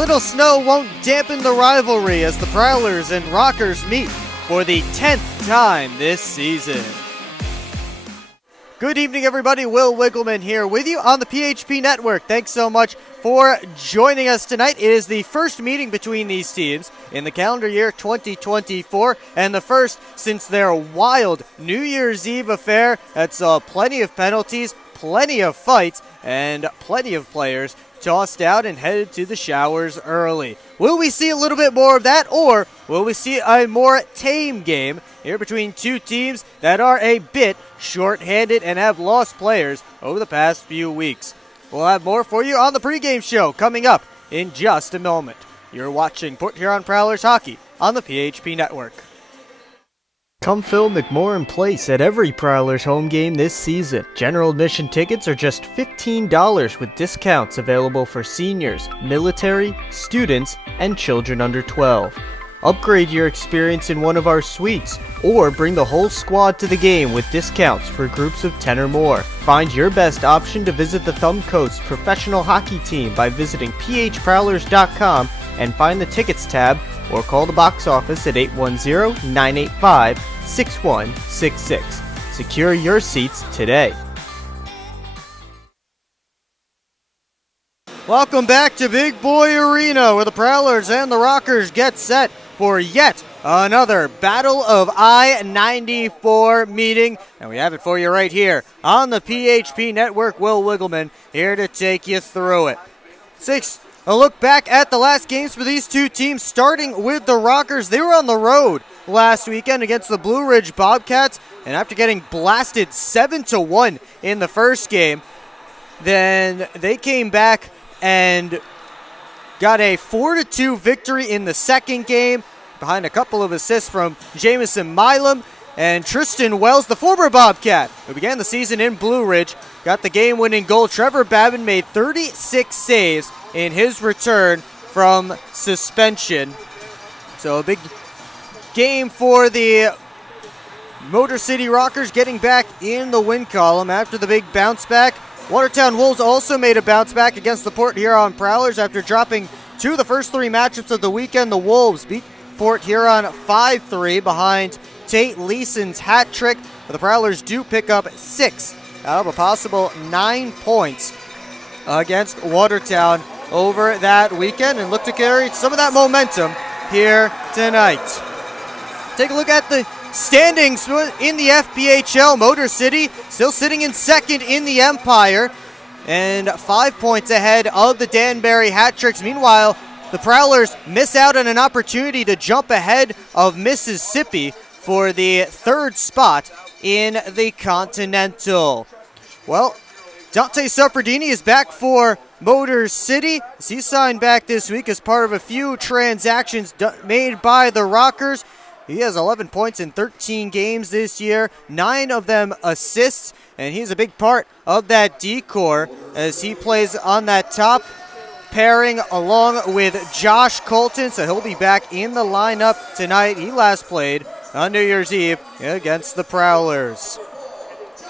little snow won't dampen the rivalry as the Prowlers and Rockers meet for the 10th time this season. Good evening, everybody. Will Wiggleman here with you on the PHP Network. Thanks so much for joining us tonight. It is the first meeting between these teams in the calendar year 2024, and the first since their wild New Year's Eve affair that saw plenty of penalties, plenty of fights, and plenty of players tossed out and headed to the showers early. Will we see a little bit more of that, or will we see a more tame game here between two teams that are a bit short-handed and have lost players over the past few weeks? We'll have more for you on the pregame show coming up in just a moment. You're watching Port Huron Prowlers hockey on the PHP Network. Come fill McMorran Place at every Prowlers home game this season. General admission tickets are just $15 with discounts available for seniors, military, students, and children under 12. Upgrade your experience in one of our suites, or bring the whole squad to the game with discounts for groups of 10 or more. Find your best option to visit the Thumb Coast professional hockey team by visiting phprowlers.com and find the tickets tab, or call the box office at 810-985-6166. Secure your seats today. Welcome back to Big Boy Arena, where the Prowlers and the Rockers get set for yet another Battle of I-94 meeting. And we have it for you right here on the PHP Network. Will Wiggleman here to take you through it. A look back at the last games for these two teams, starting with the Rockers. They were on the road last weekend against the Blue Ridge Bobcats, and after getting blasted 7-1 in the first game, then they came back and got a 4-2 victory in the second game behind a couple of assists from Jamison Milam and Tristan Wells, the former Bobcat, who began the season in Blue Ridge, got the game-winning goal. Trevor Babin made 36 saves in his return from suspension. So a big game for the Motor City Rockers, getting back in the win column after the big bounce back. Watertown Wolves also made a bounce back against the Port Huron Prowlers after dropping two of the first three matchups of the weekend. The Wolves beat Port Huron 5-3 behind Tate Leeson's hat trick. But the Prowlers do pick up 6 out of a possible 9 points against Watertown over that weekend and look to carry some of that momentum here tonight. Take a look at the standings in the FPHL. Motor City still sitting in second in the Empire and 5 points ahead of the Danbury Hat Tricks. Meanwhile, the Prowlers miss out on an opportunity to jump ahead of Mississippi for the third spot in the Continental. Well, Dante Supperdini is back for Motor City. He signed back this week as part of a few transactions made by the Rockers. He has 11 points in 13 games this year, 9 of them assists, and he's a big part of that decor as he plays on that top pairing along with Josh Colton, so he'll be back in the lineup tonight. He last played on New Year's Eve against the Prowlers.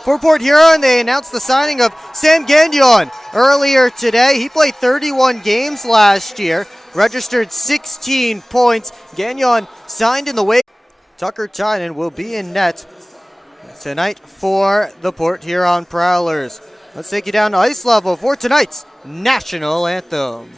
For Port Huron, they announced the signing of Sam Gagnon earlier today. He played 31 games last year, registered 16 points. Gagnon signed in the wake. Tucker Tynan will be in net tonight for the Port Huron Prowlers. Let's take you down to ice level for tonight's national anthem.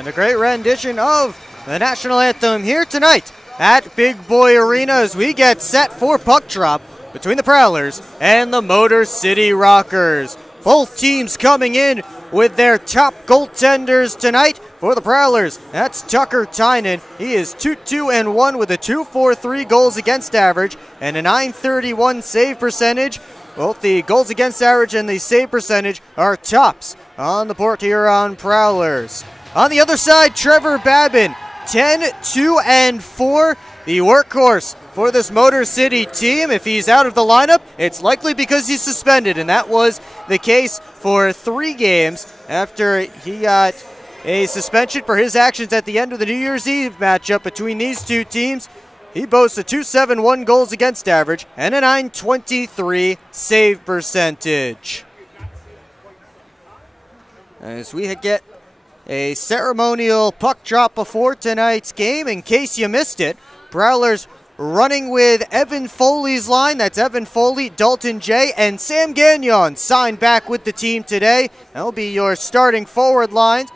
and a great rendition of the national anthem here tonight at Big Boy Arena as we get set for puck drop between the Prowlers and the Motor City Rockers. Both teams coming in with their top goaltenders tonight. For the Prowlers, that's Tucker Tynan. He is 2-2-1 with a .243 goals against average and a .931 save percentage. Both the goals against average and the save percentage are tops on the Port Huron Prowlers. On the other side, Trevor Babin, 10-2-4, the workhorse for this Motor City team. If he's out of the lineup, it's likely because he's suspended, and that was the case for 3 games after he got a suspension for his actions at the end of the New Year's Eve matchup between these two teams. He boasts a .271 goals against average and a .923 save percentage. As we get a ceremonial puck drop before tonight's game, in case you missed it, Prowlers running with Evan Foley's line. That's Evan Foley, Dalton Jay, and Sam Gagnon signed back with the team today. That'll be your starting forward lines.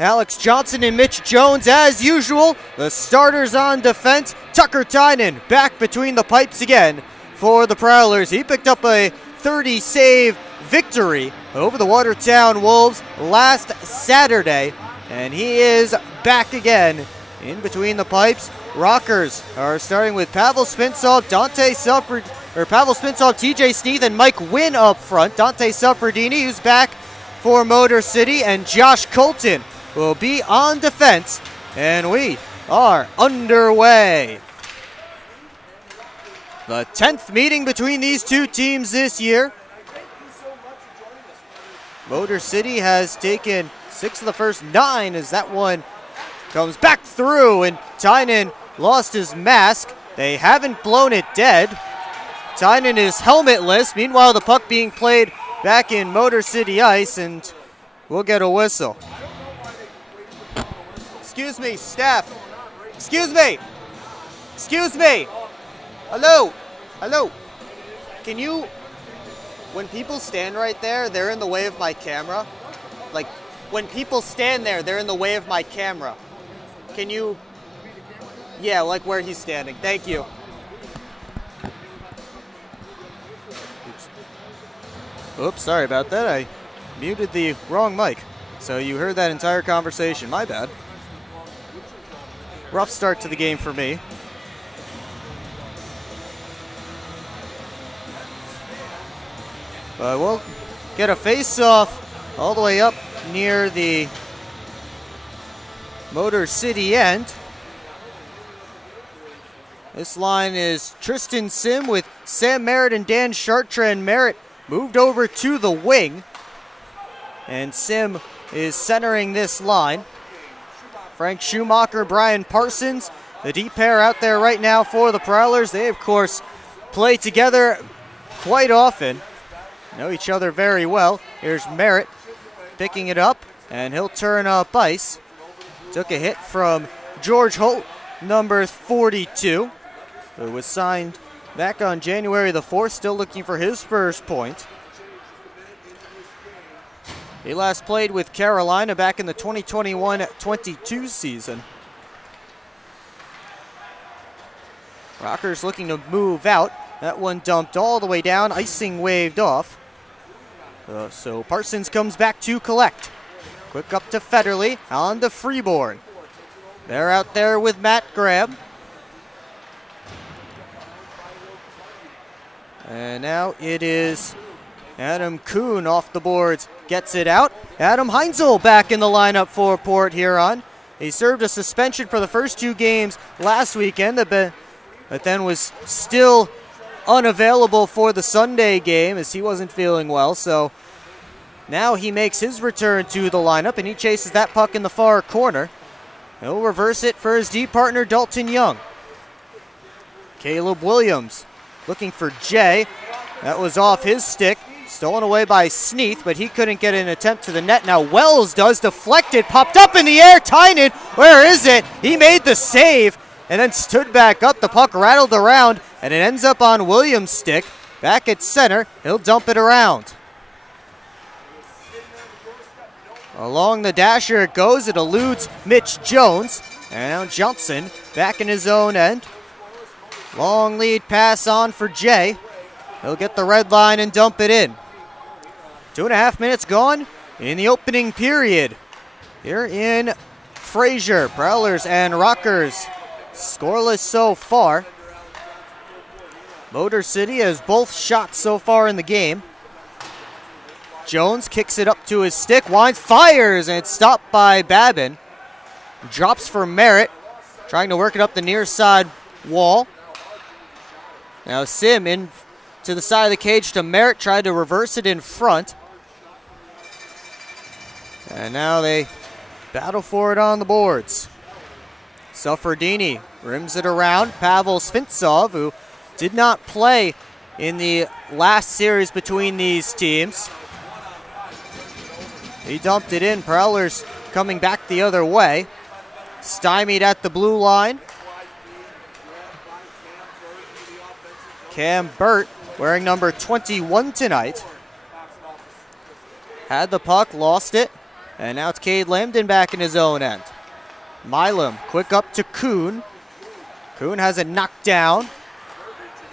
Alex Johnson and Mitch Jones as usual. The starters on defense. Tucker Tynan back between the pipes again for the Prowlers. He picked up a 30-save victory over the Watertown Wolves last Saturday, and he is back again in between the pipes. Rockers are starting with Pavel Spintsov, Pavel Spintsov, TJ Sneath, and Mike Wynn up front. Dante Supradini, who's back for Motor City, and Josh Colton will be on defense, and we are underway. The 10th meeting between these two teams this year. Motor City has taken 6 of the first 9 as that one comes back through, and Tynan lost his mask. They haven't blown it dead. Tynan is helmetless. Meanwhile, the puck being played back in Motor City ice, and we'll get a whistle. Excuse me, staff. Excuse me. Excuse me. Hello. Hello. Can you, when people stand right there, they're in the way of my camera. Like, when people stand there, they're in the way of my camera. Can you, yeah, like where he's standing. Thank you. Oops, sorry about that. I muted the wrong mic. So you heard that entire conversation. My bad. Rough start to the game for me. But we'll get a face-off all the way up near the Motor City end. This line is Tristan Sim with Sam Merritt and Dan Chartrand. Merritt moved over to the wing, and Sim is centering this line. Frank Schumacher, Brian Parsons, the deep pair out there right now for the Prowlers. They, of course, play together quite often, know each other very well. Here's Merritt picking it up, and he'll turn up ice. Took a hit from George Holt, number 42, who was signed back on January the 4th, still looking for his first point. He last played with Carolina back in the 2021-22 season. Rockers looking to move out. That one dumped all the way down, icing waved off. So Parsons comes back to collect. Quick up to Federley, on to Freeborn. They're out there with Matt Graham. And now it is Adam Kuhn off the boards, gets it out. Adam Heinzel back in the lineup for Port Huron. He served a suspension for the first 2 games last weekend, but then was still unavailable for the Sunday game as he wasn't feeling well. So now he makes his return to the lineup, and he chases that puck in the far corner. He'll reverse it for his D partner, Dalton Young. Caleb Williams looking for Jay. That was off his stick. Stolen away by Sneath, but he couldn't get an attempt to the net. Now Wells does, deflected, popped up in the air. Tynan, where is it? He made the save and then stood back up. The puck rattled around, and it ends up on Williams' stick. Back at center, he'll dump it around. Along the dasher it goes. It eludes Mitch Jones. And now Johnson back in his own end. Long lead pass on for Jay. He'll get the red line and dump it in. 2.5 minutes gone in the opening period. Here in Fraser, Prowlers and Rockers scoreless so far. Motor City has both shots so far in the game. Jones kicks it up to his stick, winds, fires, and it's stopped by Babin. Drops for Merritt, trying to work it up the near side wall. Now Sim in to the side of the cage to Merritt, tried to reverse it in front. And now they battle for it on the boards. Suffredini rims it around. Pavel Svintsov, who did not play in the last series between these teams. He dumped it in. Prowlers coming back the other way. Stymied at the blue line. Cam Burt, wearing number 21 tonight. Had the puck, lost it. And now it's Cade Lambden back in his own end. Milam, quick up to Kuhn. Kuhn has it knocked down.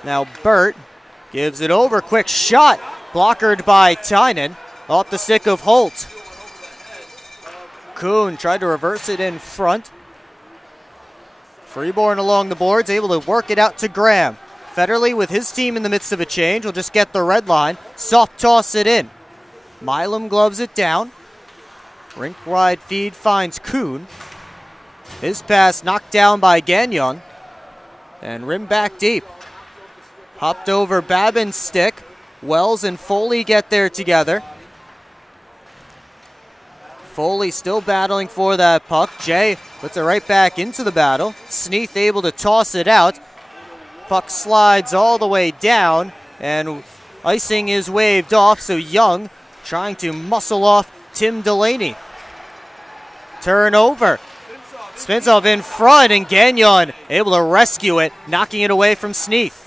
Now Burt gives it over. Quick shot. Blockered by Tynan. Off the stick of Holt. Kuhn tried to reverse it in front. Freeborn along the boards, able to work it out to Graham. Federley with his team in the midst of a change will just get the red line. Soft toss it in. Milam gloves it down. Rink wide feed finds Kuhn. His pass knocked down by Gagnon. And rim back deep. Hopped over Babin's stick. Wells and Foley get there together. Foley still battling for that puck. Jay puts it right back into the battle. Sneath able to toss it out. Puck slides all the way down, and icing is waved off, so Young trying to muscle off Tim Delaney. Turnover. Svintsov in front, and Gagnon able to rescue it, knocking it away from Sneath.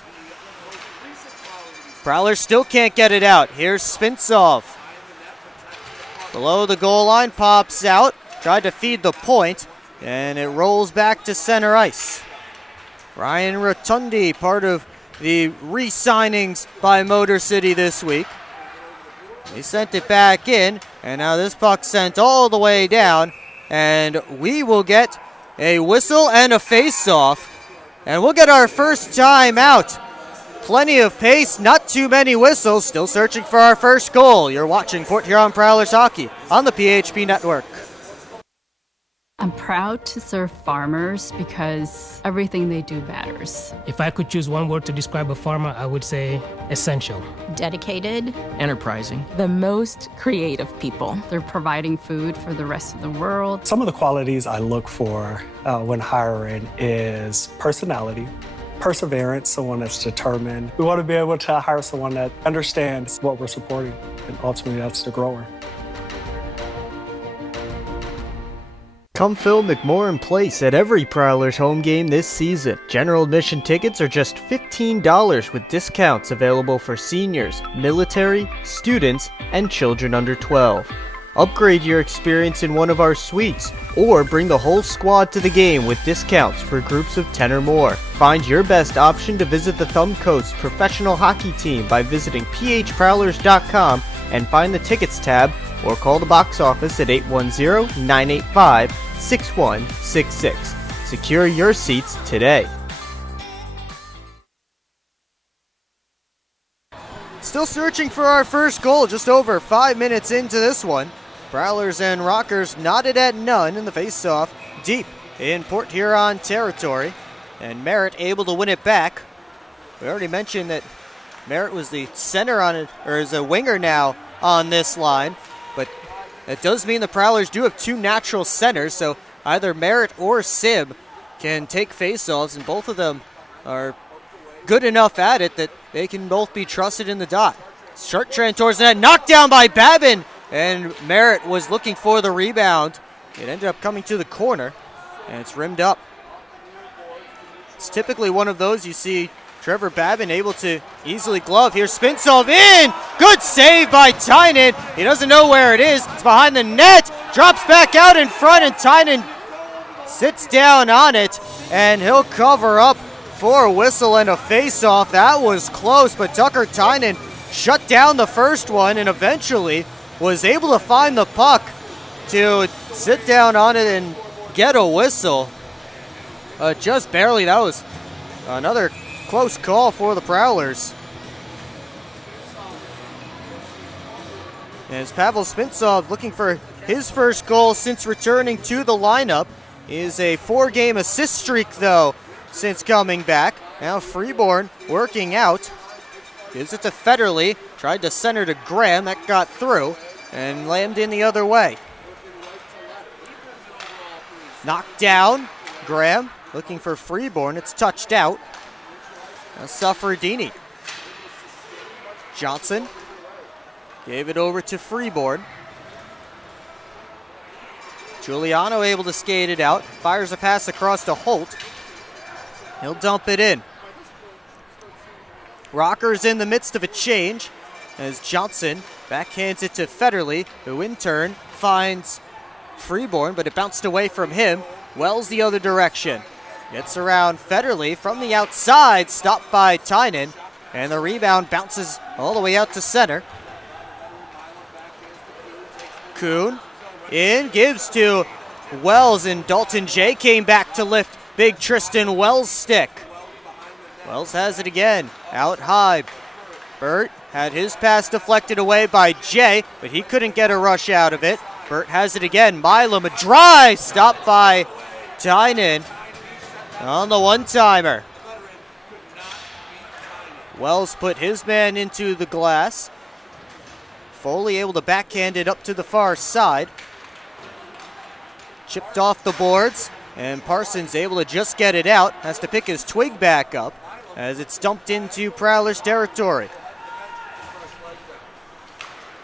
Prowlers still can't get it out. Here's Svintsov. Below the goal line, pops out, tried to feed the point, and it rolls back to center ice. Ryan Rotundi, part of the re-signings by Motor City this week. He sent it back in, and now this puck sent all the way down, and we will get a whistle and a face-off, and we'll get our first time out. Plenty of pace, not too many whistles, still searching for our first goal. You're watching Port Huron Prowlers Hockey on the PHP Network. I'm proud to serve farmers because everything they do matters. If I could choose one word to describe a farmer, I would say essential. Dedicated. Enterprising. The most creative people. They're providing food for the rest of the world. Some of the qualities I look for when hiring is personality, perseverance, someone that's determined. We want to be able to hire someone that understands what we're supporting, and ultimately that's the grower. Come fill McMorran Place at every Prowlers home game this season. General admission tickets are just $15 with discounts available for seniors, military, students, and children under 12. Upgrade your experience in one of our suites, or bring the whole squad to the game with discounts for groups of 10 or more. Find your best option to visit the Thumb Coast professional hockey team by visiting phprowlers.com and find the tickets tab, or call the box office at 810-985-6166. Secure your seats today. Still searching for our first goal, just over 5 minutes into this one. Prowlers and Rockers knotted at none in the face-off deep in Port Huron territory, and Merritt able to win it back. We already mentioned that Merritt was the center on it, or is a winger now on this line, but that does mean the Prowlers do have two natural centers, so either Merritt or Sim can take face-offs, and both of them are good enough at it that they can both be trusted in the dot. Short trend towards the net, knocked down by Babin, and Merritt was looking for the rebound. It ended up coming to the corner, and it's rimmed up. It's typically one of those you see Trevor Babin able to easily glove. Here's Svintsov in! Good save by Tynan. He doesn't know where it is. It's behind the net. drops back out in front, and Tynan sits down on it, and he'll cover up for a whistle and a face-off. That was close, but Tucker Tynan shut down the first one and eventually was able to find the puck to sit down on it and get a whistle. Just barely. That was another close call for the Prowlers. As Pavel Spintsov looking for his first goal since returning to the lineup. Is a 4-game assist streak, though, since coming back. Now Freeborn working out. Gives it to Federley. Tried to center to Graham. That got through and landed in the other way. Knocked down. Graham looking for Freeborn. It's touched out. Now Safardini. Johnson gave it over to Freeborn. Giuliano able to skate it out. Fires a pass across to Holt. He'll dump it in. Rockers in the midst of a change as Johnson backhands it to Federley, who in turn finds Freeborn, but it bounced away from him. Wells the other direction. Gets around Federley from the outside, stopped by Tynan, and the rebound bounces all the way out to center. Kuhn in, gives to Wells, and Dalton J came back to lift big Tristan Wells' stick. Wells has it again, out high. Burt had his pass deflected away by Jay, but he couldn't get a rush out of it. Burt has it again, Milam, a drive, stopped by Tynan on the one-timer. Wells put his man into the glass. Foley able to backhand it up to the far side. Chipped off the boards, and Parsons able to just get it out. Has to pick his twig back up as it's dumped into Prowlers territory.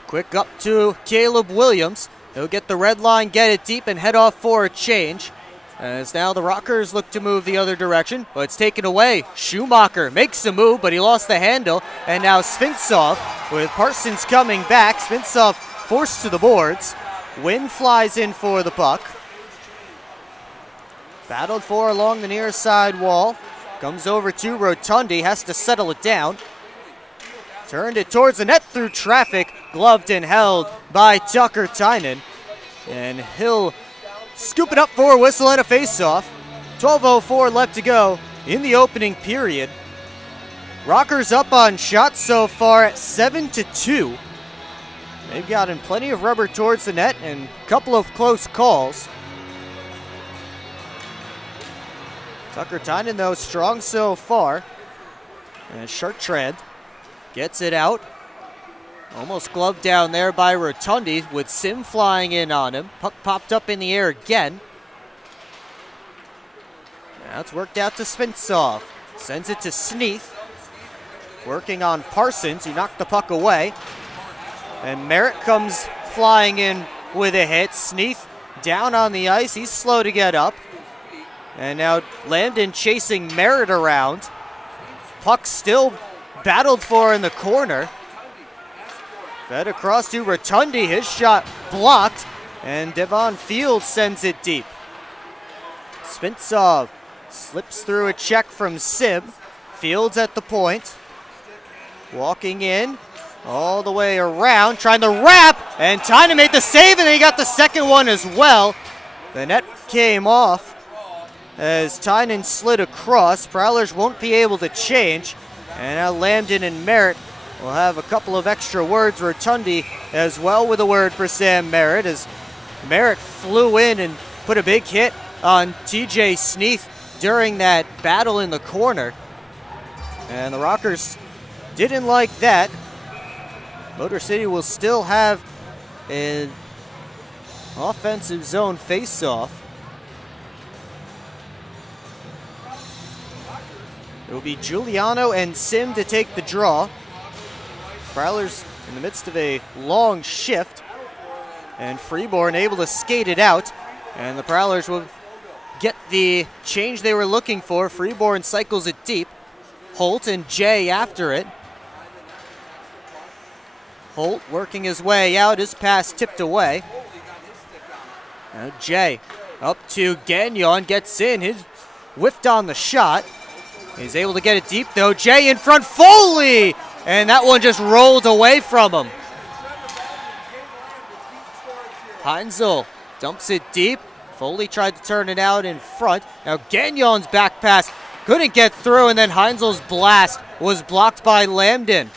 Quick up to Caleb Williams. He'll get the red line, get it deep, and head off for a change. As now the Rockers look to move the other direction, but it's taken away. Schumacher makes the move, but he lost the handle. And now Spintsov with Parsons coming back. Spintsov forced to the boards. Wynn flies in for the puck. Battled for along the near side wall. Comes over to Rotundi, has to settle it down. Turned it towards the net through traffic. Gloved and held by Tucker Tynan. And he'll scoop it up for a whistle and a face-off. 12:04 left to go in the opening period. Rockers up on shots so far at 7-2. They've gotten plenty of rubber towards the net and a couple of close calls. Tucker Tynan, though, strong so far. And Chartrand gets it out. Almost gloved down there by Rotundi with Sim flying in on him. Puck popped up in the air again. Now it's worked out to Spintsov. Sends it to Sneath. Working on Parsons, who knocked the puck away. And Merritt comes flying in with a hit. Sneath down on the ice. He's slow to get up. And now Landon chasing Merritt around. Puck still battled for in the corner. Fed across to Rotundi. His shot blocked. And Devon Fields sends it deep. Spintsov slips through a check from Sim. Fields at the point. Walking in. All the way around. Trying to wrap. And Tynan made the save. And he got the second one as well. The net came off as Tynan slid across. Prowlers won't be able to change. And now Lambden and Merritt will have a couple of extra words. Rotundi as well with a word for Sam Merritt, as Merritt flew in and put a big hit on TJ Sneath during that battle in the corner. And the Rockers didn't like that. Motor City will still have an offensive zone face-off. It will be Giuliano and Sim to take the draw. Prowlers in the midst of a long shift. And Freeborn able to skate it out. And the Prowlers will get the change they were looking for. Freeborn cycles it deep. Holt and Jay after it. Holt working his way out. His pass tipped away. Now Jay up to Gagnon, gets in, his whiffed on the shot. He's able to get it deep though. Jay in front, Foley! And that one just rolled away from him. Heinzel dumps it deep. Foley tried to turn it out in front. Now Gagnon's back pass couldn't get through, and then Heinzel's blast was blocked by Lambden.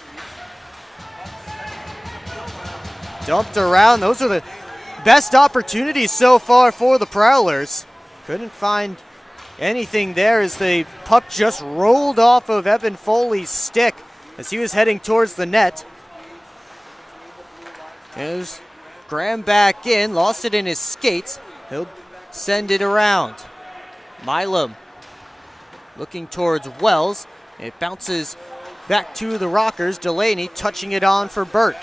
Dumped around. Those are the best opportunities so far for the Prowlers. Couldn't find anything there as the puck just rolled off of Evan Foley's stick as he was heading towards the net. There's Graham back in, lost it in his skates. He'll send it around. Milam looking towards Wells. It bounces back to the Rockers. Delaney touching it on for Burt.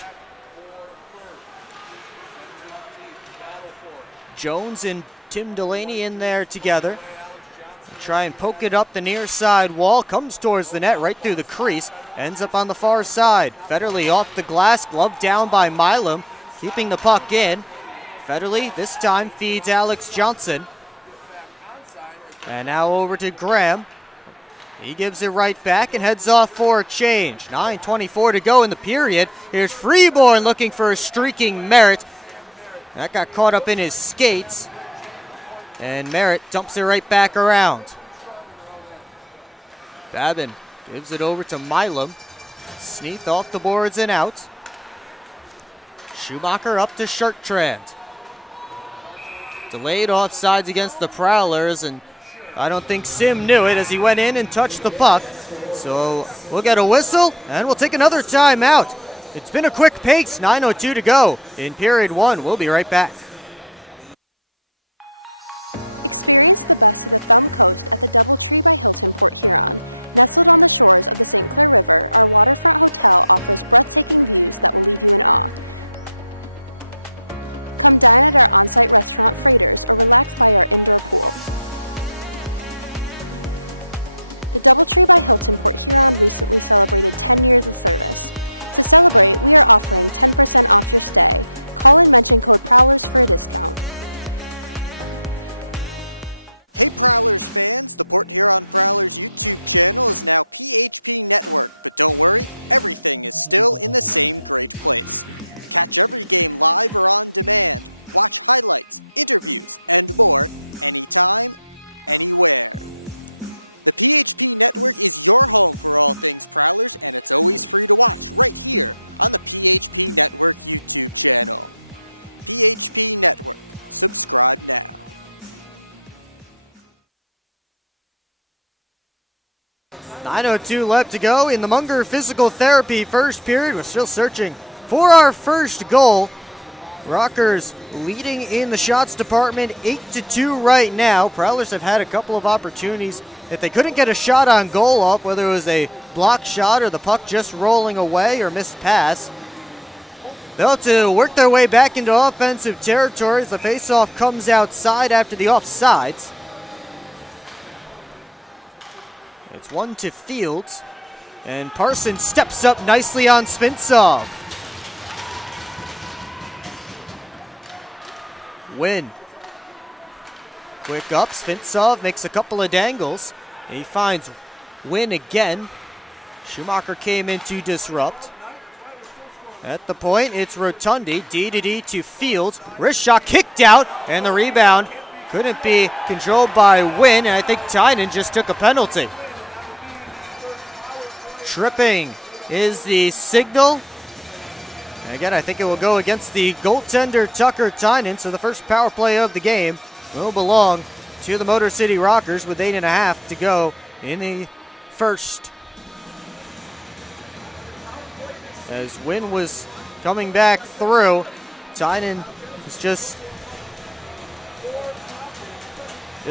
Jones and Tim Delaney in there together. Try and poke it up the near side wall. Comes towards the net right through the crease. Ends up on the far side. Federley off the glass. Glove down by Milam. Keeping the puck in. Federley this time feeds Alex Johnson. And now over to Graham. He gives it right back and heads off for a change. 9:24 to go in the period. Here's Freeborn looking for a streaking Merritt. That got caught up in his skates. And Merritt dumps it right back around. Babin gives it over to Milam. Sneath off the boards and out. Schumacher up to Shartrand. Delayed offsides against the Prowlers, and I don't think Sim knew it as he went in and touched the puck. So we'll get a whistle, and we'll take another timeout. It's been a quick pace, 9:02 to go in period one. We'll be right back. Experience the best of the Thumb Coast at the Doubletree by Hilton Port Huron. Nestled on the shores of the St. Clair River, our waterfront hotel offers breathtaking views that will leave you in awe. Come dine at our on-site restaurant Freighters or relax by our indoor pool. The Doubletree by Hilton Port Huron recently celebrated 10 years of service. To celebrate, we are offering 10% off your stay. Call and mention code Prowlers for a discount. Hey Prowlers fans, the Port Huron Prowlers YouTube channel is now PHP Network, but don't worry, everything is still in the same great place. Catch every game live or on demand, watch highlights, interviews, and more, anytime, anywhere. The PHP Network is your home for all things Prowlers, and it's always free to watch right here on the PHP Network YouTube channel. PHP Network. Subscribe now. .902 left to go in the Munger Physical Therapy first period. We're still searching for our first goal. Rockers leading in the shots department 8-2 right now. Prowlers have had a couple of opportunities that they couldn't get a shot on goal up, whether it was a block shot or the puck just rolling away or missed pass. They'll have to work their way back into offensive territory as the faceoff comes outside after the offsides. It's one to Fields, and Parsons steps up nicely on Spintsov. Win. Quick up, Spintsov makes a couple of dangles. He finds Win again. Schumacher came in to disrupt. At the point, it's Rotundi, D to Fields. Wrist shot kicked out, and the rebound couldn't be controlled by Win, and I think Tynan just took a penalty. Tripping is the signal. And again, I think it will go against the goaltender Tucker Tynan, so the first power play of the game will belong to the Motor City Rockers with 8.5 to go in the first. As Wynn was coming back through, Tynan was just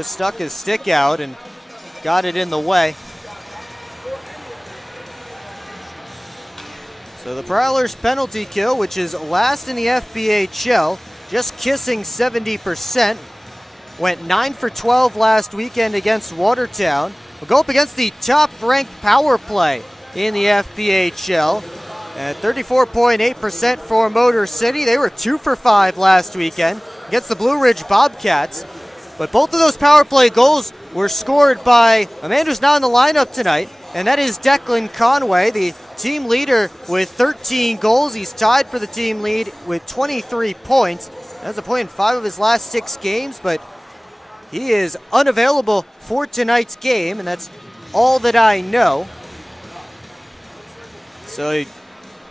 stuck his stick out and got it in the way. So the Prowlers penalty kill, which is last in the FBHL, just kissing 70%. Went 9 for 12 last weekend against Watertown. Will go up against the top-ranked power play in the FBHL at 34.8% for Motor City. They were 2 for 5 last weekend against the Blue Ridge Bobcats. But both of those power play goals were scored by a man who's not in the lineup tonight, and that is Declan Conway, the team leader with 13 goals. He's tied for the team lead with 23 points. That's a point in 5 of his last 6 games, but he is unavailable for tonight's game, and that's all that I know. So a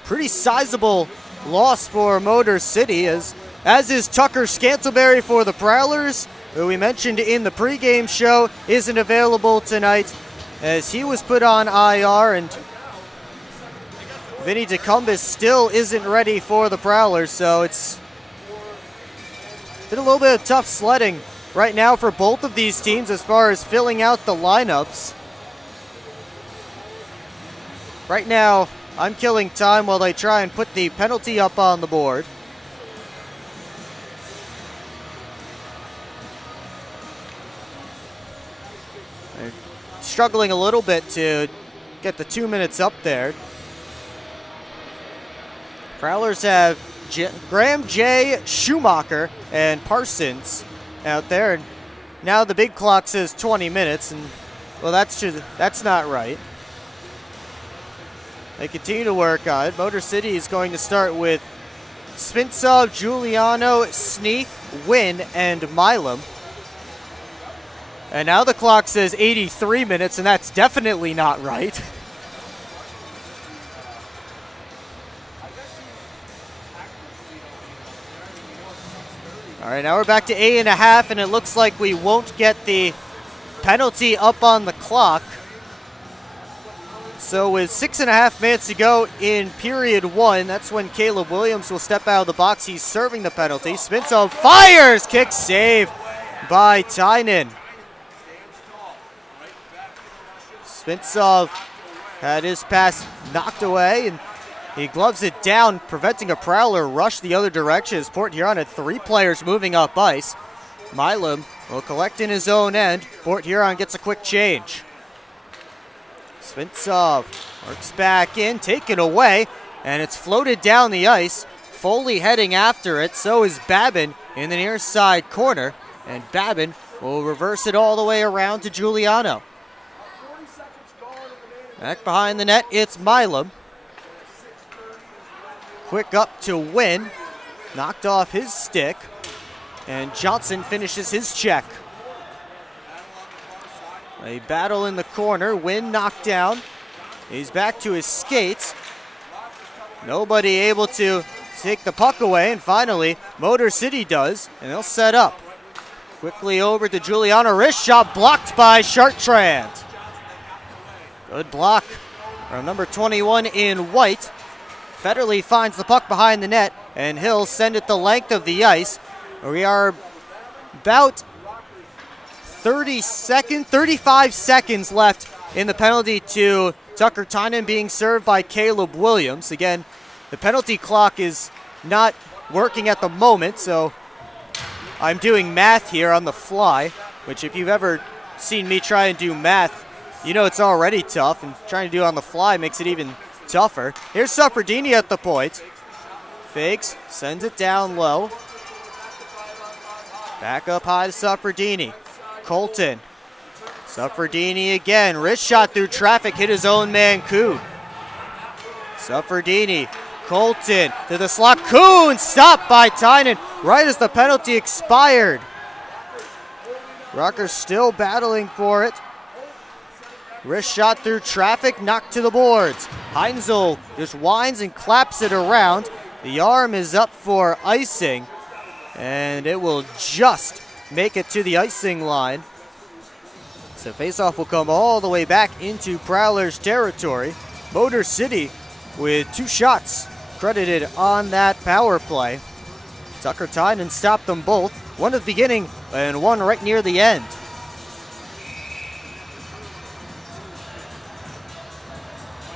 pretty sizable loss for Motor City, as is Tucker Scantleberry for the Prowlers, who we mentioned in the pregame show isn't available tonight as he was put on IR, and Vinny DeCumbus still isn't ready for the Prowlers, so it's been a little bit of tough sledding right now for both of these teams as far as filling out the lineups. Right now, I'm killing time while they try and put the penalty up on the board. They're struggling a little bit to get the 2 minutes up there. Prowlers have Graham J. Schumacher and Parsons out there, and now the big clock says 20 minutes, and well, that's not right. They continue to work on it. Motor City is going to start with Spintsov, Giuliano, Sneath, Wynn, and Milam. And now the clock says 83 minutes, and that's definitely not right. All right, now we're back to 8.5, and it looks like we won't get the penalty up on the clock. So with 6.5 minutes to go in period 1, that's when Caleb Williams will step out of the box. He's serving the penalty. Spintsov fires! Kick save by Tynan. Spintsov had his pass knocked away, and he gloves it down, preventing a Prowler rush the other direction as Port Huron had 3 players moving up ice. Milam will collect in his own end. Port Huron gets a quick change. Spintsov works back in, taken away, and it's floated down the ice. Foley heading after it, so is Babin in the near side corner, and Babin will reverse it all the way around to Giuliano. Back behind the net, it's Milam. Quick up to Wynn, knocked off his stick, and Johnson finishes his check. A battle in the corner, Wynn knocked down. He's back to his skates. Nobody able to take the puck away, and finally, Motor City does, and they'll set up. Quickly over to Giuliano, wrist shot blocked by Chartrand. Good block from number 21 in white. Federley finds the puck behind the net, and he'll send it the length of the ice. We are about 35 seconds left in the penalty to Tucker Tynan, being served by Caleb Williams. Again, the penalty clock is not working at the moment, so I'm doing math here on the fly, which if you've ever seen me try and do math, you know it's already tough, and trying to do it on the fly makes it even tougher. Here's Suffredini at the point. Fakes, sends it down low. Back up high to Suffredini. Colton. Suffredini again. Wrist shot through traffic, hit his own man, Kuhn. Suffredini. Colton to the slot. Kuhn stopped by Tynan right as the penalty expired. Rutgers still battling for it. Wrist shot through traffic, knocked to the boards. Heinzel just winds and claps it around. The arm is up for icing, and it will just make it to the icing line. So faceoff will come all the way back into Prowlers territory. Motor City with 2 shots credited on that power play. Tucker Tynan stopped them both, one at the beginning and one right near the end.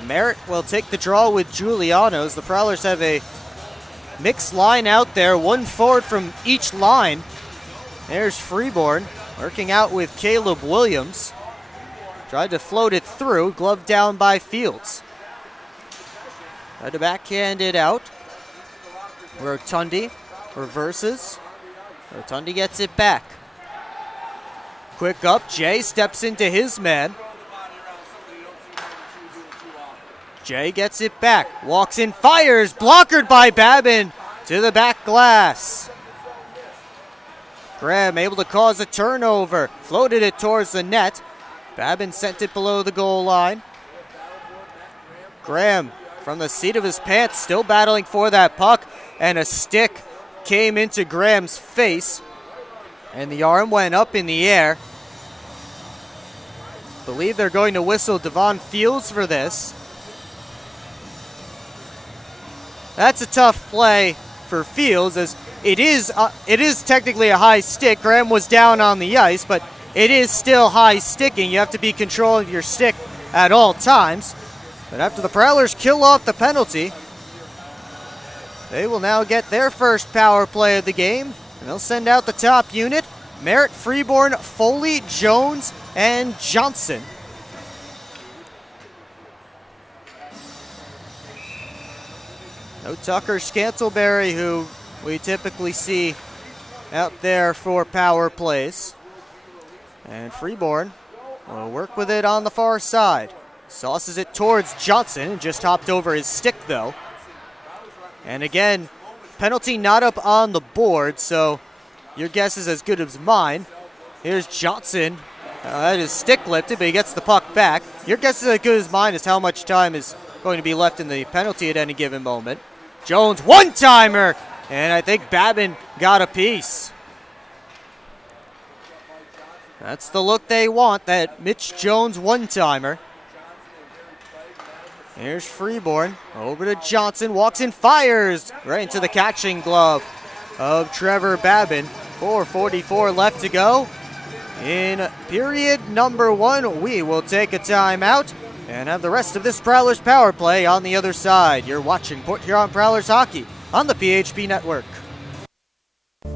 Merritt will take the draw with Giuliano's. The Prowlers have a mixed line out there, 1 forward from each line. There's Freeborn working out with Caleb Williams. Tried to float it through, gloved down by Fields. Tried to backhand it out. Rotundi reverses. Rotundi gets it back. Quick up, Jay steps into his man. Jay gets it back, walks in, fires, blockered by Babin to the back glass. Graham able to cause a turnover, floated it towards the net. Babin sent it below the goal line. Graham from the seat of his pants still battling for that puck, and a stick came into Graham's face, and the arm went up in the air. Believe they're going to whistle Devon Fields for this. That's a tough play for Fields, as it is technically a high stick. Graham was down on the ice, but it is still high sticking. You have to be controlling your stick at all times. But after the Prowlers kill off the penalty, they will now get their first power play of the game, and they'll send out the top unit: Merritt, Freeborn, Foley, Jones, and Johnson. No Tucker Scantleberry, who we typically see out there for power plays. And Freeborn will work with it on the far side. Sauces it towards Johnson, just hopped over his stick though. And again, penalty not up on the board, so your guess is as good as mine. Here's Johnson. That is stick lifted, but he gets the puck back. Your guess is as good as mine as how much time is going to be left in the penalty at any given moment. Jones, one-timer, and I think Babin got a piece. That's the look they want, that Mitch Jones one-timer. Here's Freeborn, over to Johnson, walks in, fires right into the catching glove of Trevor Babin. 4:44 left to go. In period number 1, we will take a timeout and have the rest of this Prowlers power play on the other side. You're watching Port Huron Prowlers hockey on the PHP Network.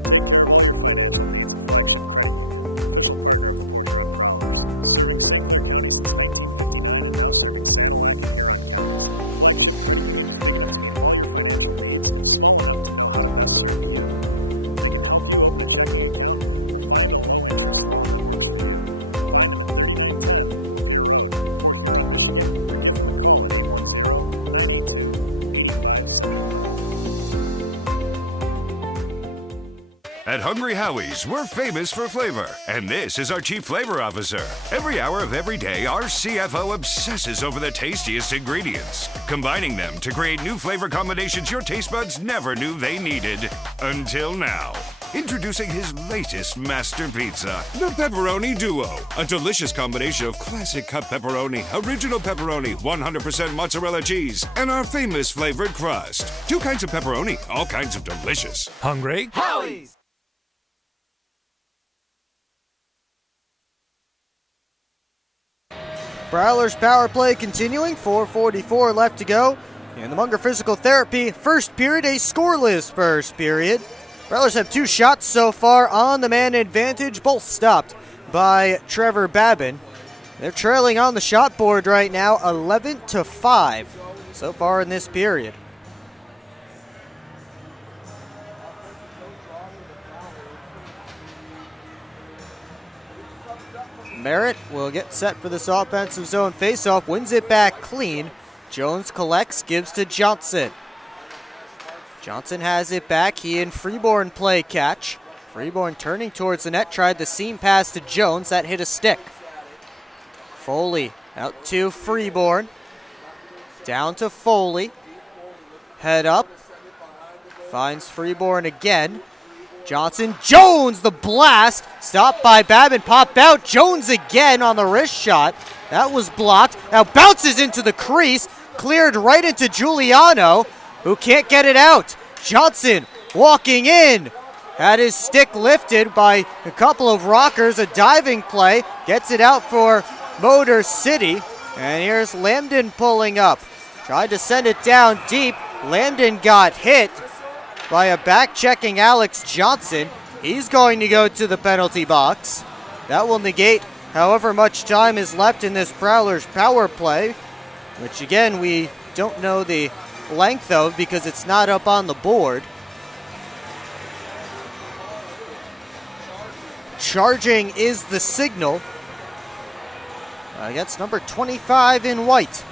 Take care of all your financial needs at Flagship Credit Union, official partner of the Port Huron Prowlers. Serving St. Clair County since 1959 and now serving Sanilac and Huron counties. Flagship Credit Union is big enough to meet all your financial needs and small enough to know how to best serve you. They can help you open a checking account or find a low-interest loan that works for you. Find them at 3910 Lapeer Road, Port Huron, Michigan, or give them a call at 810-982-8575. At Hungry Howie's, we're famous for flavor, and this is our Chief Flavor Officer. Every hour of every day, our CFO obsesses over the tastiest ingredients, combining them to create new flavor combinations your taste buds never knew they needed. Until now. Introducing his latest master pizza, the Pepperoni Duo. A delicious combination of classic cut pepperoni, original pepperoni, 100% mozzarella cheese, and our famous flavored crust. 2 kinds of pepperoni, all kinds of delicious. Hungry? Howie's! Prowlers power play continuing, 4:44 left to go. In the Munger Physical Therapy first period, a scoreless first period. Prowlers have 2 shots so far on the man advantage, both stopped by Trevor Babin. They're trailing on the shot board right now, 11-5 so far in this period. Merritt will get set for this offensive zone faceoff, wins it back clean. Jones collects, gives to Johnson. Johnson has it back. He and Freeborn play catch. Freeborn turning towards the net, tried the seam pass to Jones. That hit a stick. Foley out to Freeborn. Down to Foley. Head up. Finds Freeborn again. Johnson, Jones, the blast. Stopped by Babin, popped out. Jones again on the wrist shot. That was blocked. Now bounces into the crease. Cleared right into Giuliano, who can't get it out. Johnson walking in. Had his stick lifted by a couple of rockers. A diving play. Gets it out for Motor City. And here's Lambden pulling up. Tried to send it down deep. Lambden got hit by a back-checking Alex Johnson. He's going to go to the penalty box. That will negate however much time is left in this Prowlers power play, which again we don't know the length of because it's not up on the board. charging is the signal against number 25 in white.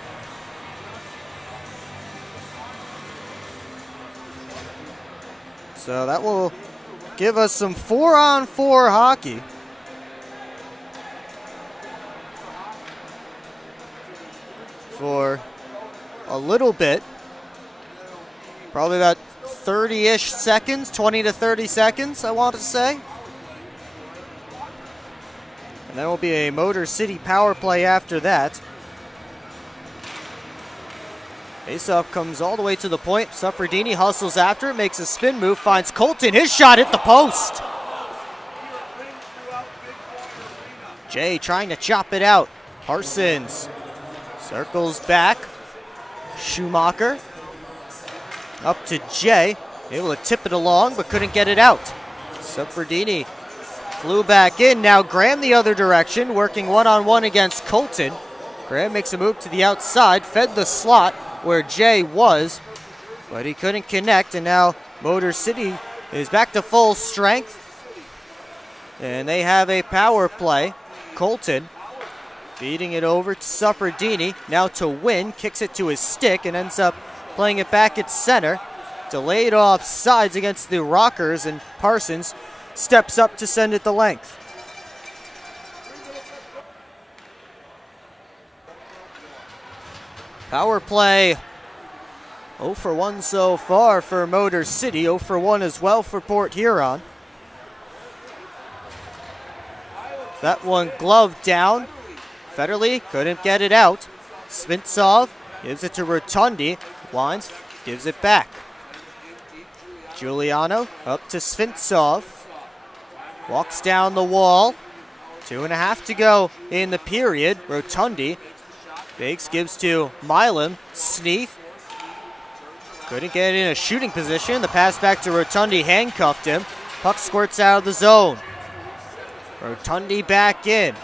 So that will give us some 4-on-4 hockey. For a little bit. Probably about 30-ish seconds, 20 to 30 seconds, I want to say. And there will be a Motor City power play after that. Faceoff comes all the way to the point. Suffredini hustles after it, makes a spin move, finds Colton. His shot hit the post. Jay trying to chop it out. Parsons circles back. Schumacher up to Jay. Able to tip it along, but couldn't get it out. Suffredini flew back in. Now Graham the other direction, working one-on-one against Colton. Graham makes a move to the outside, fed the slot where Jay was, but he couldn't connect, and now Motor City is back to full strength, and they have a power play. Colton feeding it over to Suffredini, now to Wynn, kicks it to his stick and ends up playing it back at center. Delayed off sides against the Rockers, and Parsons steps up to send it the length. Power play 0 for 1 so far for Motor City, 0 for 1 as well for Port Huron. That one gloved down. Federley couldn't get it out. Svintsov gives it to Rotundi. Wines gives it back. Giuliano up to Svintsov. Walks down the wall. 2.5 to go in the period. Rotundi. Biggs gives to Milam. Sneath couldn't get in a shooting position. The pass back to Rotundi handcuffed him. Puck squirts out of the zone. Rotundi back in.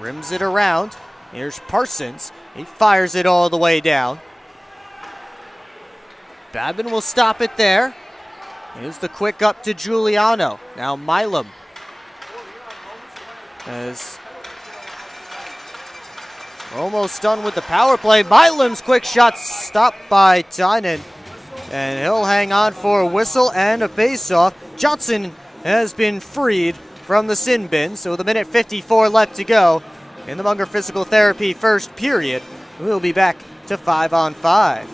Rims it around. Here's Parsons. He fires it all the way down. Babin will stop it there. Here's the quick up to Giuliano. Now Milam. As almost done with the power play. Milam's quick shot stopped by Tynan. And he'll hang on for a whistle and a face-off. Johnson has been freed from the sin bin. So with 1:54 left to go in the Munger Physical Therapy first period, we'll be back to 5-on-5.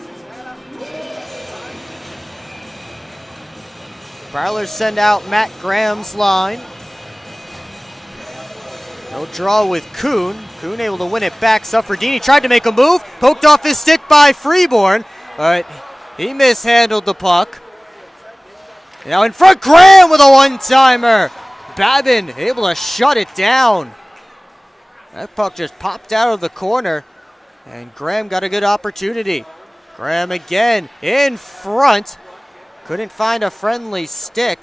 Prowlers send out Matt Graham's line. No draw with Kuhn. Kuhn able to win it back. Suffredini tried to make a move. Poked off his stick by Freeborn. But he mishandled the puck. Now in front, Graham with a one-timer. Babin able to shut it down. That puck just popped out of the corner. And Graham got a good opportunity. Graham again in front. Couldn't find a friendly stick.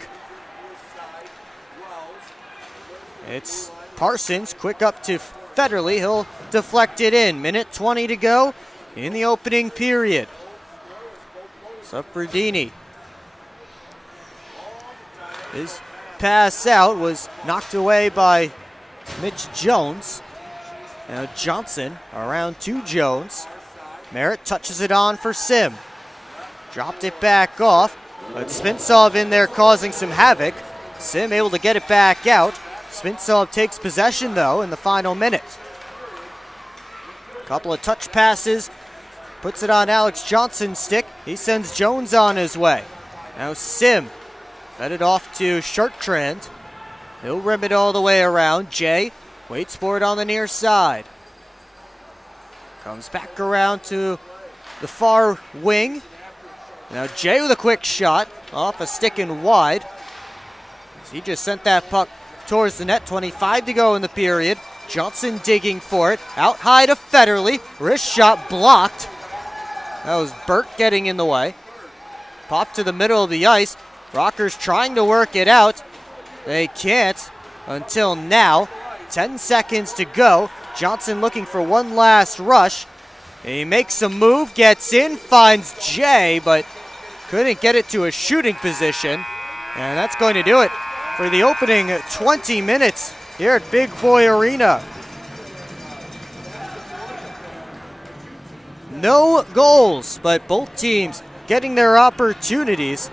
It's Parsons, quick up to Federley. He'll deflect it in. 1:20 to go in the opening period. Suffredini. His pass out was knocked away by Mitch Jones. Now Johnson around to Jones. Merritt touches it on for Sim. Dropped it back off, but Svintsov in there causing some havoc. Sim able to get it back out. Svintsov takes possession, though, in the final minute. Couple of touch passes. Puts it on Alex Johnson's stick. He sends Jones on his way. Now Sim fed it off to Chartrand. He'll rim it all the way around. Jay waits for it on the near side. Comes back around to the far wing. Now Jay with a quick shot off a stick and wide. He just sent that puck towards the net. 25 to go in the period. Johnson digging for it. Out high to Federley. Wrist shot blocked. That was Burt getting in the way. Popped to the middle of the ice. Rockers trying to work it out. They can't until now. 10 seconds to go. Johnson looking for one last rush. He makes a move, gets in, finds Jay, but couldn't get it to a shooting position. And that's going to do it for the opening 20 minutes here at Big Boy Arena. No goals, but both teams getting their opportunities.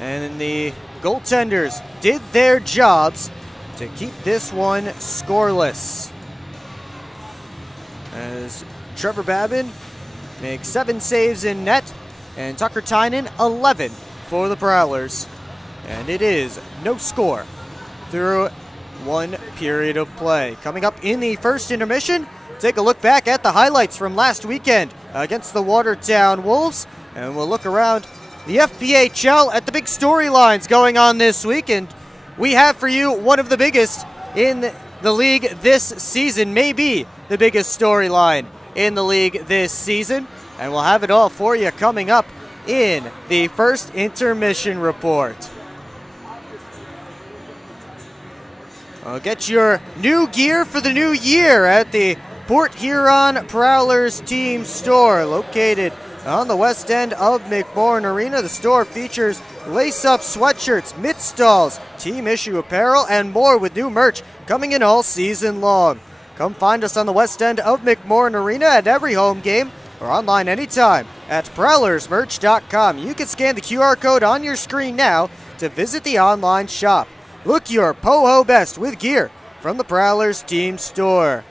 And the goaltenders did their jobs to keep this one scoreless. As Trevor Babin makes 7 saves in net, and Tucker Tynan 11 for the Prowlers. And it is no score through one period of play. Coming up in the first intermission, take a look back at the highlights from last weekend against the Watertown Wolves, and we'll look around the FPHL at the big storylines going on this week. And we have for you one of the biggest in the league this season, maybe the biggest storyline in the league this season. And we'll have it all for you coming up in the first intermission report. Get your new gear for the new year at the Port Huron Prowlers team store, located on the west end of McMorran Arena. The store features lace-up sweatshirts, mitt-stalls, team issue apparel, and more, with new merch coming in all season long. Come find us on the west end of McMorran Arena at every home game, or online anytime at prowlersmerch.com. You can scan the QR code on your screen now to visit the online shop. Look your po-ho best with gear from the Prowlers team store.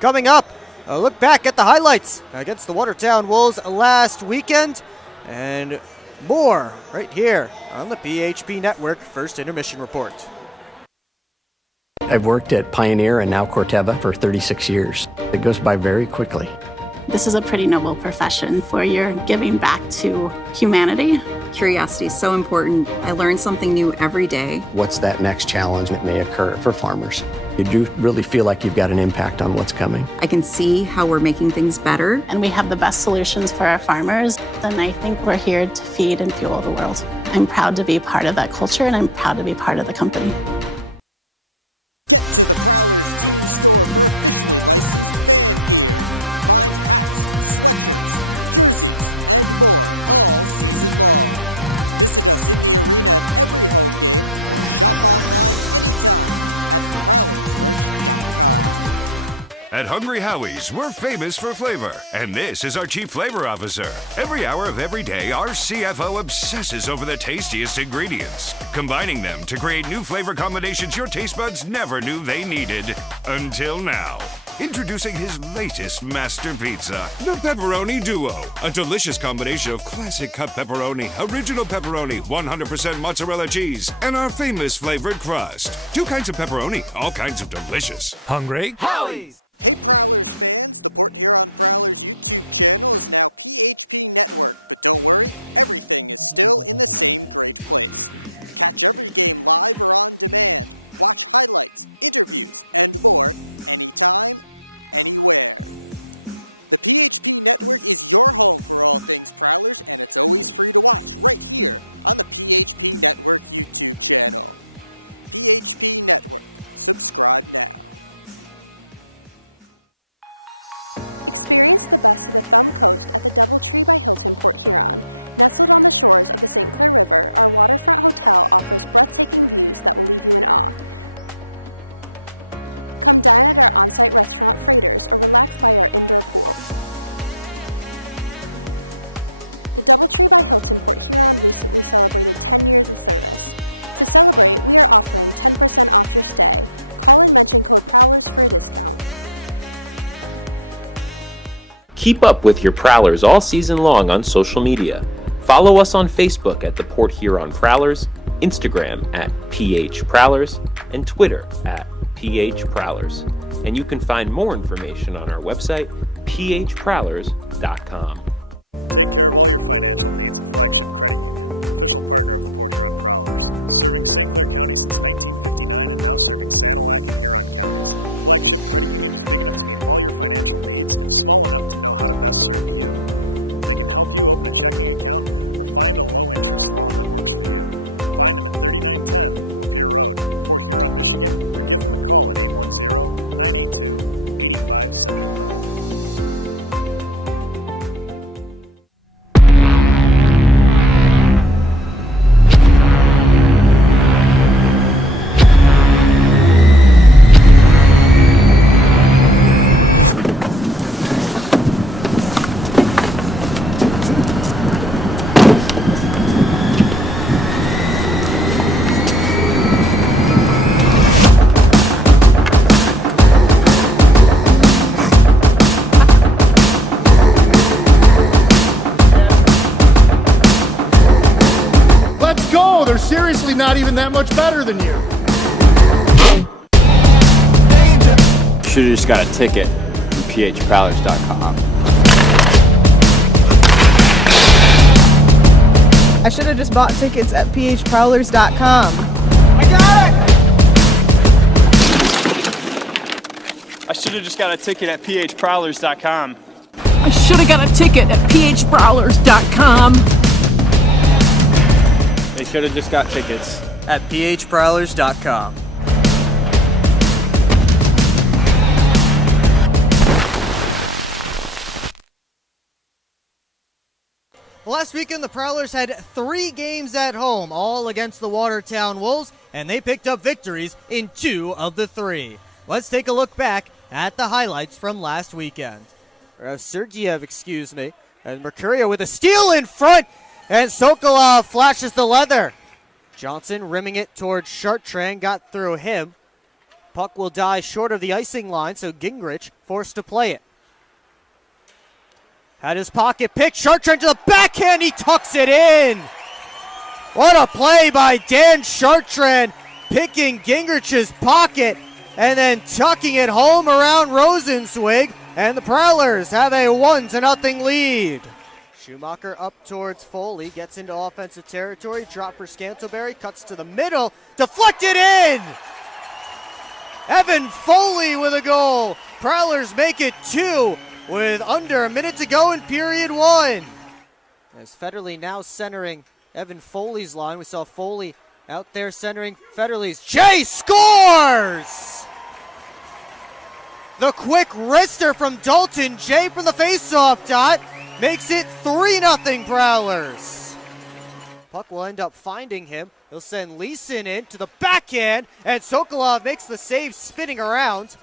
Coming up, a look back at the highlights against the Watertown Wolves last weekend, and more right here on the PHP Network First Intermission Report. I've worked at Pioneer and now Corteva for 36 years. It goes by very quickly. This is a pretty noble profession for you're giving back to humanity. Curiosity is so important. I learn something new every day. What's that next challenge that may occur for farmers? You do really feel like you've got an impact on what's coming. I can see how we're making things better. And we have the best solutions for our farmers. And I think we're here to feed and fuel the world. I'm proud to be part of that culture, and I'm proud to be part of the company. Get to the Prowlers team store for officially licensed fan gear. Find hats, sweatshirts, jerseys, and more all season long. Visit us in the arena at every home game or shop online anytime at prowlersmerch.com. At Hungry Howie's, we're famous for flavor, and this is our Chief Flavor Officer. Every hour of every day, our CFO obsesses over the tastiest ingredients, combining them to create new flavor combinations your taste buds never knew they needed. Until now. Introducing his latest master pizza, the Pepperoni Duo. A delicious combination of classic cut pepperoni, original pepperoni, 100% mozzarella cheese, and our famous flavored crust. 2 kinds of pepperoni, all kinds of delicious. Hungry? Howie's! Hey Prowlers fans, the Port Huron Prowlers YouTube channel is now PHP Network, but don't worry, everything is still in the same great place. Catch every game live or on demand, watch highlights, interviews, and more anytime, anywhere. The PHP Network is your home for all things Prowlers, and it's always free to watch right here on the PHP Network YouTube channel. PHP Network. Subscribe now. Experience the best of the Thumb Coast at the Doubletree by Hilton Port Huron. Nestled on the shores of the St. Clair River, our waterfront hotel offers breathtaking views that will leave you in awe. Come dine at our on-site restaurant Freighters or relax by our indoor pool. The Doubletree by Hilton Port Huron recently celebrated 10 years of service. To celebrate, we are offering 10% off your stay. Call and mention code Prowlers for a discount. Keep up with your Prowlers all season long on social media. Follow us on Facebook at the Port Huron Prowlers, Instagram at PH Prowlers, and Twitter at PH Prowlers. And you can find more information on our website, phprowlers.com. Take care of all your financial needs at Flagship Credit Union, official partner of the Port Huron Prowlers. Serving St. Clair County since 1959 and now serving Sanilac and Huron counties. Flagship Credit Union is big enough to meet all your financial needs and small enough to know how to best serve you. They can help you open a checking account or find a low-interest loan that works for you. Find them at 3910 Lapeer Road, Port Huron, Michigan, or give them a call at 810-982-8575. seriously not even that much better than you. Should've just got a ticket from phprowlers.com. I should have just bought tickets at phprowlers.com. I should have just got a ticket at phprowlers.com. I should have got a ticket at phprowlers.com. They should have just got tickets at phprowlers.com. Last weekend, the Prowlers had 3 games at home, all against the Watertown Wolves, and they picked up victories in 2 of the 3. Let's take a look back at the highlights from last weekend. Sergeyev, excuse me, and Mercurio with a steal in front, and Sokolov flashes the leather. Johnson rimming it towards Chartrand, got through him. Puck will die short of the icing line, so Gingrich forced to play it. Had his pocket picked, Chartrand to the backhand, he tucks it in. What a play by Dan Chartrand, picking Gingrich's pocket and then tucking it home around Rosenzweig, and the Prowlers have a 1-0 lead. Schumacher up towards Foley, gets into offensive territory, drop for Scantlebury, cuts to the middle, deflected in! Evan Foley with a goal. Prowlers make it 2 with under a minute to go in period 1. As Federley now centering Evan Foley's line. We saw Foley out there centering Federley's. Jay scores! The quick wrister from Dalton. Jay from the faceoff dot makes it 3-0 Prowlers. Puck will end up finding him. He'll send Leeson in to the backhand, and Sokolov makes the save spinning around.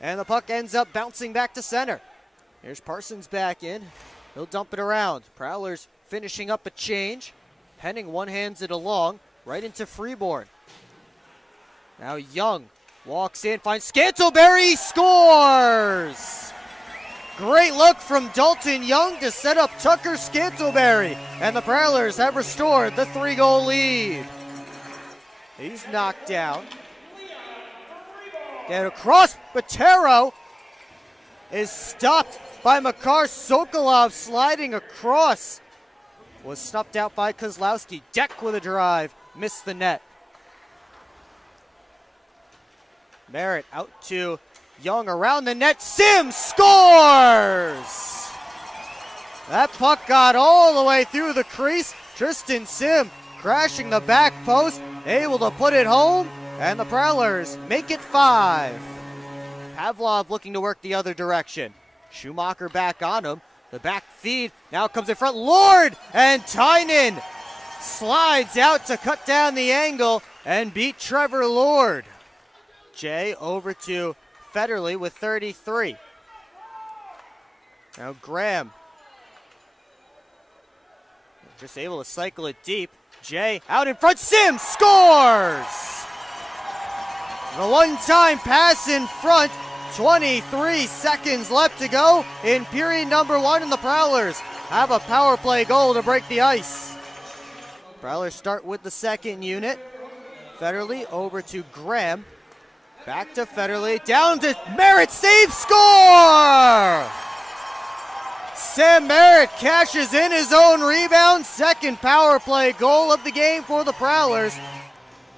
And the puck ends up bouncing back to center. Here's Parsons back in. He'll dump it around. Prowlers finishing up a change. Penning one-hands it along, right into Freeborn. Now Young walks in, finds Scantlebury, scores! Great look from Dalton Young to set up Tucker Scantlebury, and the Prowlers have restored the 3-goal lead. He's knocked down. And across, Botero is stopped by Makar. Sokolov sliding across. Was snuffed out by Kozlowski. Deck with a drive, missed the net. Merritt out to Young around the net. Sim scores! That puck got all the way through the crease. Tristan Sim crashing the back post, able to put it home, and the Prowlers make it 5. Pavlov looking to work the other direction. Schumacher back on him. The back feed now comes in front. Lord, and Tynan slides out to cut down the angle and beat Trevor Lord. Jay over to Federley with 33. Now Graham just able to cycle it deep. Jay out in front. Sim scores! The one-time pass in front. 23 seconds left to go in period number 1, and the Prowlers have a power play goal to break the ice. Prowlers start with the second unit. Federley over to Graham. Back to Federley. Down to Merritt. Save, score! Sam Merritt cashes in his own rebound. Second power play goal of the game for the Prowlers.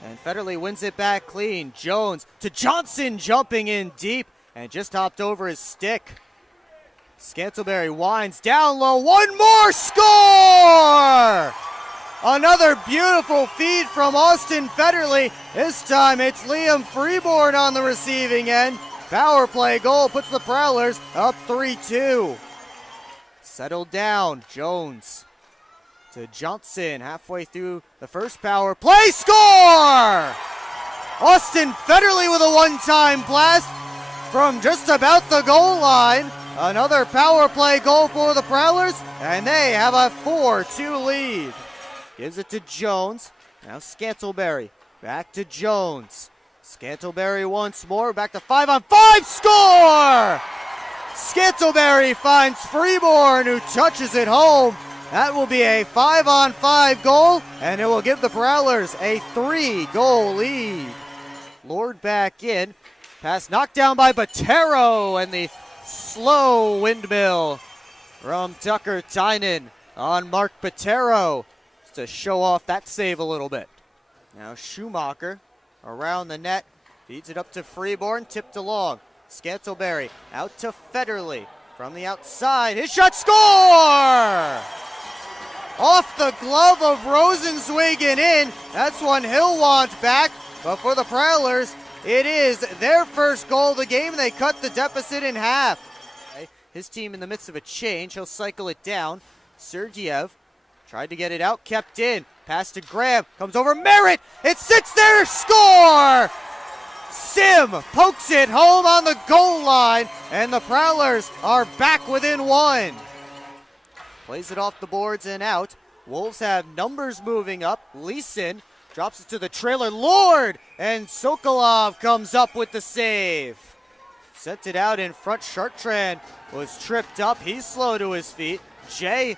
And Federley wins it back clean. Jones to Johnson, jumping in deep and just hopped over his stick. Scantlebury winds down low. One more, score! Another beautiful feed from Austin Federley. This time it's Liam Freeborn on the receiving end. Power play goal puts the Prowlers up 3-2. Settled down, Jones to Johnson halfway through the first power play. Score! Austin Federley with a one-time blast from just about the goal line. Another power play goal for the Prowlers, and they have a 4-2 lead. Gives it to Jones. Now Scantlebury. Back to Jones. Scantlebury once more. Back to 5-on-5. Score! Scantlebury finds Freeborn, who touches it home. That will be a 5-on-5 goal, and it will give the Prowlers a 3-goal lead. Lord back in. Pass knocked down by Botero, and the slow windmill from Tucker Tynan on Mark Botero to show off that save a little bit. Now Schumacher around the net, feeds it up to Freeborn, tipped along. Scantleberry out to Federley from the outside. His shot, score! Off the glove of Rosenzweig and in. That's one he'll want back. But for the Prowlers, it is their first goal of the game. They cut the deficit in half. His team in the midst of a change. He'll cycle it down. Sergiev tried to get it out, kept in. Pass to Graham. Comes over Merritt. It sits there. Score! Sim pokes it home on the goal line. And the Prowlers are back within one. Plays it off the boards and out. Wolves have numbers moving up. Leeson drops it to the trailer. Lord! And Sokolov comes up with the save. Sent it out in front. Chartrand was tripped up. He's slow to his feet. Jay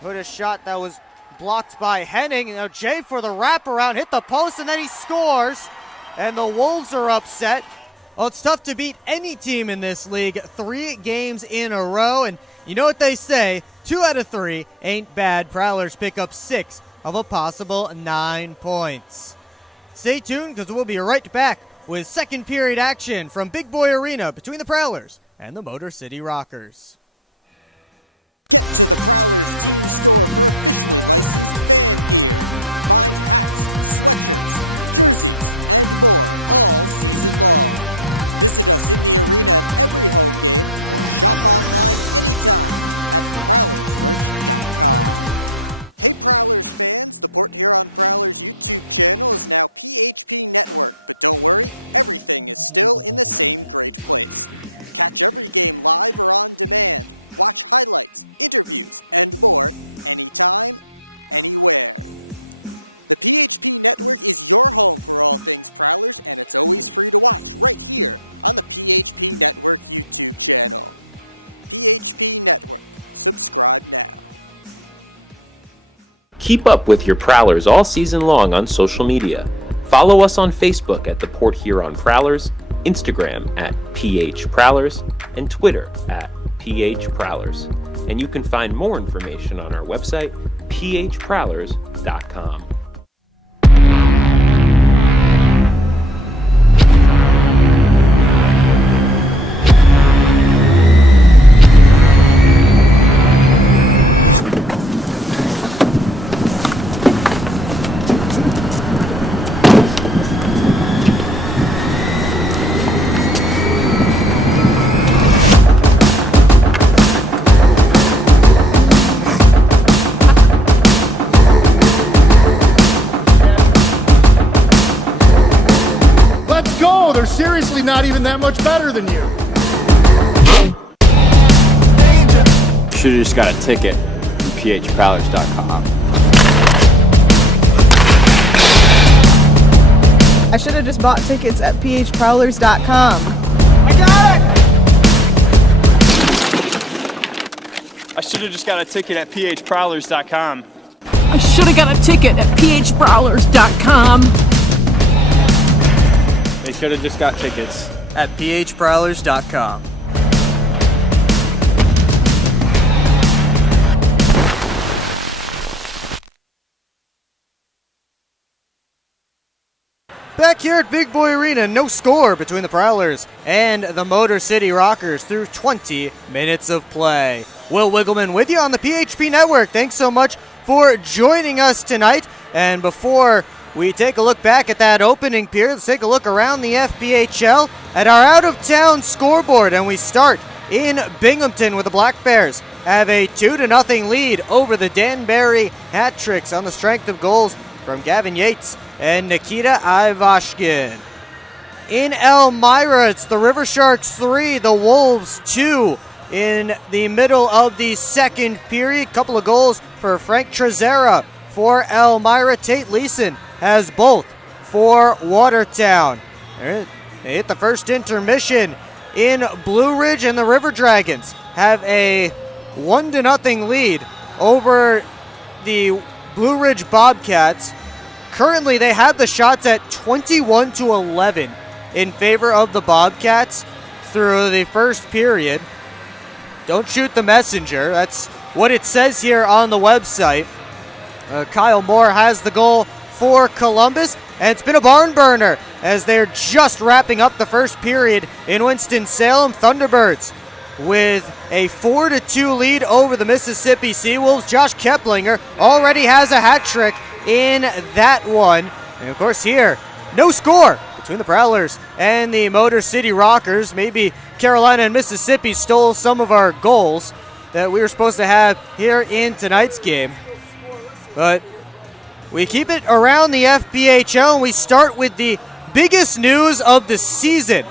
put a shot that was blocked by Henning. Now Jay for the wraparound. Hit the post and then he scores. And the Wolves are upset. Well, it's tough to beat any team in this league 3 games in a row. And you know what they say, 2 out of 3 ain't bad. Prowlers pick up 6 of a possible 9 points. Stay tuned because we'll be right back with second period action from Big Boy Arena between the Prowlers and the Motor City Rockers. Get to the Prowlers team store for officially licensed fan gear. Find hats, sweatshirts, jerseys, and more all season long. Visit us in the arena at every home game or shop online anytime at prowlersmerch.com. Hey Prowlers fans, the Port Huron Prowlers YouTube channel is now PHP Network, but don't worry, everything is still in the same great place. Catch every game live or on demand, watch highlights, interviews, and more anytime, anywhere. The PHP Network is your home for all things Prowlers, and it's always free to watch right here on the PHP Network YouTube channel. PHP Network. Subscribe now. Keep up with your Prowlers all season long on social media. Follow us on Facebook at the Port Huron Prowlers, Instagram at PH Prowlers, and Twitter at PH Prowlers. And you can find more information on our website, phprowlers.com. They're seriously not even that much better than you. Should've just got a ticket from phprowlers.com. I should have just bought tickets at phprowlers.com. I should have just got a ticket at phprowlers.com. I should have got a ticket at phprowlers.com. They should have just got tickets at phprowlers.com. Back here at Big Boy Arena, no score between the Prowlers and the Motor City Rockers through 20 minutes of play. Will Wiggleman with you on the PHP Network. Thanks so much for joining us tonight. And before we take a look back at that opening period, let's take a look around the FPHL at our out-of-town scoreboard. And we start in Binghamton with the Black Bears have a 2-0 lead over the Danbury Hat Tricks on the strength of goals from Gavin Yates and Nikita Ivashkin. In Elmira, it's the River Sharks 3, the Wolves 2 in the middle of the second period. Couple of goals for Frank Trezera for Elmira. Tate Leeson has both for Watertown. They hit the first intermission in Blue Ridge, and the River Dragons have a 1-0 lead over the Blue Ridge Bobcats. Currently, they have the shots at 21-11 in favor of the Bobcats through the first period. Don't shoot the messenger. That's what it says here on the website. Kyle Moore has the goal for Columbus, and it's been a barn burner as they're just wrapping up the first period in Winston-Salem. Thunderbirds with a 4-2 lead over the Mississippi Seawolves. Josh Keplinger already has a hat trick in that one. And of course here, no score between the Prowlers and the Motor City Rockers. Maybe Carolina and Mississippi stole some of our goals that we were supposed to have here in tonight's game. But we keep it around the FPHL, and we start with the biggest news of the season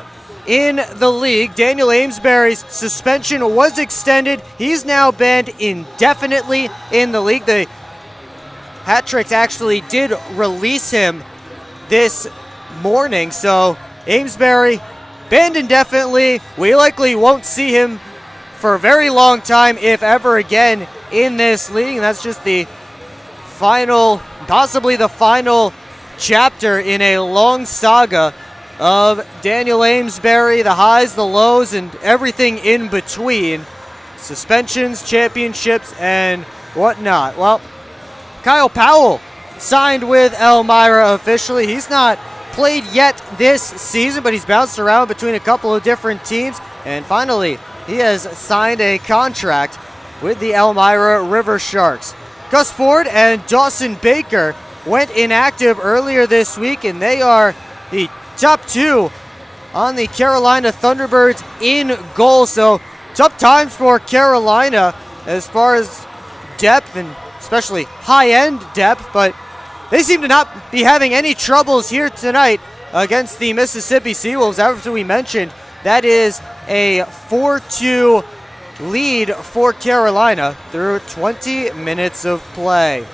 in the league. Daniel Amesbury's suspension was extended. He's now banned indefinitely in the league. The hat tricks actually did release him this morning, so Amesbury banned indefinitely. We likely won't see him for a very long time, if ever again, in this league. And that's just the final, possibly the final chapter in a long saga of Daniel Amesbury, the highs, the lows, and everything in between. Suspensions, championships, and whatnot. Well, Kyle Powell signed with Elmira officially. He's not played yet this season, but he's bounced around between a couple of different teams. And finally, he has signed a contract with the Elmira River Sharks. Gus Ford and Dawson Baker went inactive earlier this week, and they are the top two on the Carolina Thunderbirds in goal. So tough times for Carolina as far as depth, and especially high-end depth, but they seem to not be having any troubles here tonight against the Mississippi Seawolves. As we mentioned, that is a 4-2 lead for Carolina through 20 minutes of play.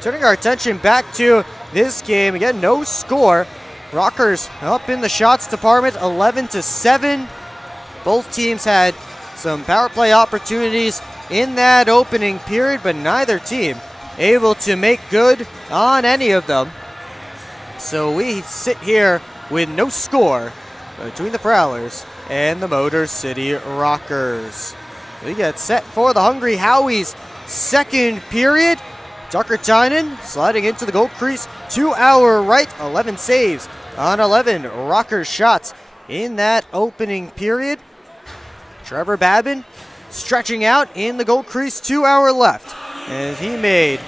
Turning our attention back to this game, again, no score. Rockers up in the shots department, 11-7. Both teams had some power play opportunities in that opening period, but neither team able to make good on any of them. So we sit here with no score between the Prowlers and the Motor City Rockers. We get set for the Hungry Howie's second period. Tucker Tynan sliding into the goal crease to our right. 11 saves on 11 Rockers shots in that opening period. Trevor Babin stretching out in the goal crease to our left, and he made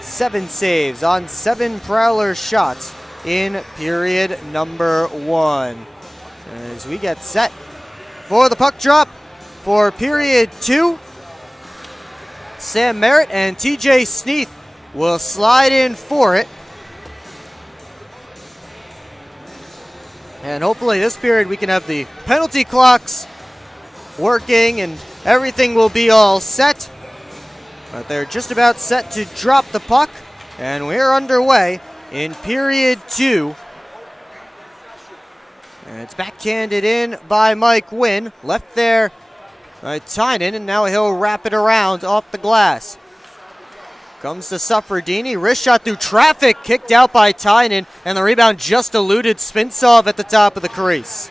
7 saves on 7 Prowler shots in period number 1. As we get set for the puck drop for period 2, Sam Merritt and TJ Sneath will slide in for it. And hopefully this period we can have the penalty clocks working and everything will be all set. But they're just about set to drop the puck, and we're underway in period 2. And it's backhanded in by Mike Wynn. Left there by Tynan, and now he'll wrap it around off the glass. Comes to Suffredini, wrist shot through traffic, kicked out by Tynan, and the rebound just eluded Spinsov at the top of the crease.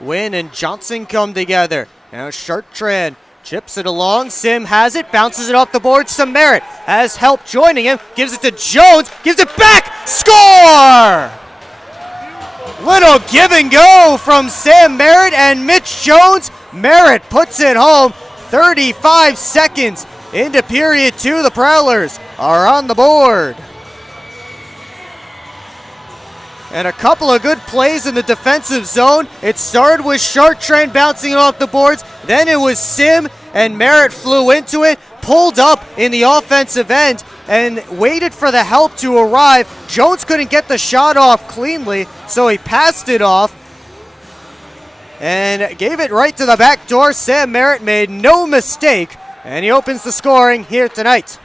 Wynn and Johnson come together. Now Chartrand chips it along. Sim has it, bounces it off the boards to Merritt. Has help joining him, gives it to Jones, gives it back, score! Little give and go from Sam Merritt and Mitch Jones. Merritt puts it home. 35 seconds into period 2. The Prowlers are on the board. And a couple of good plays in the defensive zone. It started with Chartrand bouncing it off the boards. Then it was Sim, and Merritt flew into it, pulled up in the offensive end, and waited for the help to arrive. Jones couldn't get the shot off cleanly, so he passed it off and gave it right to the back door. Sam Merritt made no mistake, and he opens the scoring here tonight.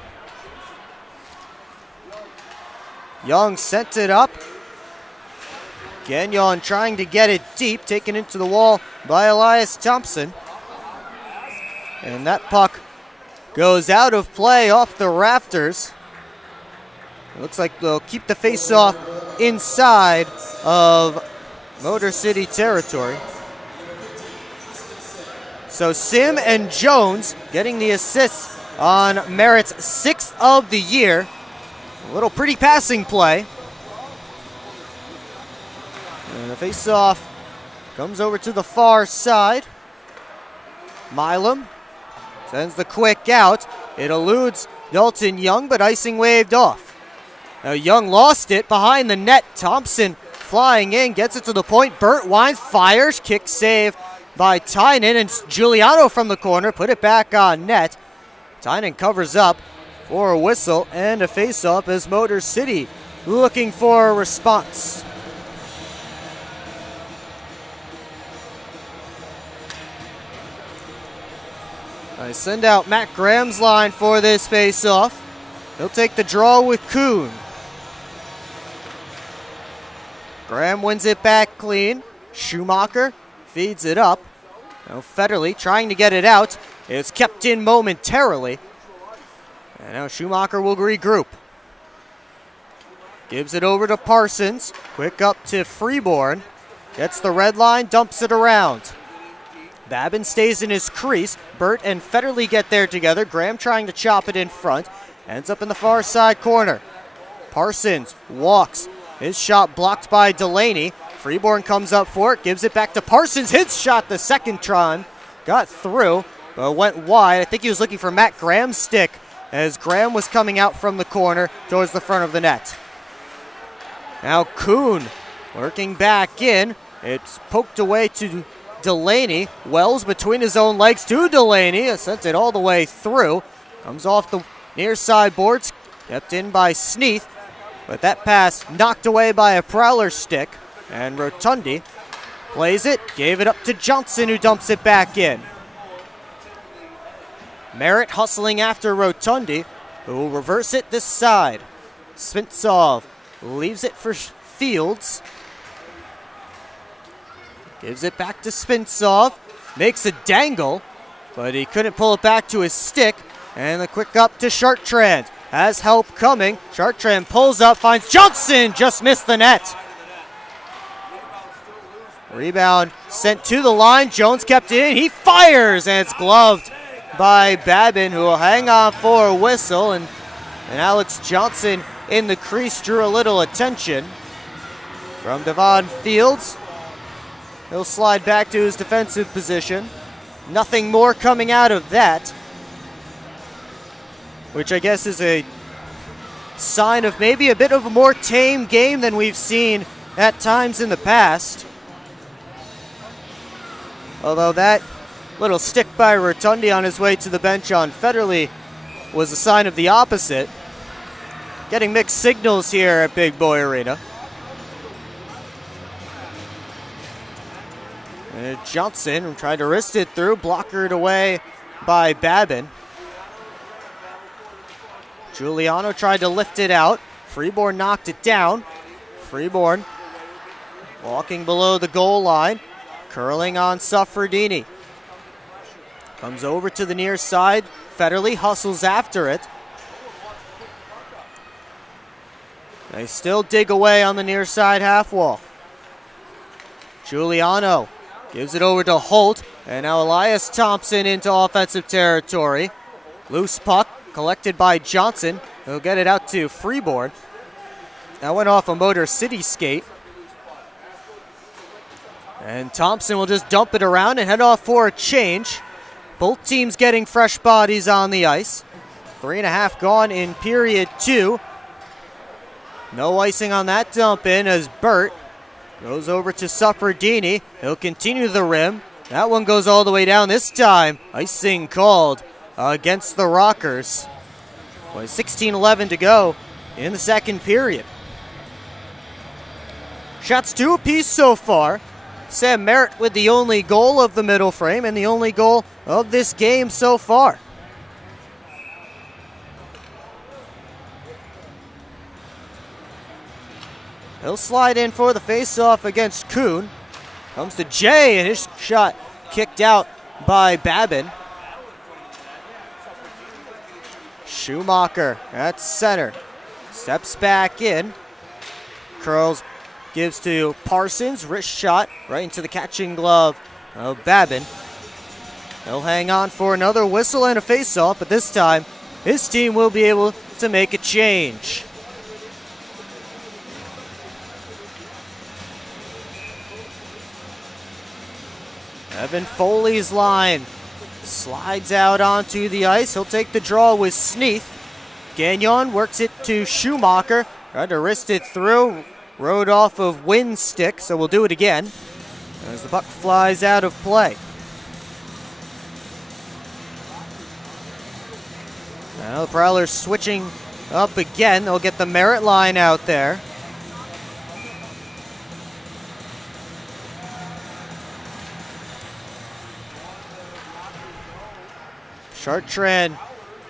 Young sent it up. Gagnon trying to get it deep, taken into the wall by Elias Thompson. And that puck goes out of play off the rafters. It looks like they'll keep the face-off inside of Motor City territory. So Sim and Jones getting the assists on Merritt's 6th of the year. A little pretty passing play. And the face-off comes over to the far side. Milam sends the quick out. It eludes Dalton Young, but icing waved off. Now Young lost it behind the net. Thompson flying in, gets it to the point. Burt Wines fires, kick save by Tynan, and Giuliano from the corner put it back on net. Tynan covers up for a whistle and a face-off as Motor City looking for a response. I send out Matt Graham's line for this face-off. He'll take the draw with Kuhn. Graham wins it back clean. Schumacher feeds it up. Now Federley trying to get it out. It's kept in momentarily. And now Schumacher will regroup. Gives it over to Parsons. Quick up to Freeborn. Gets the red line, dumps it around. Babin stays in his crease. Burt and Federley get there together. Graham trying to chop it in front. Ends up in the far side corner. Parsons walks. His shot blocked by Delaney. Freeborn comes up for it. Gives it back to Parsons. His shot the second time. Got through, but went wide. I think he was looking for Matt Graham's stick as Graham was coming out from the corner towards the front of the net. Now Kuhn working back in. It's poked away to Delaney. Wells between his own legs to Delaney. Sent it all the way through. Comes off the near side boards. Kept in by Sneath. But that pass knocked away by a Prowler stick. And Rotundi plays it. Gave it up to Johnson, who dumps it back in. Merritt hustling after Rotundi, who will reverse it this side. Svintsov leaves it for Fields. Gives it back to Svintsov. Makes a dangle, but he couldn't pull it back to his stick. And the quick up to Chartrand. Has help coming. Chartrand pulls up, finds Johnson. Just missed the net. Rebound sent to the line. Jones kept it in. He fires, and it's gloved by Babin, who will hang on for a whistle. And Alex Johnson in the crease drew a little attention from Devon Fields. He'll slide back to his defensive position. Nothing more coming out of that, which I guess is a sign of maybe a bit of a more tame game than we've seen at times in the past. Although that little stick by Rotundi on his way to the bench on Federley was a sign of the opposite. Getting mixed signals here at Big Boy Arena. And Johnson tried to wrist it through, blockered away by Babin. Giuliano tried to lift it out. Freeborn knocked it down. Freeborn walking below the goal line. Curling on Suffredini. Comes over to the near side. Federley hustles after it. They still dig away on the near side half wall. Giuliano gives it over to Holt. And now Elias Thompson into offensive territory. Loose puck collected by Johnson. He'll get it out to Freeborn. That went off a Motor City skate. And Thompson will just dump it around and head off for a change. Both teams getting fresh bodies on the ice. 3.5 gone in period 2. No icing on that dump in as Burt goes over to Suffredini. He'll continue the rim. That one goes all the way down this time. Icing called against the Rockers. 16:11 to go in the second period. Shots 2 apiece so far. Sam Merritt with the only goal of the middle frame and the only goal of this game so far. He'll slide in for the faceoff against Kuhn. Comes to Jay, and his shot kicked out by Babin. Schumacher at center. Steps back in. Curls, gives to Parsons. Wrist shot right into the catching glove of Babin. He'll hang on for another whistle and a face-off, but this time his team will be able to make a change. Evan Foley's line slides out onto the ice. He'll take the draw with Sneath. Gagnon works it to Schumacher. Tried to wrist it through. Rode off of Wynn's stick, so we'll do it again as the puck flies out of play. Now the Prowlers switching up again. They'll get the Merritt line out there. Chartrand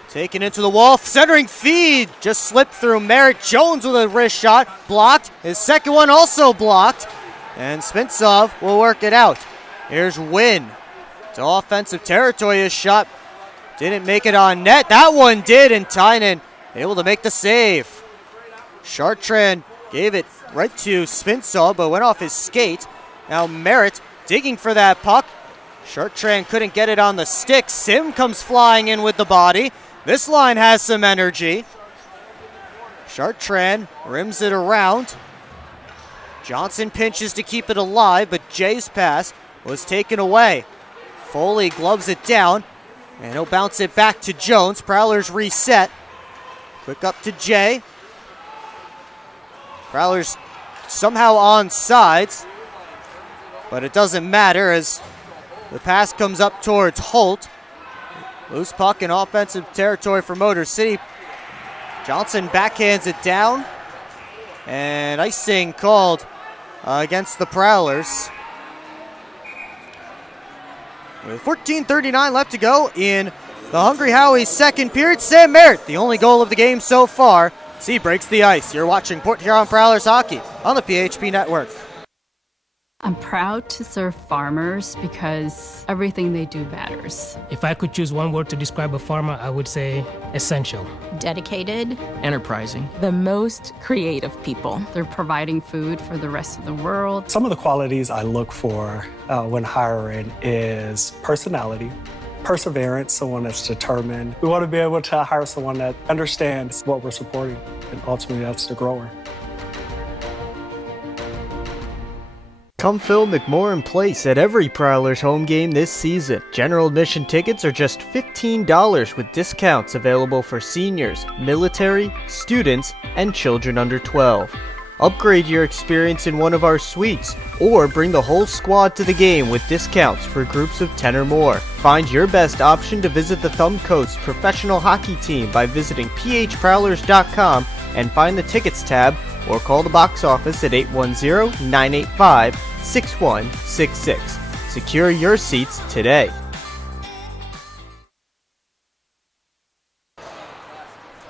taken into the wall, centering feed, just slipped through Merritt. Jones with a wrist shot, blocked. His second one also blocked, and Spintsov will work it out. Here's Wynn to offensive territory. His shot didn't make it on net. That one did, and Tynan able to make the save. Chartrand gave it right to Spintsov, but went off his skate. Now Merritt digging for that puck. Chartrand couldn't get it on the stick. Sim comes flying in with the body. This line has some energy. Chartrand rims it around. Johnson pinches to keep it alive, but Jay's pass was taken away. Foley gloves it down, and he'll bounce it back to Jones. Prowlers reset. Quick up to Jay. Prowlers somehow on sides, but it doesn't matter as the pass comes up towards Holt. Loose puck in offensive territory for Motor City. Johnson backhands it down. And icing called against the Prowlers. With 14:39 left to go in the Hungry Howie's second period, Sam Merritt, the only goal of the game so far. C breaks the ice. You're watching Port Huron Prowlers hockey on the PHP Network. I'm proud to serve farmers because everything they do matters. If I could choose one word to describe a farmer, I would say essential. Dedicated. Enterprising. The most creative people. They're providing food for the rest of the world. Some of the qualities I look for when hiring is personality, perseverance, someone that's determined. We want to be able to hire someone that understands what we're supporting, and ultimately that's the grower. Come fill McMorran Place at every Prowlers home game this season. General admission tickets are just $15 with discounts available for seniors, military, students, and children under 12. Upgrade your experience in one of our suites, or bring the whole squad to the game with discounts for groups of 10 or more. Find your best option to visit the Thumb Coast professional hockey team by visiting phprowlers.com and find the tickets tab, or call the box office at 810-985-6166. Secure your seats today.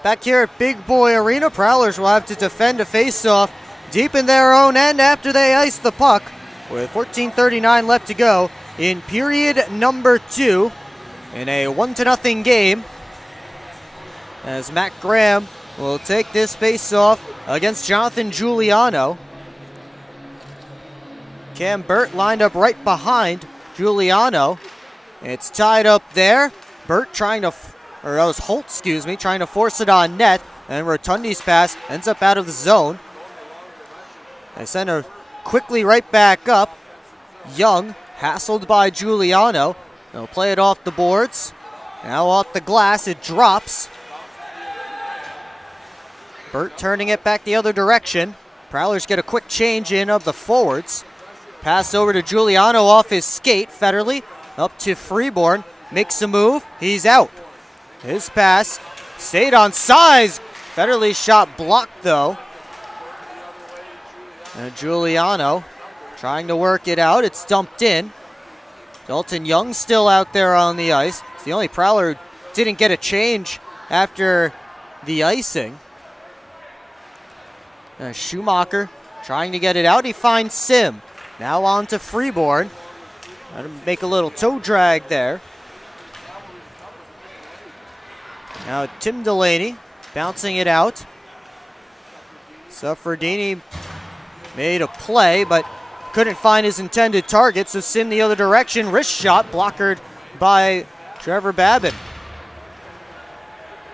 Back here at Big Boy Arena, Prowlers will have to defend a face-off deep in their own end after they ice the puck with 14:39 left to go in period number 2 in a 1-0 game, as Matt Graham will take this face-off against Jonathan Giuliano. Cam Burt lined up right behind Giuliano. It's tied up there. Burt trying to, or that was Holt, trying to force it on net, and Rotundi's pass ends up out of the zone. They send her quickly right back up. Young, hassled by Giuliano. They'll play it off the boards. Now off the glass, it drops. Burt turning it back the other direction. Prowlers get a quick change in of the forwards. Pass over to Giuliano off his skate. Federley up to Freeborn. Makes a move. He's out. His pass stayed on size. Federley's shot blocked though. And Giuliano trying to work it out. It's dumped in. Dalton Young still out there on the ice. It's the only Prowler who didn't get a change after the icing. Schumacher trying to get it out. He finds Sim. Now on to Freeborn. Trying to make a little toe drag there. Now Tim Delaney bouncing it out. Suffredini made a play, but couldn't find his intended target, so Sim the other direction. Wrist shot blockered by Trevor Babin.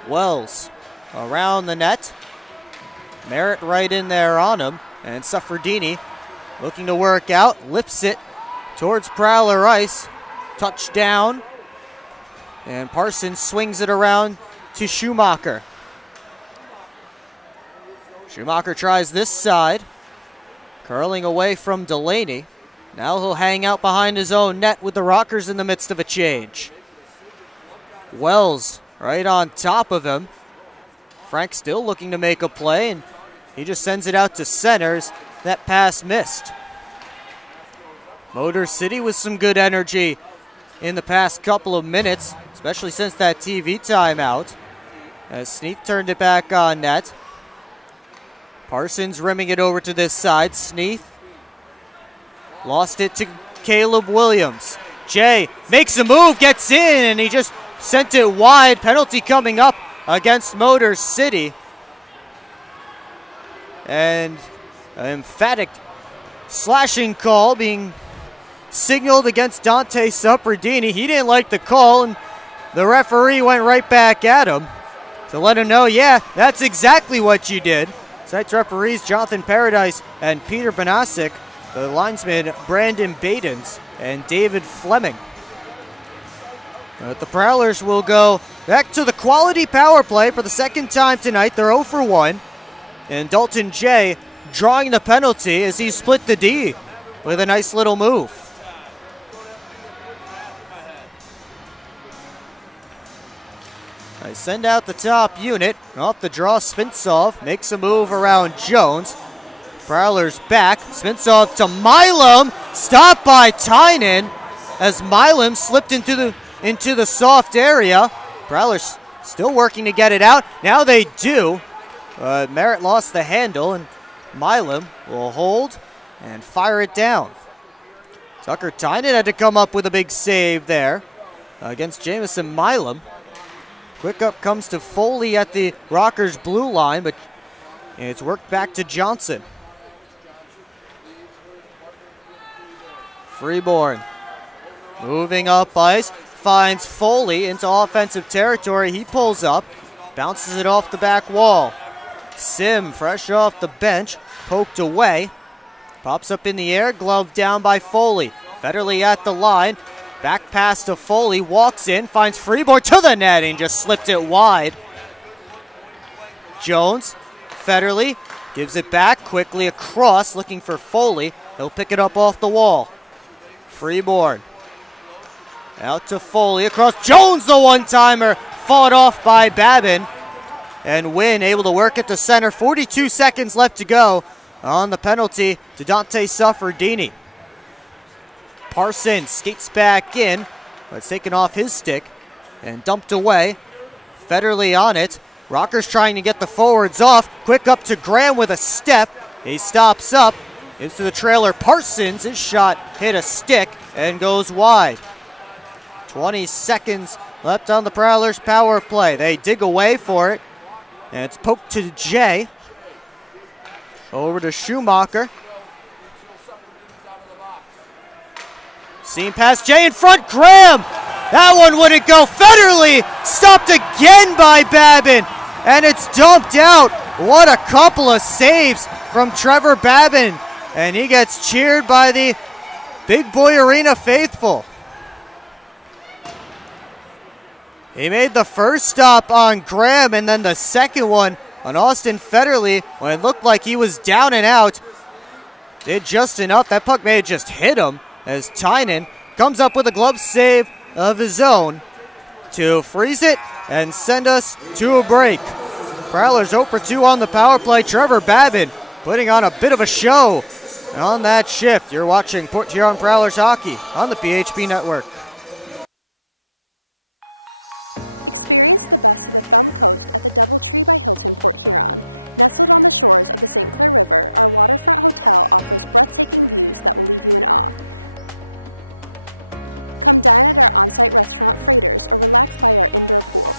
Wells around the net. Merritt right in there on him, and Suffredini looking to work out, lifts it towards Prowler ice. Touchdown, and Parsons swings it around to Schumacher. Schumacher tries this side, curling away from Delaney. Now he'll hang out behind his own net with the Rockers in the midst of a change. Wells right on top of him. Frank still looking to make a play, and he just sends it out to centers. That pass missed. Motor City with some good energy in the past couple of minutes, especially since that TV timeout, as Sneath turned it back on net. Parsons rimming it over to this side. Sneath lost it to Caleb Williams. Jay makes a move, gets in, and he just sent it wide. Penalty coming up against Motor City. And an emphatic slashing call being signaled against Dante Suffredini. He didn't like the call, and the referee went right back at him to let him know, yeah, that's exactly what you did. Tonight's referees Jonathan Paradise and Peter Banasic, the linesman Brandon Badens and David Fleming. But the Prowlers will go back to the quality power play for the second time tonight. They're 0 for 1. And Dalton Jay drawing the penalty as he split the D with a nice little move. I send out the top unit. Off the draw, Spintsov makes a move around Jones. Prowlers back. Spintsov to Milam. Stopped by Tynan as Milam slipped into the soft area. Prowlers still working to get it out. Now they do. Merritt lost the handle, and Milam will hold and fire it down. Tucker Tynan had to come up with a big save there against Jamison Milam. Quick up comes to Foley at the Rockers' blue line, but it's worked back to Johnson. Freeborn moving up ice, finds Foley into offensive territory. He pulls up, bounces it off the back wall. Sim, fresh off the bench, poked away. Pops up in the air, glove down by Foley. Federley at the line. Back pass to Foley, walks in, finds Freeborn to the net and just slipped it wide. Jones, Federley, gives it back quickly across, looking for Foley. He'll pick it up off the wall. Freeborn out to Foley, across. Jones, the one-timer, fought off by Babin. And Wynn able to work at the center. 42 seconds left to go on the penalty to Dante Suffredini. Parsons skates back in, but it's taken off his stick and dumped away. Federley on it. Rockers trying to get the forwards off. Quick up to Graham with a step. He stops up into the trailer. Parsons, his shot hit a stick and goes wide. 20 seconds left on the Prowlers power play. They dig away for it, and it's poked to Jay. Over to Schumacher. Seam pass, Jay in front, Graham! That one wouldn't go. Federley stopped again by Babin, and it's dumped out. What a couple of saves from Trevor Babin, and he gets cheered by the Big Boy Arena faithful. He made the first stop on Graham, and then the second one on Austin Federley when it looked like he was down and out. Did just enough. That puck may have just hit him, as Tynan comes up with a glove save of his own to freeze it and send us to a break. Prowlers 0 for 2 on the power play. Trevor Babin putting on a bit of a show on that shift. You're watching Port Huron Prowlers hockey on the PHP Network. Experience the best of the Thumb Coast at the DoubleTree by Hilton Port Huron. Nestled on the shores of the St. Clair River, our waterfront hotel offers breathtaking views that will leave you in awe. Come dine at our on-site restaurant Freighters or relax by our indoor pool.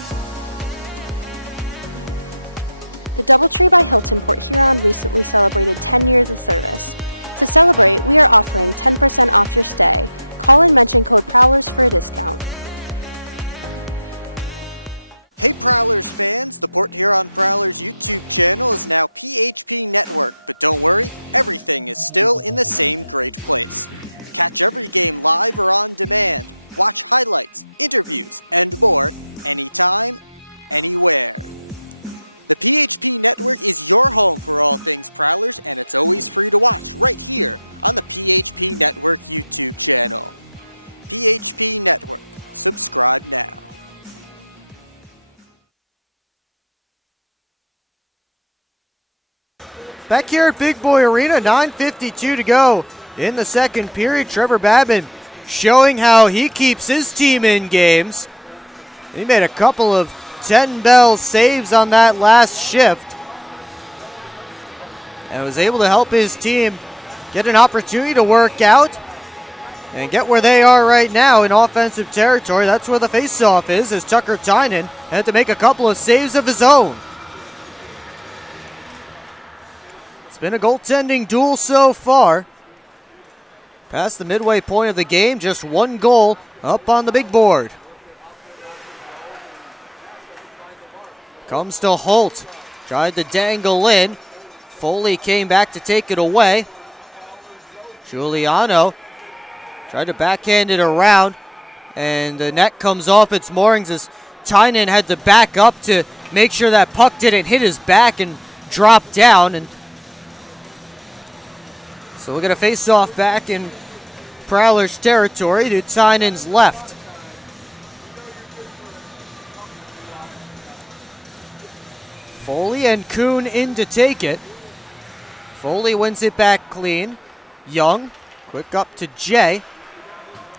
The DoubleTree by Hilton Port Huron recently celebrated 10 years of service. To celebrate, we are offering 10% off your stay. Call and mention code Prowlers for a discount. Hey Prowlers fans, the Port Huron Prowlers YouTube channel is now PHP Network, but don't worry, everything is still in the same great place. Catch every game live or on demand, watch highlights, interviews, and more, anytime, anywhere. The PHP Network is your home for all things Prowlers, and it's always free to watch right here on the PHP Network YouTube channel. PHP Network. Subscribe now. Back here at Big Boy Arena, 9:52 to go in the second period. Trevor Babin showing how he keeps his team in games. He made a couple of 10-bell saves on that last shift and was able to help his team get an opportunity to work out and get where they are right now in offensive territory. That's where the face-off is, as Tucker Tynan had to make a couple of saves of his own. Been a goaltending duel so far. Past the midway point of the game, just one goal up on the big board. Comes to Holt. Tried to dangle in. Foley came back to take it away. Giuliano tried to backhand it around, and the net comes off its moorings as Tynan had to back up to make sure that puck didn't hit his back and drop down. And so we're going to face off back in Prowlers territory to Tynan's left. Foley and Kuhn in to take it. Foley wins it back clean. Young, quick up to Jay.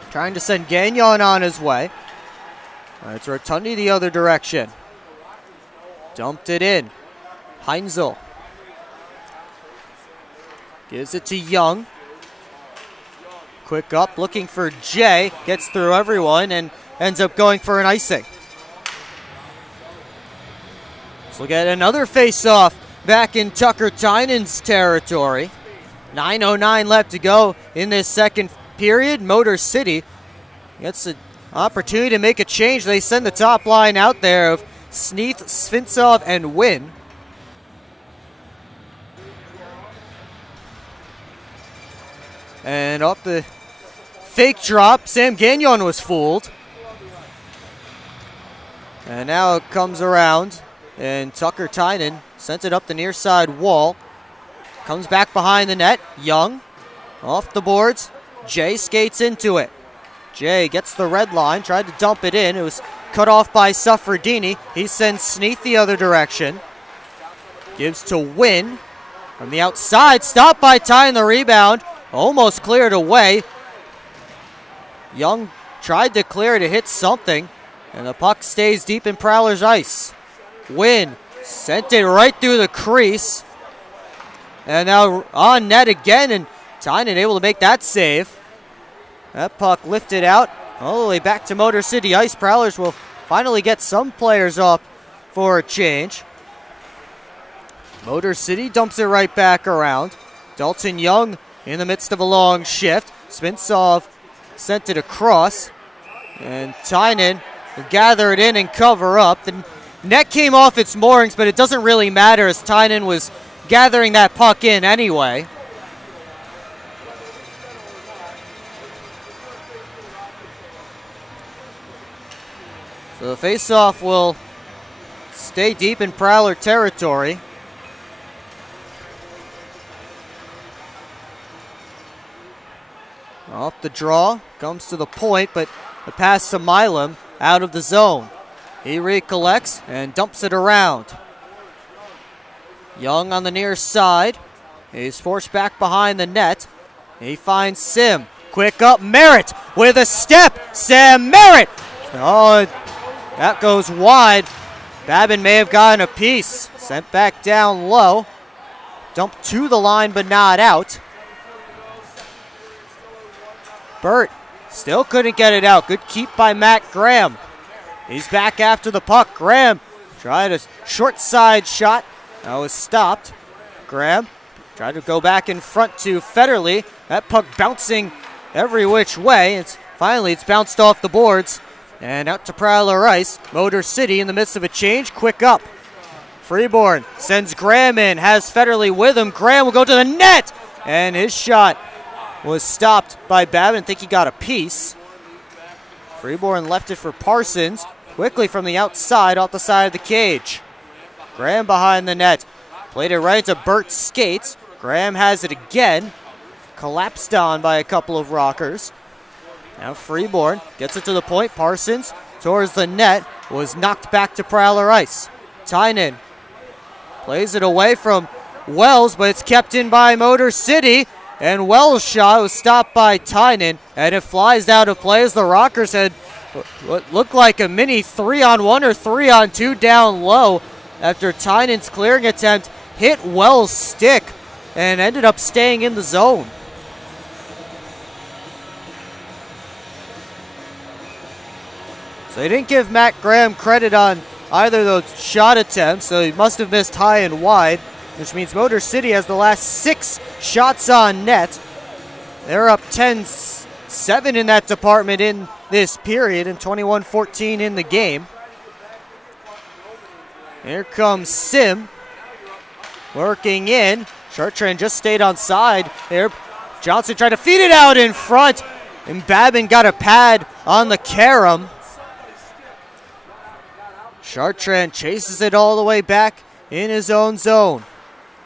Trying to send Gagnon on his way. It's Rotundi the other direction. Dumped it in. Heinzel. Gives it to Young. Quick up, looking for Jay. Gets through everyone and ends up going for an icing. Let's look at another face-off back in Tucker Tynan's territory. 9:09 left to go in this second period. Motor City gets an opportunity to make a change. They send the top line out there of Sneath, Svintsov, and Wynn. And up the fake drop, Sam Gagnon was fooled. And now it comes around, and Tucker Tynan sent it up the near side wall. Comes back behind the net. Young, off the boards. Jay skates into it. Jay gets the red line, tried to dump it in. It was cut off by Suffredini. He sends Sneath the other direction. Gives to Wynn. From the outside, stopped by Tynan, the rebound. Almost cleared away. Young tried to clear to hit something, and the puck stays deep in Prowler's ice. Wynn sent it right through the crease. And now on net again, and Tynan able to make that save. That puck lifted out all the way back to Motor City ice. Prowlers will finally get some players up for a change. Motor City dumps it right back around. Dalton Young in the midst of a long shift. Svintsov sent it across. And Tynan will gather it in and cover up. The net came off its moorings, but it doesn't really matter as Tynan was gathering that puck in anyway. So the face-off will stay deep in Prowler territory. Off the draw, comes to the point, but the pass to Milam out of the zone. He recollects and dumps it around. Young on the near side. He's forced back behind the net. He finds Sim. Quick up, Merritt with a step. Sam Merritt. Oh, that goes wide. Babin may have gotten a piece. Sent back down low. Dumped to the line, but not out. Burt still couldn't get it out. Good keep by Matt Graham. He's back after the puck. Graham tried a short side shot. That was stopped. Graham tried to go back in front to Federley. That puck bouncing every which way. Finally, it's bounced off the boards and out to Prowler ice. Motor City in the midst of a change. Quick up. Freeborn sends Graham in, has Federley with him. Graham will go to the net, and his shot was stopped by Babin. I think he got a piece. Freeborn left it for Parsons. Quickly from the outside, off the side of the cage. Graham behind the net. Played it right to Burt Skates. Graham has it again. Collapsed on by a couple of Rockers. Now Freeborn gets it to the point. Parsons towards the net. Was knocked back to Prowler ice. Tynan plays it away from Wells, but it's kept in by Motor City. And Wells' shot was stopped by Tynan, and it flies out of play as the Rockers had what looked like a mini 3-on-1 or 3-on-2 down low after Tynan's clearing attempt hit Wells' stick and ended up staying in the zone. So they didn't give Matt Graham credit on either of those shot attempts, so he must have missed high and wide, which means Motor City has the last 6 shots on net. They're up 10-7 in that department in this period and 21-14 in the game. Here comes Sim working in. Chartrand just stayed on side there. Johnson tried to feed it out in front, and Babin got a pad on the carom. Chartrand chases it all the way back in his own zone.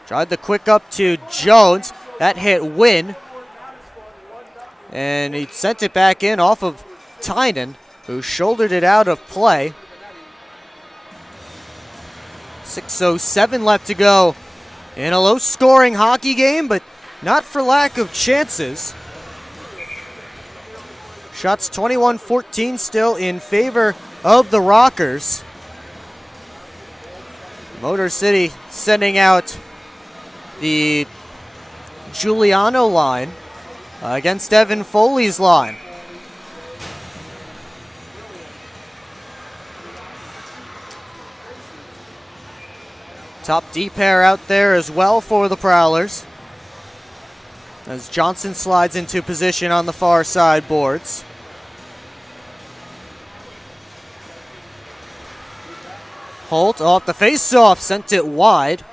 Tried the quick up to Jones. That hit Wynn. And he sent it back in off of Tynan, who shouldered it out of play. 6:07 left to go in a low-scoring hockey game, but not for lack of chances. Shots 21-14 still in favor of the Rockers. Motor City sending out the Giuliano line against Evan Foley's line. Top D pair out there as well for the Prowlers, as Johnson slides into position on the far side boards. Holt off the face-off, sent it wide.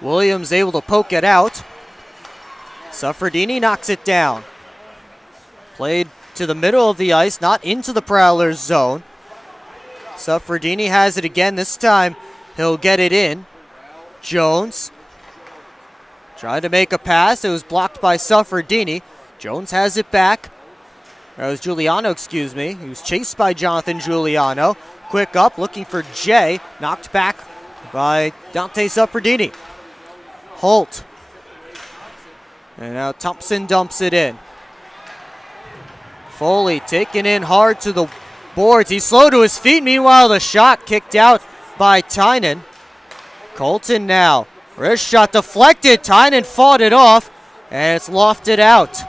Williams able to poke it out. Suffredini knocks it down. Played to the middle of the ice, not into the Prowlers zone. Suffredini has it again. This time he'll get it in. Jones tried to make a pass. It was blocked by Suffredini. Jones has it back. That was Giuliano, excuse me. He was chased by Jonathan Giuliano. Quick up, looking for Jay. Knocked back by Dante Suffredini. Holt. And now Thompson dumps it in. Foley taken in hard to the boards. He's slow to his feet. Meanwhile, the shot kicked out by Tynan. Colton now. Wrist shot deflected. Tynan fought it off, and it's lofted out.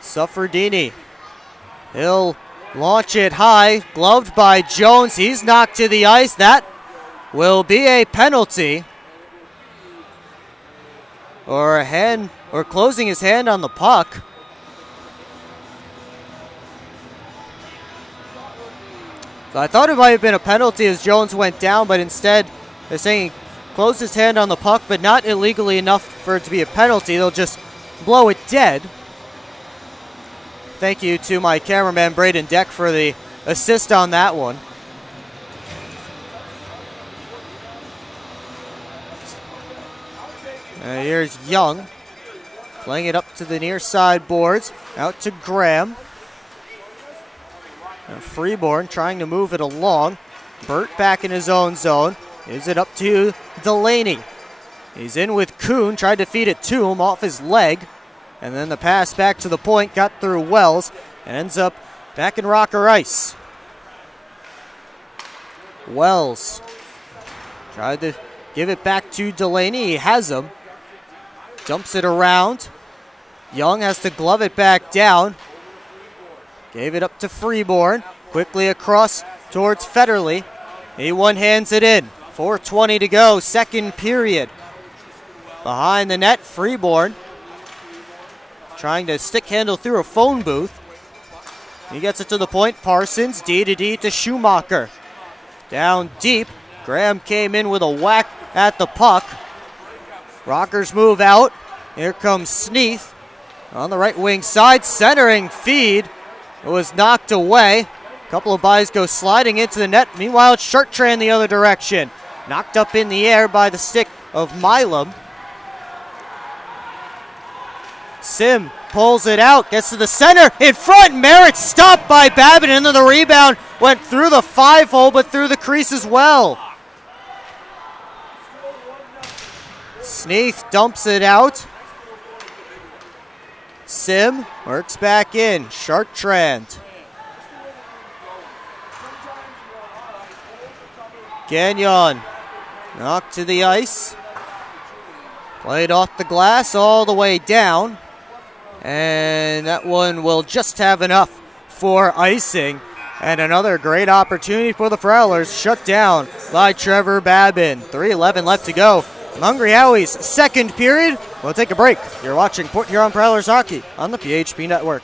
Suffredini. He'll launch it high. Gloved by Jones. He's knocked to the ice. That will be a penalty. Or a hand, or closing his hand on the puck. So I thought it might have been a penalty as Jones went down, but instead they're saying he closed his hand on the puck, but not illegally enough for it to be a penalty. They'll just blow it dead. Thank you to my cameraman, Braden Deck, for the assist on that one. Here's Young, playing it up to the near side boards, out to Graham. And Freeborn trying to move it along. Burt back in his own zone. Gives it up to Delaney. He's in with Kuhn, tried to feed it to him off his leg. And then the pass back to the point, got through Wells, and ends up back in Rocker ice. Wells tried to give it back to Delaney. He has him. Dumps it around. Young has to glove it back down. Gave it up to Freeborn. Quickly across towards Federley. He one-hands it in. 4:20 to go, second period. Behind the net, Freeborn trying to stick handle through a phone booth. He gets it to the point. Parsons, D to Schumacher. Down deep. Graham came in with a whack at the puck. Rockers move out. Here comes Sneath on the right wing side, centering feed. It was knocked away. A couple of buys go sliding into the net. Meanwhile, it's Chartrand the other direction. Knocked up in the air by the stick of Milam. Sim pulls it out, gets to the center, in front, Merritt stopped by Babin, and then the rebound went through the 5-hole, but through the crease as well. Sneath dumps it out. Sim works back in, Chartrand. Gagnon knocked to the ice. Played off the glass all the way down. And that one will just have enough for icing. And another great opportunity for the Prowlers, shut down by Trevor Babin. 3:11 left to go. Hungry Howie's second period. We'll take a break. You're watching Port Huron Prowlers hockey on the PHP Network.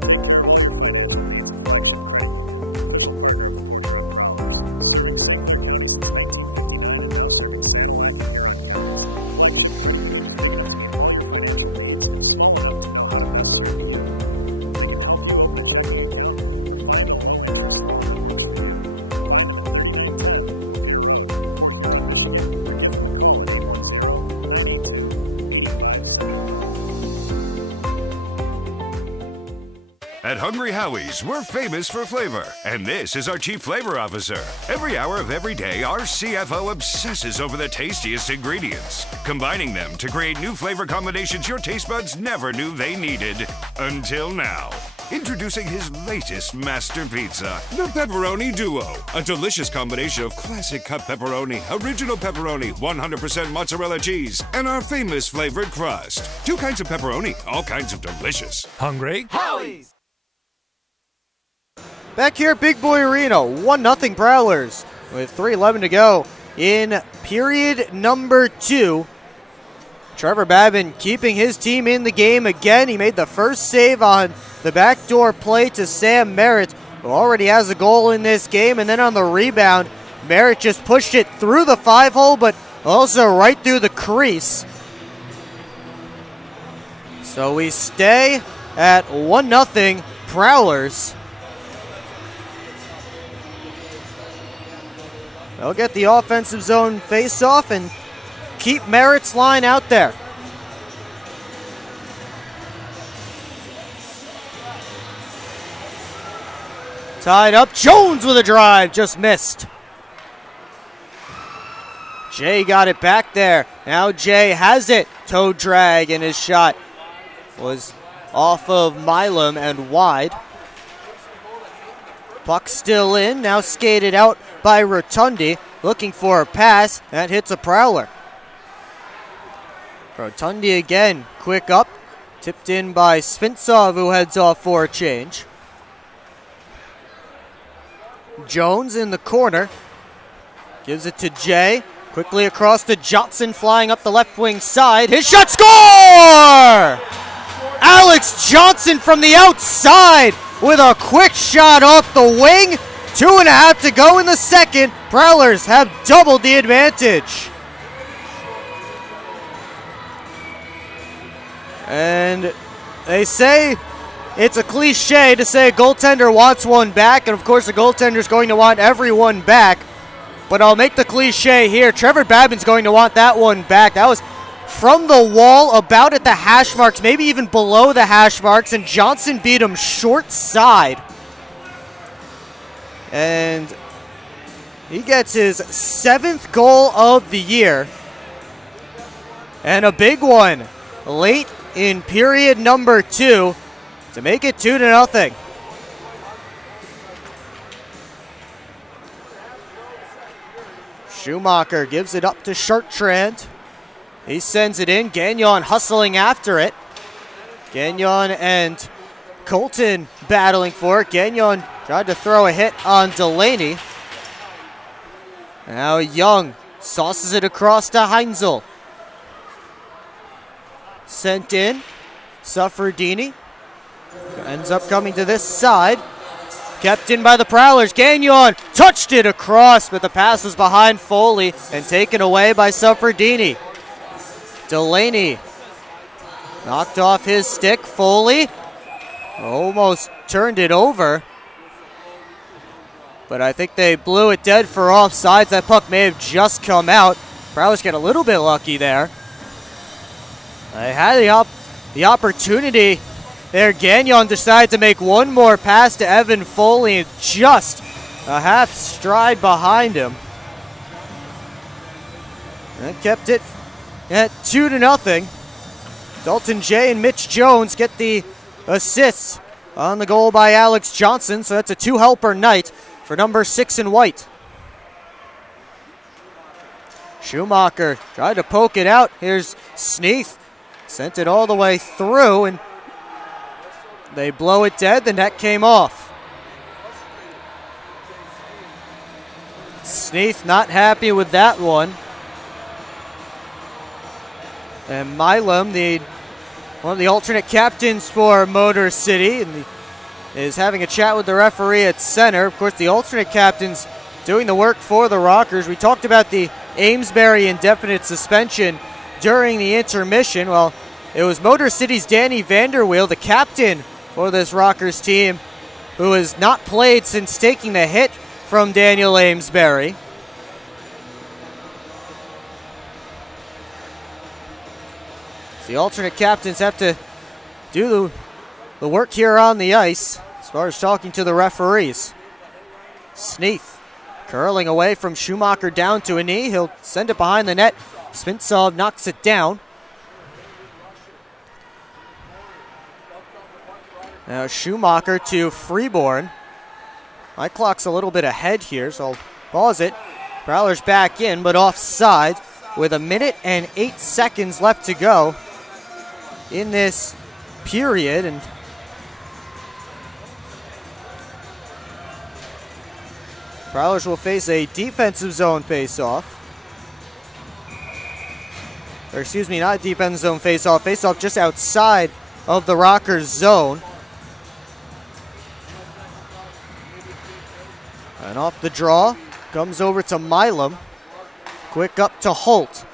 Take care of all your financial needs at Flagship Credit Union, official partner of the Port Huron Prowlers. Serving St. Clair County since 1959 and now serving Sanilac and Huron counties. Flagship Credit Union is big enough to meet all your financial needs and small enough to know how to best serve you. They can help you open a checking account or find a low-interest loan that works for you. Find them at 3910 Lapeer Road, Port Huron, Michigan, or give them a call at 810-982-8575. At Hungry Howie's, we're famous for flavor, and this is our Chief Flavor Officer. Every hour of every day, our CFO obsesses over the tastiest ingredients, combining them to create new flavor combinations your taste buds never knew they needed. Until now. Introducing his latest master pizza, the Pepperoni Duo. A delicious combination of classic cut pepperoni, original pepperoni, 100% mozzarella cheese, and our famous flavored crust. 2 kinds of pepperoni, all kinds of delicious. Hungry? Howie's! Back here at Big Boy Arena, 1-0 Prowlers with 3:11 to go in period number 2. Trevor Babin keeping his team in the game again. He made the first save on the backdoor play to Sam Merritt, who already has a goal in this game. And then on the rebound, Merritt just pushed it through the 5-hole, but also right through the crease. So we stay at 1-0 Prowlers. They'll get the offensive zone face-off and keep Merritt's line out there. Tied up, Jones with a drive, just missed. Jay got it back there. Now Jay has it. Toe drag, and his shot was off of Milam and wide. Puck still in, now skated out by Rotundi, looking for a pass. That hits a Prowler. Rotundi again, quick up, tipped in by Spintsov, who heads off for a change. Jones in the corner, gives it to Jay, quickly across to Johnson, flying up the left wing side. His shot, score! Alex Johnson from the outside with a quick shot off the wing. 2.5 to go in the second. Prowlers have doubled the advantage. And they say it's a cliche to say a goaltender wants one back, and of course the goaltender's going to want everyone back. But I'll make the cliche here. Trevor Babin's going to want that one back. That was from the wall, about at the hash marks, maybe even below the hash marks, and Johnson beat him short side. And he gets his 7th goal of the year. And a big one late in period number 2 to make it 2-0. Schumacher gives it up to Chartrand. He sends it in. Gagnon hustling after it. Gagnon and Colton battling for it. Gagnon tried to throw a hit on Delaney. Now Young sauces it across to Heinzel. Sent in. Suffredini ends up coming to this side. Kept in by the Prowlers. Gagnon touched it across, but the pass was behind Foley and taken away by Suffredini. Delaney knocked off his stick. Foley almost turned it over, but I think they blew it dead for offsides. That puck may have just come out. Prowlers get a little bit lucky there. They had the opportunity there. Gagnon decided to make one more pass to Evan Foley, and just a half stride behind him. And kept it at 2-0. Dalton Jay and Mitch Jones get the assists on the goal by Alex Johnson, so that's a two-helper night for number 6 in white. Schumacher tried to poke it out. Here's Sneath. Sent it all the way through, and they blow it dead. The net came off. Sneath not happy with that one. And Milam, one of the alternate captains for Motor City, and is having a chat with the referee at center. Of course, the alternate captains doing the work for the Rockers. We talked about the Amesbury indefinite suspension during the intermission. Well, it was Motor City's Danny Vanderweel, the captain for this Rockers team, who has not played since taking the hit from Daniel Amesbury. So the alternate captains have to do the work here on the ice as far as talking to the referees. Sneath curling away from Schumacher down to a knee. He'll send it behind the net. Svintsov knocks it down. Now Schumacher to Freeborn. My clock's a little bit ahead here, so I'll pause it. Prowlers back in, but offside with 1 minute and 8 seconds left to go in this period. And Prowlers will face a defensive zone face-off. Or excuse me, not a defensive zone face-off. Face-off just outside of the Rockers zone. And off the draw, comes over to Milam. Quick up to Holt.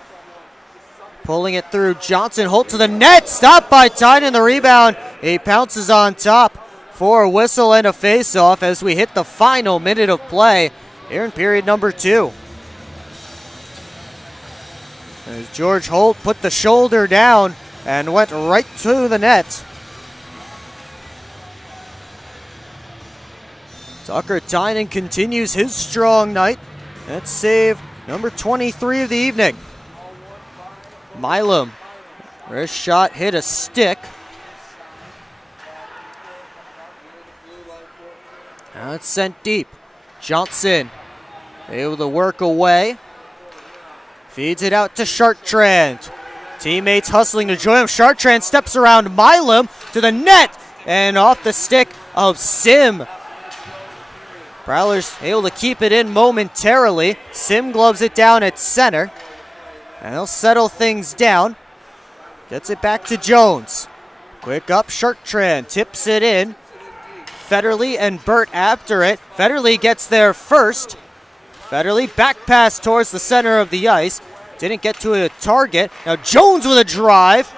Pulling it through Johnson. Holt to the net. Stopped by Tynan. The rebound. He pounces on top for a whistle and a face-off as we hit the final minute of play here in period number 2. As George Holt put the shoulder down and went right to the net. Tucker Tynan continues his strong night. That's save number 23 of the evening. Milam, wrist shot hit a stick. Now it's sent deep. Johnson able to work away. Feeds it out to Chartrand. Teammates hustling to join him. Chartrand steps around Milam to the net and off the stick of Sim. Prowlers able to keep it in momentarily. Sim gloves it down at center. And he'll settle things down. Gets it back to Jones. Quick up, Chartrand tips it in. Federley and Burt after it. Federley gets there first. Federley back pass towards the center of the ice. Didn't get to a target. Now Jones with a drive.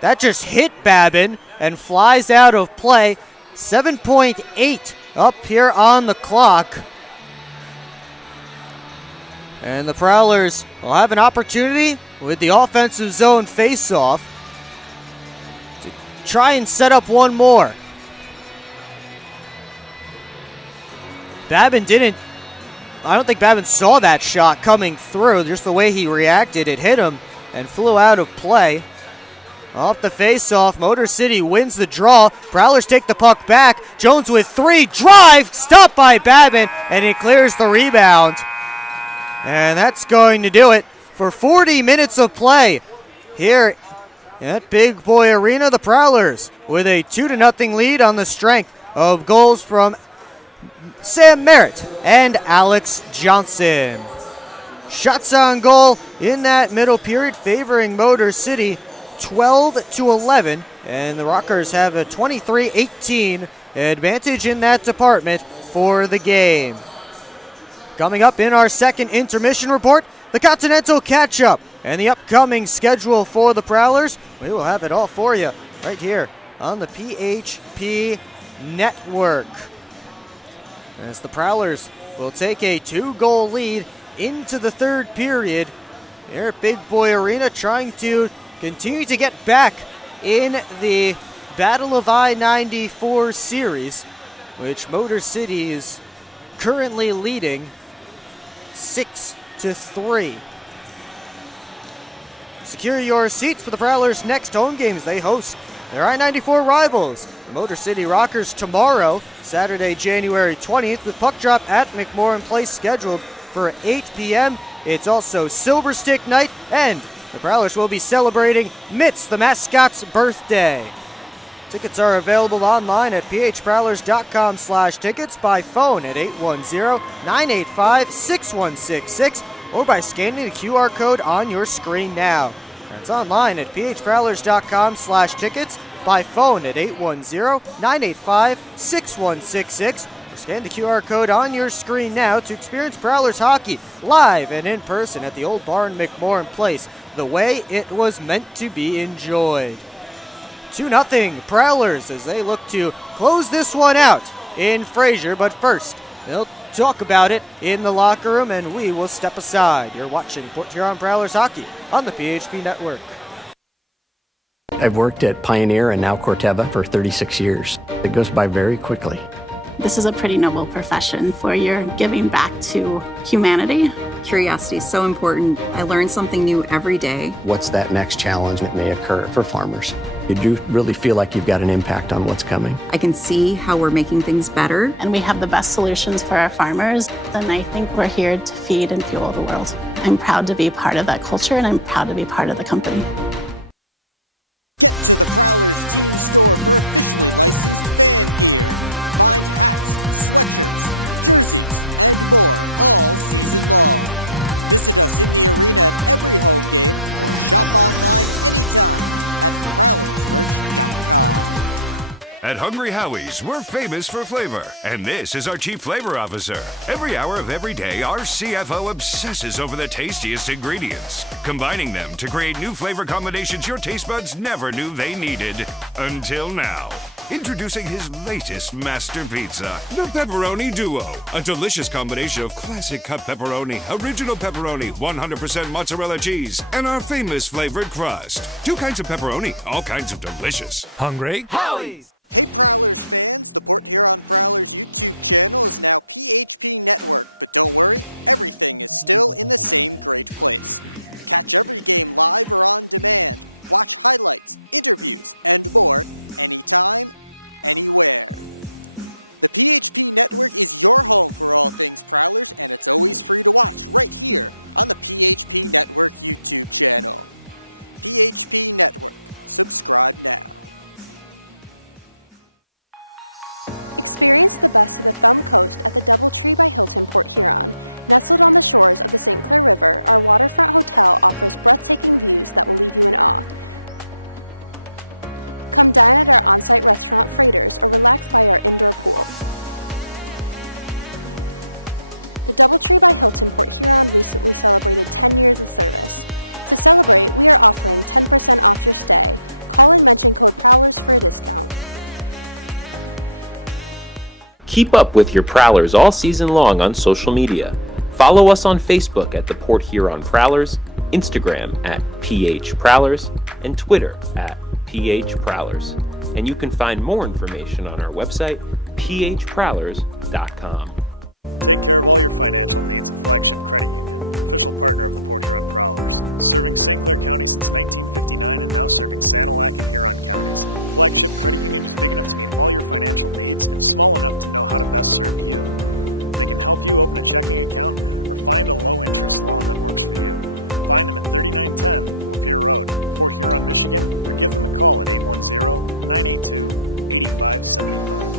That just hit Babin and flies out of play. 7.8 up here on the clock. And the Prowlers will have an opportunity with the offensive zone face-off to try and set up one more. I don't think Babin saw that shot coming through. Just the way he reacted, it hit him and flew out of play. Off the face-off, Motor City wins the draw. Prowlers take the puck back. Jones with 3, drive, stopped by Babin, and he clears the rebound. And that's going to do it for 40 minutes of play here At Big Boy Arena, the Prowlers with a 2-0 lead on the strength of goals from Sam Merritt and Alex Johnson. Shots on goal in that middle period favoring Motor City 12-11, and the Rockers have a 23-18 advantage in that department for the game. Coming up in our second intermission report, the Continental Catch-Up and the upcoming schedule for the Prowlers. We will have it all for you right here on the PHP Network. As the Prowlers will take a 2-goal lead into the third period here at Big Boy Arena, trying to continue to get back in the Battle of I-94 series, which Motor City is currently leading 6-3. Secure your seats for the Prowlers' next home games. They host their I-94 rivals, the Motor City Rockers, tomorrow, Saturday, January 20th, with puck drop at McMorran Place scheduled for 8 p.m. It's also Silver Stick Night, and the Prowlers will be celebrating Mitz, the mascot's birthday. Tickets are available online at phprowlers.com/tickets, by phone at 810-985-6166, or by scanning the QR code on your screen now. That's online at phprowlers.com/tickets, by phone at 810-985-6166, or scan the QR code on your screen now to experience Prowlers hockey live and in person at the Old Barn McMorran Place, the way it was meant to be enjoyed. 2-0 Prowlers as they look to close this one out in Fraser, but first, they'll talk about it in the locker room, and we will step aside. You're watching Port Huron Prowlers hockey on the PHP Network. I've worked at Pioneer and now Corteva for 36 years. It goes by very quickly. This is a pretty noble profession for your giving back to humanity. Curiosity is so important. I learn something new every day. What's that next challenge that may occur for farmers? You do really feel like you've got an impact on what's coming. I can see how we're making things better. And we have the best solutions for our farmers. Then I think we're here to feed and fuel the world. I'm proud to be part of that culture, and I'm proud to be part of the company. Get to the Prowlers team store for officially licensed fan gear. Find hats, sweatshirts, jerseys, and more all season long. Visit us in the arena at every home game or shop online anytime at prowlersmerch.com. At Hungry Howie's, we're famous for flavor, and this is our Chief Flavor Officer. Every hour of every day, our CFO obsesses over the tastiest ingredients, combining them to create new flavor combinations your taste buds never knew they needed. Until now. Introducing his latest master pizza, the Pepperoni Duo. A delicious combination of classic cut pepperoni, original pepperoni, 100% mozzarella cheese, and our famous flavored crust. 2 kinds of pepperoni, all kinds of delicious. Hungry? Howie's! Hey Prowlers fans, the Port Huron Prowlers YouTube channel is now PHP Network, but don't worry, everything is still in the same great place. Catch every game live or on demand, watch highlights, interviews, and more anytime, anywhere. The PHP Network is your home for all things Prowlers, and it's always free to watch right here on the PHP Network YouTube channel. PHP Network. Subscribe now. Experience the best of the Thumb Coast at the Doubletree by Hilton Port Huron. Nestled on the shores of the St. Clair River, our waterfront hotel offers breathtaking views that will leave you in awe. Come dine at our on-site restaurant Freighters or relax by our indoor pool. The Doubletree by Hilton Port Huron recently celebrated 10 years of service. To celebrate, we are offering 10% off your stay. Call and mention code Prowlers for a discount. Keep up with your Prowlers all season long on social media. Follow us on Facebook at the Port Huron Prowlers, Instagram at PH Prowlers, and Twitter at PH Prowlers. And you can find more information on our website, phprowlers.com. Take care of all your financial needs at Flagship Credit Union, official partner of the Port Huron Prowlers, serving St. Clair County since 1959 and now serving Sanilac and Huron counties. Flagship Credit Union is big enough to meet all your financial needs and small enough to know how to best serve you. They can help you open a checking account or find a low-interest loan that works for you. Find them at 3910 Lapeer Road, Port Huron, Michigan, or or give them a call at 810-982-8575.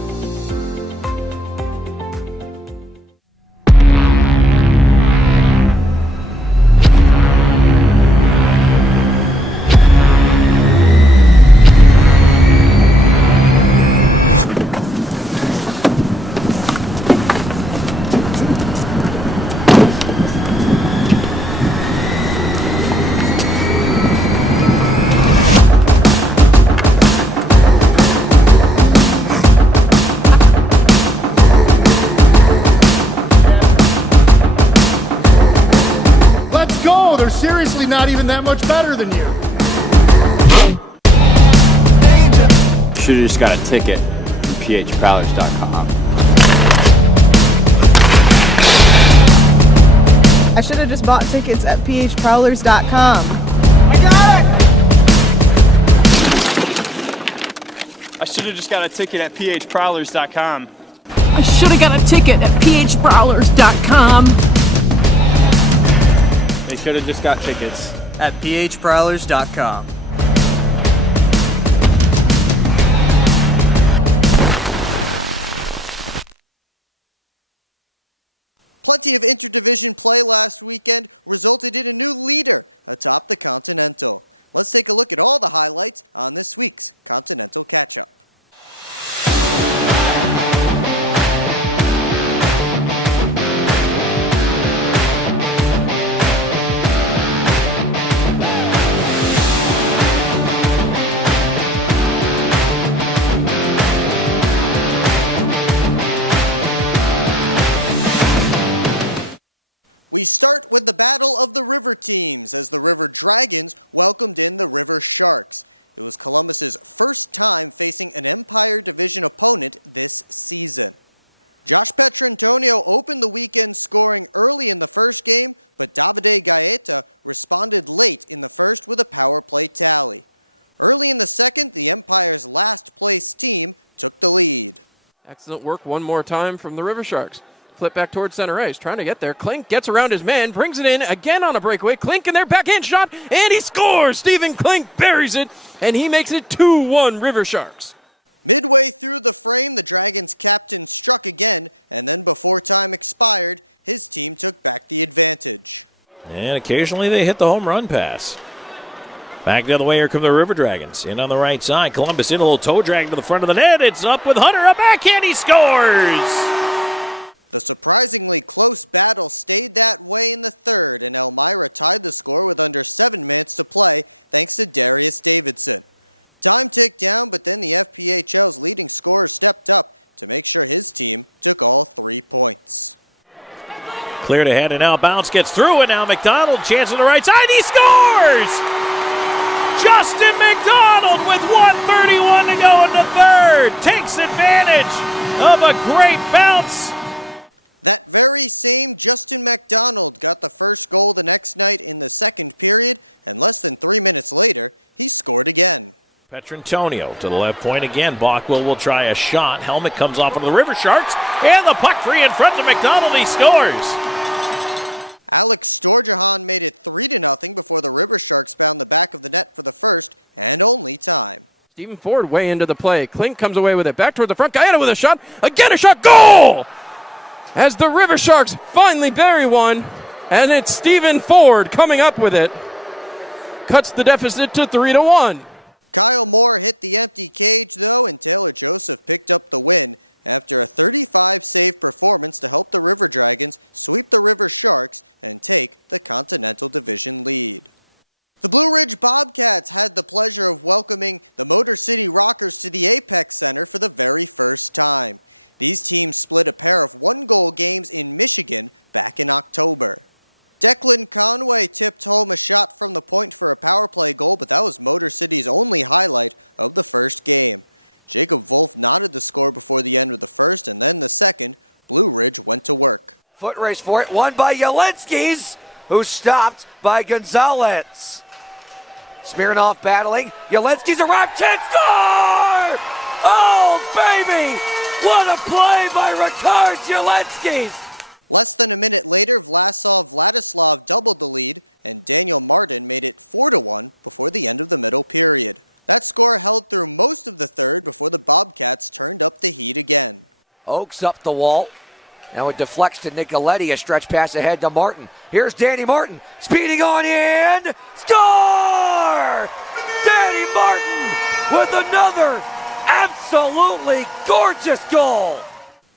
They're seriously not even that much better than you. Should've just got a ticket from phprowlers.com. I should have just bought tickets at phprowlers.com. I should have just got a ticket at phprowlers.com. I should have got a ticket at phprowlers.com. They should have just got tickets at phprowlers.com. Plenty of interdivision play last weekend resulted in a new leader atop the Continental. Let's take a look at all the highlights on this week's Continental Catch-Up. We start with the battle of the river teams as the River Dragons welcomed in the River Sharks. It was Columbus's first time facing an Empire Division opponent this season. Josh Petrantonio opened the weekend scoring early in the first game, but Davide Gaeta responded late in the first with a power play tally. Early in the second, the Empire's last place team took the lead. Excellent work one more time from the River Sharks. Flip back towards center ice, trying to get there. Klink gets around his man, brings it in again on a breakaway. Klink in there, backhand shot, and he scores! Stephen Klink buries it, and he makes it 2-1 River Sharks. Midway through the frame, the Dragons' captain struck again, and then before time expired, his team took back the advantage. And occasionally they hit the home run pass. Back the other way, here come the River Dragons. In on the right side, Columbus in a little toe drag to the front of the net. It's up with Hunter, a backhand, he scores! The surprisingly close battle stayed that way in the third, and Elmira tied the score with under 7 minutes to play thanks to Darius Davidson. Time ticked down, but then the FPHL's leading scorer stepped up to make sure his team took all 3 points. Cleared ahead and now bounce gets through, and now McDonald, chance on the right side, he scores! Justin McDonald with 1:31 to go in the third takes advantage of a great bounce. That very same Justin McDonald got the first goal the next night in the second period, and less than 3 minutes later, he scored again. Petrantonio to the left point again. Bockwell will try a shot. Helmet comes off of the River Sharks, and the puck free in front of McDonald. He scores. Alex Storjahan made it 3-0 before the River Sharks found the back of the net for the first and only time. Stephen Ford way into the play. Klink comes away with it. Back toward the front. Gaeta with a shot. Again a shot. Goal! As the River Sharks finally bury one, and it's Stephen Ford coming up with it. Cuts the deficit to 3-1. Kyle Moore hit the empty cage, though, and Taylor Joseph picked up the win after a 35-save performance to help the River Dragons sweep the River Sharks and take the Continental Division lead. The Blue Ridge Bobcats had the pleasure of welcoming the Motor City Rockers to the Apex Center for the very first time. These teams split a pair of one-goal games in Michigan back in October. Declan Conway tipped home a shot from the point for a power play goal, but that was Motor City's only highlight of the first game. Jacob Wolf knotted the score before the end of the first, and then the second, Blue Ridge went to work. Foot race for it, won by Yelenskis, who stopped by Gonzalez. Smirnoff battling, Yelenskis arrived, chance, score! Oh, baby! What a play by Ricard Yelenskis! Less than a minute later, Vladislav doubled the lead, and Daniel Martin made it 4-1 before the end of the middle period. That score held through most of the third before the Bobcats turned up the heat again. Oaks up the wall. Now it deflects to Nicoletti, a stretch pass ahead to Martin. Here's Danny Martin, speeding on in. Score! Danny Martin with another absolutely gorgeous goal.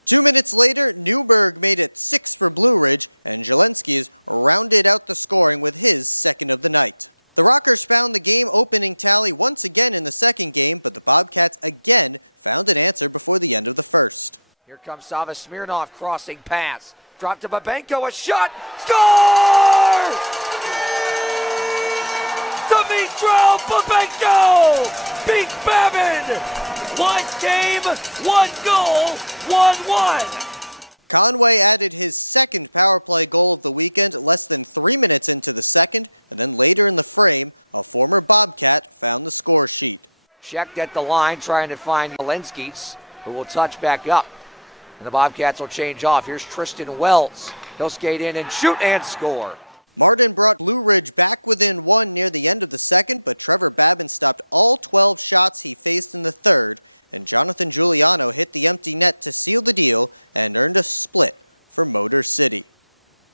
2 minutes later, Newberg made it 6 for Blue Ridge, and Zielinski's rounded out the scoring with his second of the night. The Rockers found the game opening tally once again in the second game, but the Bobcats again found an answer before the end of the first. Here comes Sava Smirnov, crossing pass. Drop to Babenko, a shot. Score! Dmitro Babenko beats Babin. One game, one goal, 1-1. Conway added his second power play goal of the weekend less than 3 minutes into the second, and then later in the frame, a former Bobcat found the score sheet. Checked at the line, trying to find Zelinski's, who will touch back up. And the Bobcats will change off. Here's Tristan Wells. He'll skate in and shoot and score. Martin brought Blue Ridge back within 1 near the end of the second, but Trevor Babin stopped all 12 shots he faced in the third, and Jonathan Giuliano hit the empty net to seal the deal and earned a split for Motor City.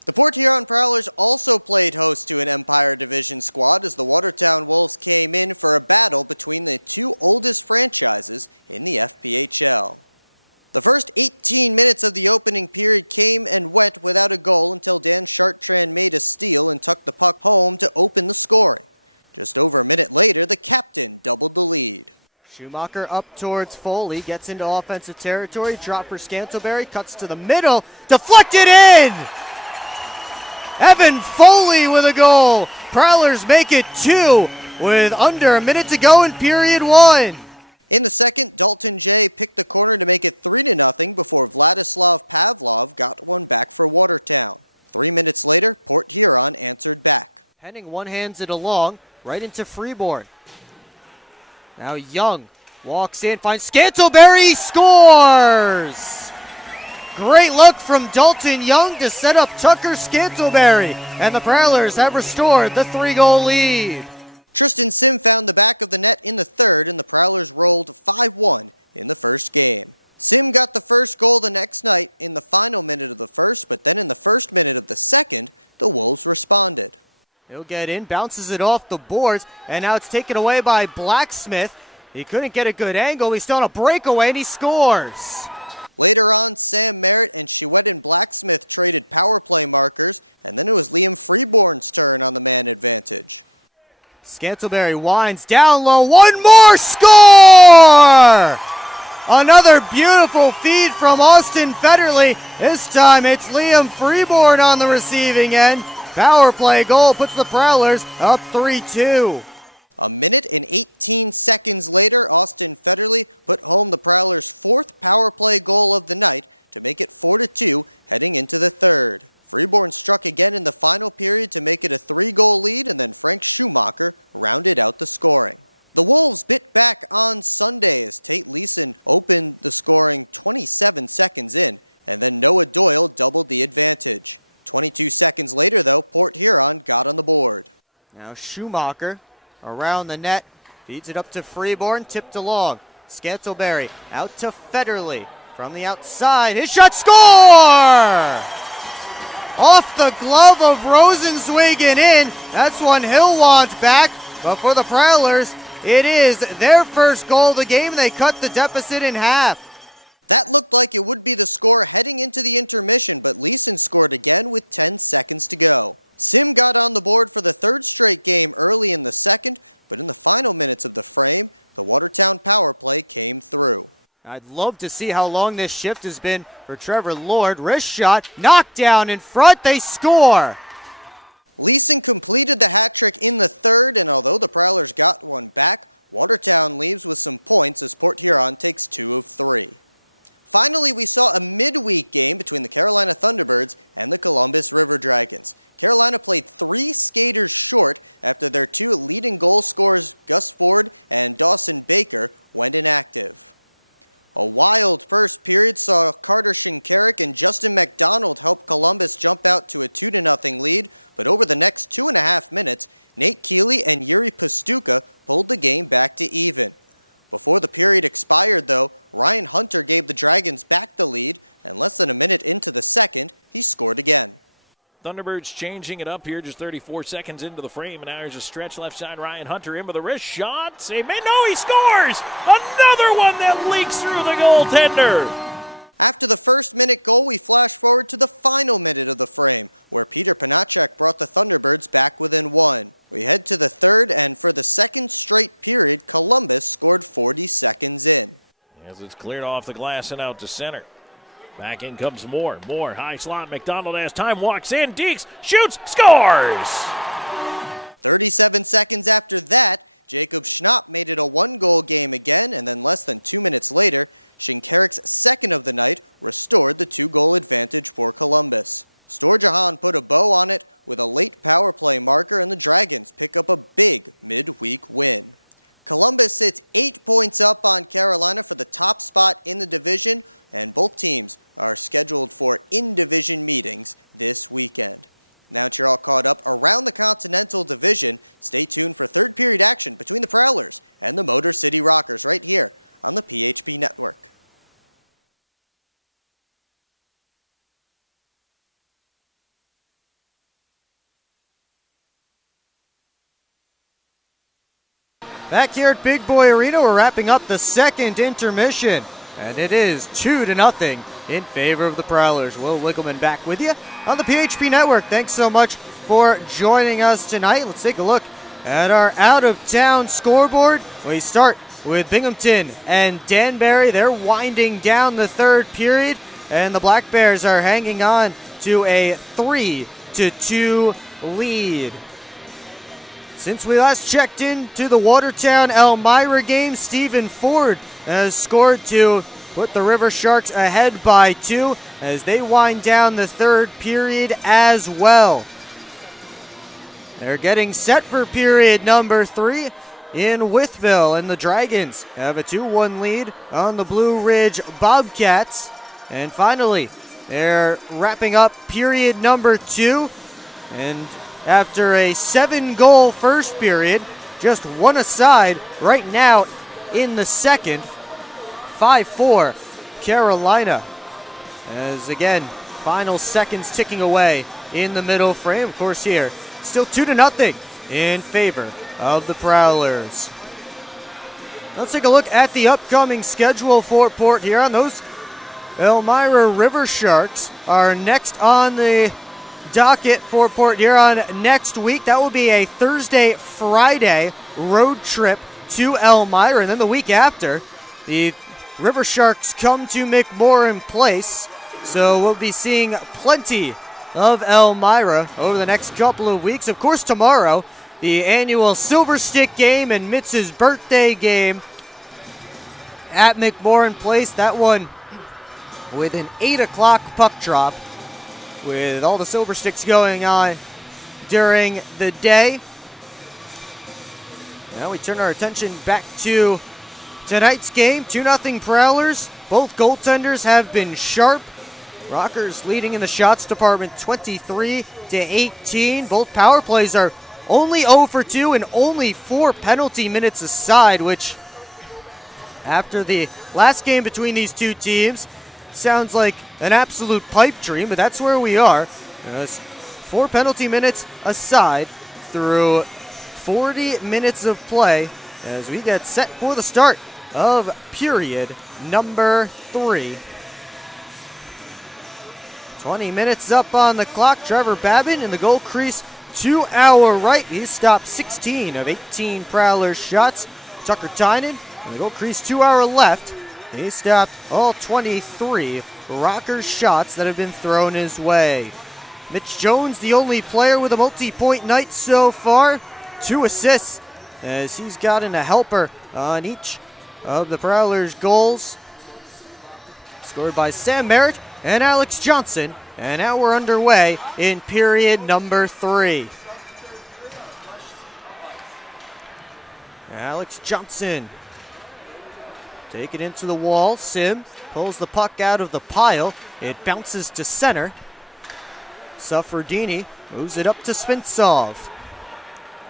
The Port Huron Prowlers also played host to an Empire Division squad as the Watertown Wolves came in for a battle between the two oldest franchises in the FPHL. The first 18 minutes of the opening period came and went without a goal until Dan Chartrand made a steal and tucked the puck home to open the scoring. Just over a minute later, the captain doubled the lead. Schumacher up towards Foley, gets into offensive territory, drop for Scantlebury, cuts to the middle, deflected in! Evan Foley with a goal. Prowlers make it 2 with under a minute to go in period 1. In the second, Dalton Jay picked the corner to make it 3-0 before Vladislav Pavlov got one back for Watertown. 3 minutes later, Port Huron answered back. Henning one-hands it along, right into Freeborn. Now Young walks in, finds Scantlebury, scores! Great look from Dalton Young to set up Tucker Scantlebury, and the Prowlers have restored the 3-goal lead. Tristan Sim found the back of the net in the third, and the Prowlers rolled 5-1 in the first game. Sim got the first goal the next night in the final minute of the first, but then in the first minute of the second, the Wolves responded. He'll get in, bounces it off the boards, and now it's taken away by Blacksmith. He couldn't get a good angle, he's still on a breakaway, and he scores. Later on, Sam Merritt and Shewettin Blacksmith traded power play markers, and then it was Liam Freeborn's turn on the man advantage. Scantlebury winds down low, one more, score! Another beautiful feed from Austin Federley. This time it's Liam Freeborn on the receiving end. Power play goal puts the Prowlers up 3-2. A minute and 18 seconds later, Austin Federley put home the Prowlers' fourth power play goal of the night to make it 4-2 heading into the third. Freeborn struck again in the final period to make it a 3-goal lead, and then Frank Schumacher rounded out the scoring. The Wolves bit back on Sunday as Tate Leeson opened the scoring 27 seconds in, and then Noah Doyle doubled the advantage. 22 seconds later, though, Port Huron got on the board. Now Schumacher around the net, feeds it up to Freeborn, tipped along. Scantlebury out to Federley from the outside. His shot, score! Off the glove of Rosenzweig and in. That's one Hill wants back. But for the Prowlers, it is their first goal of the game. They cut the deficit in half. That looked like it would be the score heading into the intermission, but Leeson scored again with 10 seconds to go. Sim got on the board for the third straight game early in the second, but in the final minutes of the frame, the Watertown power play came through. I'd love to see how long this shift has been for Trevor Lord. Wrist shot, knocked down in front, they score! Leeson completed the hat trick in the third, and although the Prowlers got one back, Watertown leaves with some points as Port Huron takes 2 of 3. Finally, we saw a midweek game between the Carolina Thunderbirds and the Columbus River Dragons. Carolina played 3 skaters short after their 2 leading goal scorers, Gus Ford and Dawson Baker, went inactive. A wild first period saw Carter Shinkarik and Justin McDonald help Columbus jump out to a 2-0 lead, but over the next 2.5 minutes, Nate Keeley and Yuri Pastuka pulled the game back to even. Before the period expired, though, Ryan Hunter gave the Dragons back the lead, and less than a minute into the second, he scored again. Thunderbirds changing it up here, just 34 seconds into the frame, and now there's a stretch left side. Ryan Hunter in with a wrist shot. Save made. No, he scores! Another one that leaks through the goaltender. After the first minute goal, we flash forward to the final minute of the frame, where Peter Panachek brought the Thunderbirds back within one. We head to the third, and for the second straight period, Columbus scored 40 seconds in. As it's cleared off the glass and out to center. Back in comes Moore. Moore, high slot. McDonald has time, walks in. Deeks shoots, scores! 37 seconds after that, Jacob Schnapp made it a one-goal game again, and then less than 2 minutes later, Shinkarik's second of the night restored the two-goal advantage for Columbus. Storjahan put a bow on it with a late power play marker, and the Dragons pick up a big midweek win. Columbus sits 8 points up on Carolina for the top spot in the division, and both teams are scheduled for in-division meetings this weekend. Now that you're all caught up around the Continental Division, stay tuned for third period action between the Prowlers and the Motor City Rockers right here on the PHP Network. Back here at Big Boy Arena, we're wrapping up the second intermission, and it is 2-0 in favor of the Prowlers. Will Wiggleman back with you on the PHP Network. Thanks so much for joining us tonight. Let's take a look at our out-of-town scoreboard. We start with Binghamton and Danbury. They're winding down the third period, and the Black Bears are hanging on to a 3-2 lead. Since we last checked into the Watertown Elmira game, Stephen Ford has scored to put the River Sharks ahead by 2 as they wind down the third period as well. They're getting set for period number 3 in Wytheville, and the Dragons have a 2-1 lead on the Blue Ridge Bobcats. And finally, they're wrapping up period number 2, and after a 7-goal first period, just one aside right now in the second, 5-4 Carolina. As again, final seconds ticking away in the middle frame. Of course here, still 2-0 in favor of the Prowlers. Let's take a look at the upcoming schedule for Port Huron. Those Elmira River Sharks are next on the docket for Port Huron next week. That will be a Thursday-Friday road trip to Elmira, and then the week after, the River Sharks come to McMorran Place, so we'll be seeing plenty of Elmira over the next couple of weeks. Of course, tomorrow, the annual Silver Stick game and Mitz's birthday game at McMorran Place. That one with an 8 o'clock puck drop, with all the Silver Sticks going on during the day. Now we turn our attention back to tonight's game. 2-0 Prowlers. Both goaltenders have been sharp. Rockers leading in the shots department 23-18. Both power plays are only 0 for 2 and only 4 penalty minutes aside, which after the last game between these two teams sounds like an absolute pipe dream, but that's where we are. 4 penalty minutes aside through 40 minutes of play as we get set for the start of period number 3. 20 minutes up on the clock. Trevor Babin in the goal crease to our right. He stopped 16 of 18 Prowler shots. Tucker Tynan in the goal crease to our left. He stopped all 23 Rockers shots that have been thrown his way. Mitch Jones, the only player with a multi-point night so far. 2 assists as he's gotten a helper on each of the Prowlers' goals. Scored by Sam Merritt and Alex Johnson. And now we're underway in period number 3. Alex Johnson take it into the wall. Sim pulls the puck out of the pile. It bounces to center. Suffredini moves it up to Svintsov.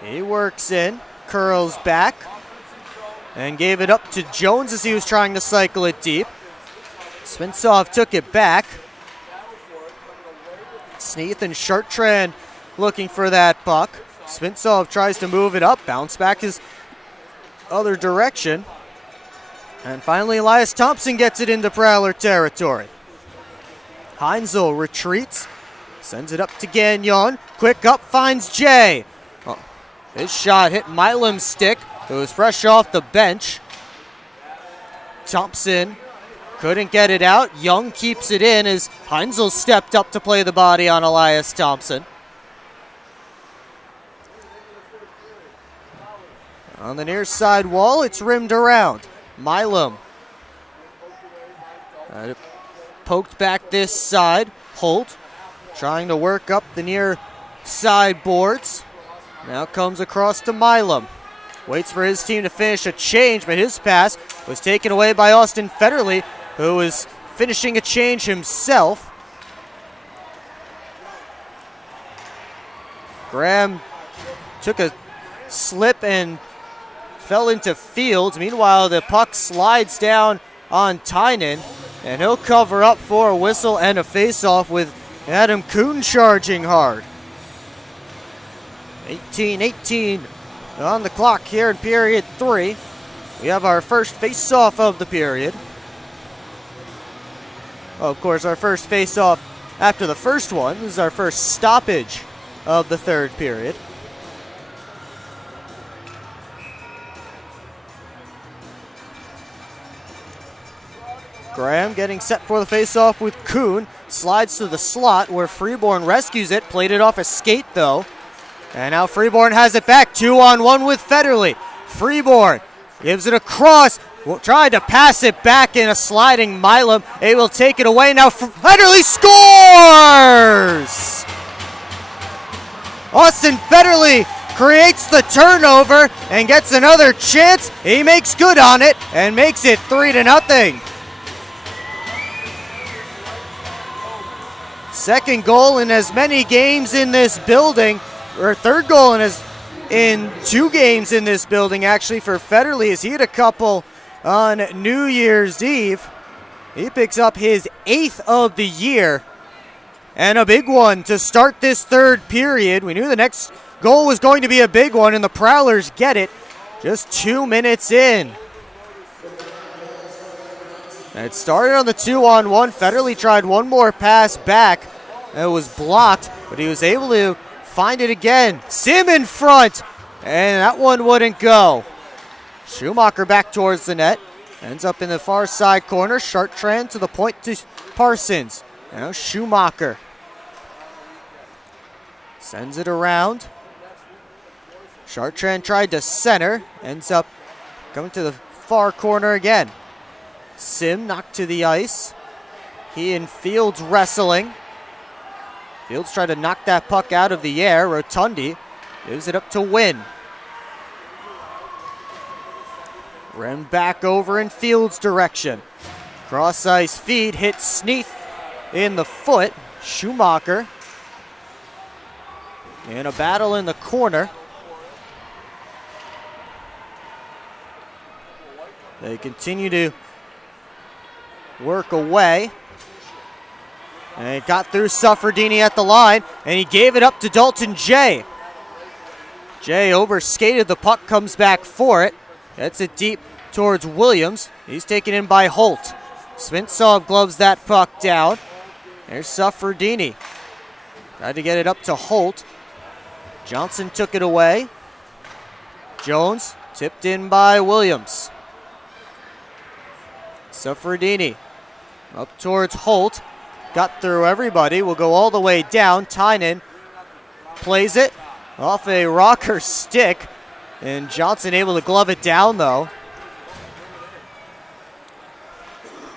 He works in, curls back and gave it up to Jones as he was trying to cycle it deep. Svinsov took it back. Sneath and Chartrand looking for that puck. Svinsov tries to move it up, bounce back his other direction. And finally, Elias Thompson gets it into Prowler territory. Heinzel retreats, sends it up to Gagnon. Quick up, finds Jay. Oh, his shot hit Milam's stick. It was fresh off the bench. Thompson couldn't get it out. Young keeps it in as Heinzel stepped up to play the body on Elias Thompson. On the near side wall, it's rimmed around. Milam poked back this side. Holt trying to work up the near side boards. Now comes across to Milam. Waits for his team to finish a change, but his pass was taken away by Austin Federley, who was finishing a change himself. Graham took a slip and fell into Fields. Meanwhile, the puck slides down on Tynan, and he'll cover up for a whistle and a face-off with Adam Kuhn charging hard. 18-18 on the clock here in period 3. We have our first face-off of the period. Well, of course, our first face-off after the first one. This is our first stoppage of the third period. Graham getting set for the face-off with Kuhn. Slides to the slot where Freeborn rescues it. Played it off a skate, though. And now Freeborn has it back. 2-on-1 with Federley. Freeborn gives it across. Tried to pass it back in a sliding Milam. Able to take it away. Now Federley scores! Austin Federley creates the turnover and gets another chance. He makes good on it and makes it 3-0. Second goal in as many games in this building, or third goal in 2 games in this building, actually, for Federley, as he had a couple on New Year's Eve. He picks up his 8th of the year, and a big one to start this third period. We knew the next goal was going to be a big one, and the Prowlers get it just 2 minutes in. And it started on the 2-on-1. Federley tried one more pass back. It was blocked, but he was able to find it again. Sim in front, and that one wouldn't go. Schumacher back towards the net. Ends up in the far side corner. Chartrand to the point to Parsons. Now Schumacher sends it around. Chartrand tried to center. Ends up coming to the far corner again. Sim knocked to the ice. He and Fields wrestling. Fields tried to knock that puck out of the air. Rotundi gives it up to Wynn. Rim back over in Fields' direction. Cross ice feed hits Sneath in the foot. Schumacher in a battle in the corner. They continue to work away. And it got through Suffredini at the line, and he gave it up to Dalton Jay. Jay overskated the puck, comes back for it. Gets it deep towards Williams. He's taken in by Holt. Svinsov gloves that puck down. There's Suffredini. Tried to get it up to Holt. Johnson took it away. Jones tipped in by Williams. Suffredini up towards Holt. Got through everybody. Will go all the way down. Tynan plays it off a rocker stick. And Johnson able to glove it down, though.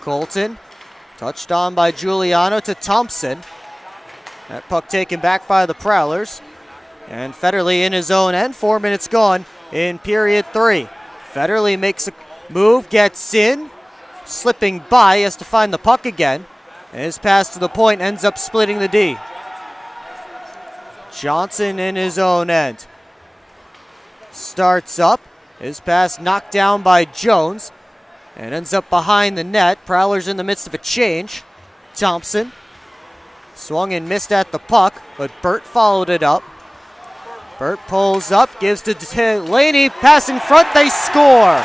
Colton touched on by Giuliano to Thompson. That puck taken back by the Prowlers. And Federley in his own end. 4 minutes gone in period 3. Federley makes a move, gets in. Slipping by, he has to find the puck again. And his pass to the point ends up splitting the D. Johnson in his own end. starts up. His pass knocked down by Jones and ends up behind the net. Prowlers in the midst of a change. Thompson swung and missed at the puck, but Burt followed it up. Burt pulls up, gives to Delaney, pass in front, they score!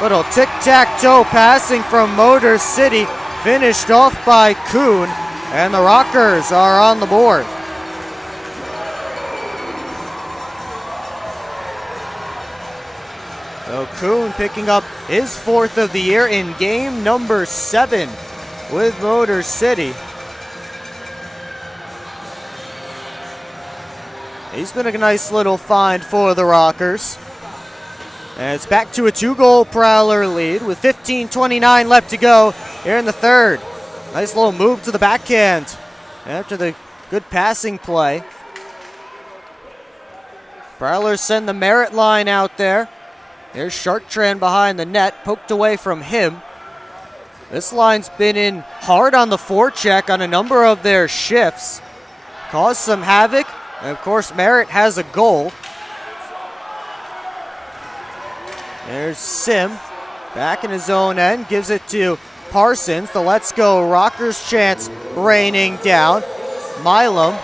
Little tic-tac-toe passing from Motor City, finished off by Kuhn, and the Rockers are on the board. So Kuhn picking up his 4th of the year in game number 7 with Motor City. He's been a nice little find for the Rockers. And it's back to a 2-goal Prowler lead with 15:29 left to go here in the third. Nice little move to the backhand after the good passing play. Prowlers send the Merritt line out there. There's Chartrand behind the net, poked away from him. This line's been in hard on the forecheck on a number of their shifts. Caused some havoc. And of course, Merritt has a goal. There's Sim back in his own end, gives it to Parsons. The Let's Go Rockers chants raining down. Milam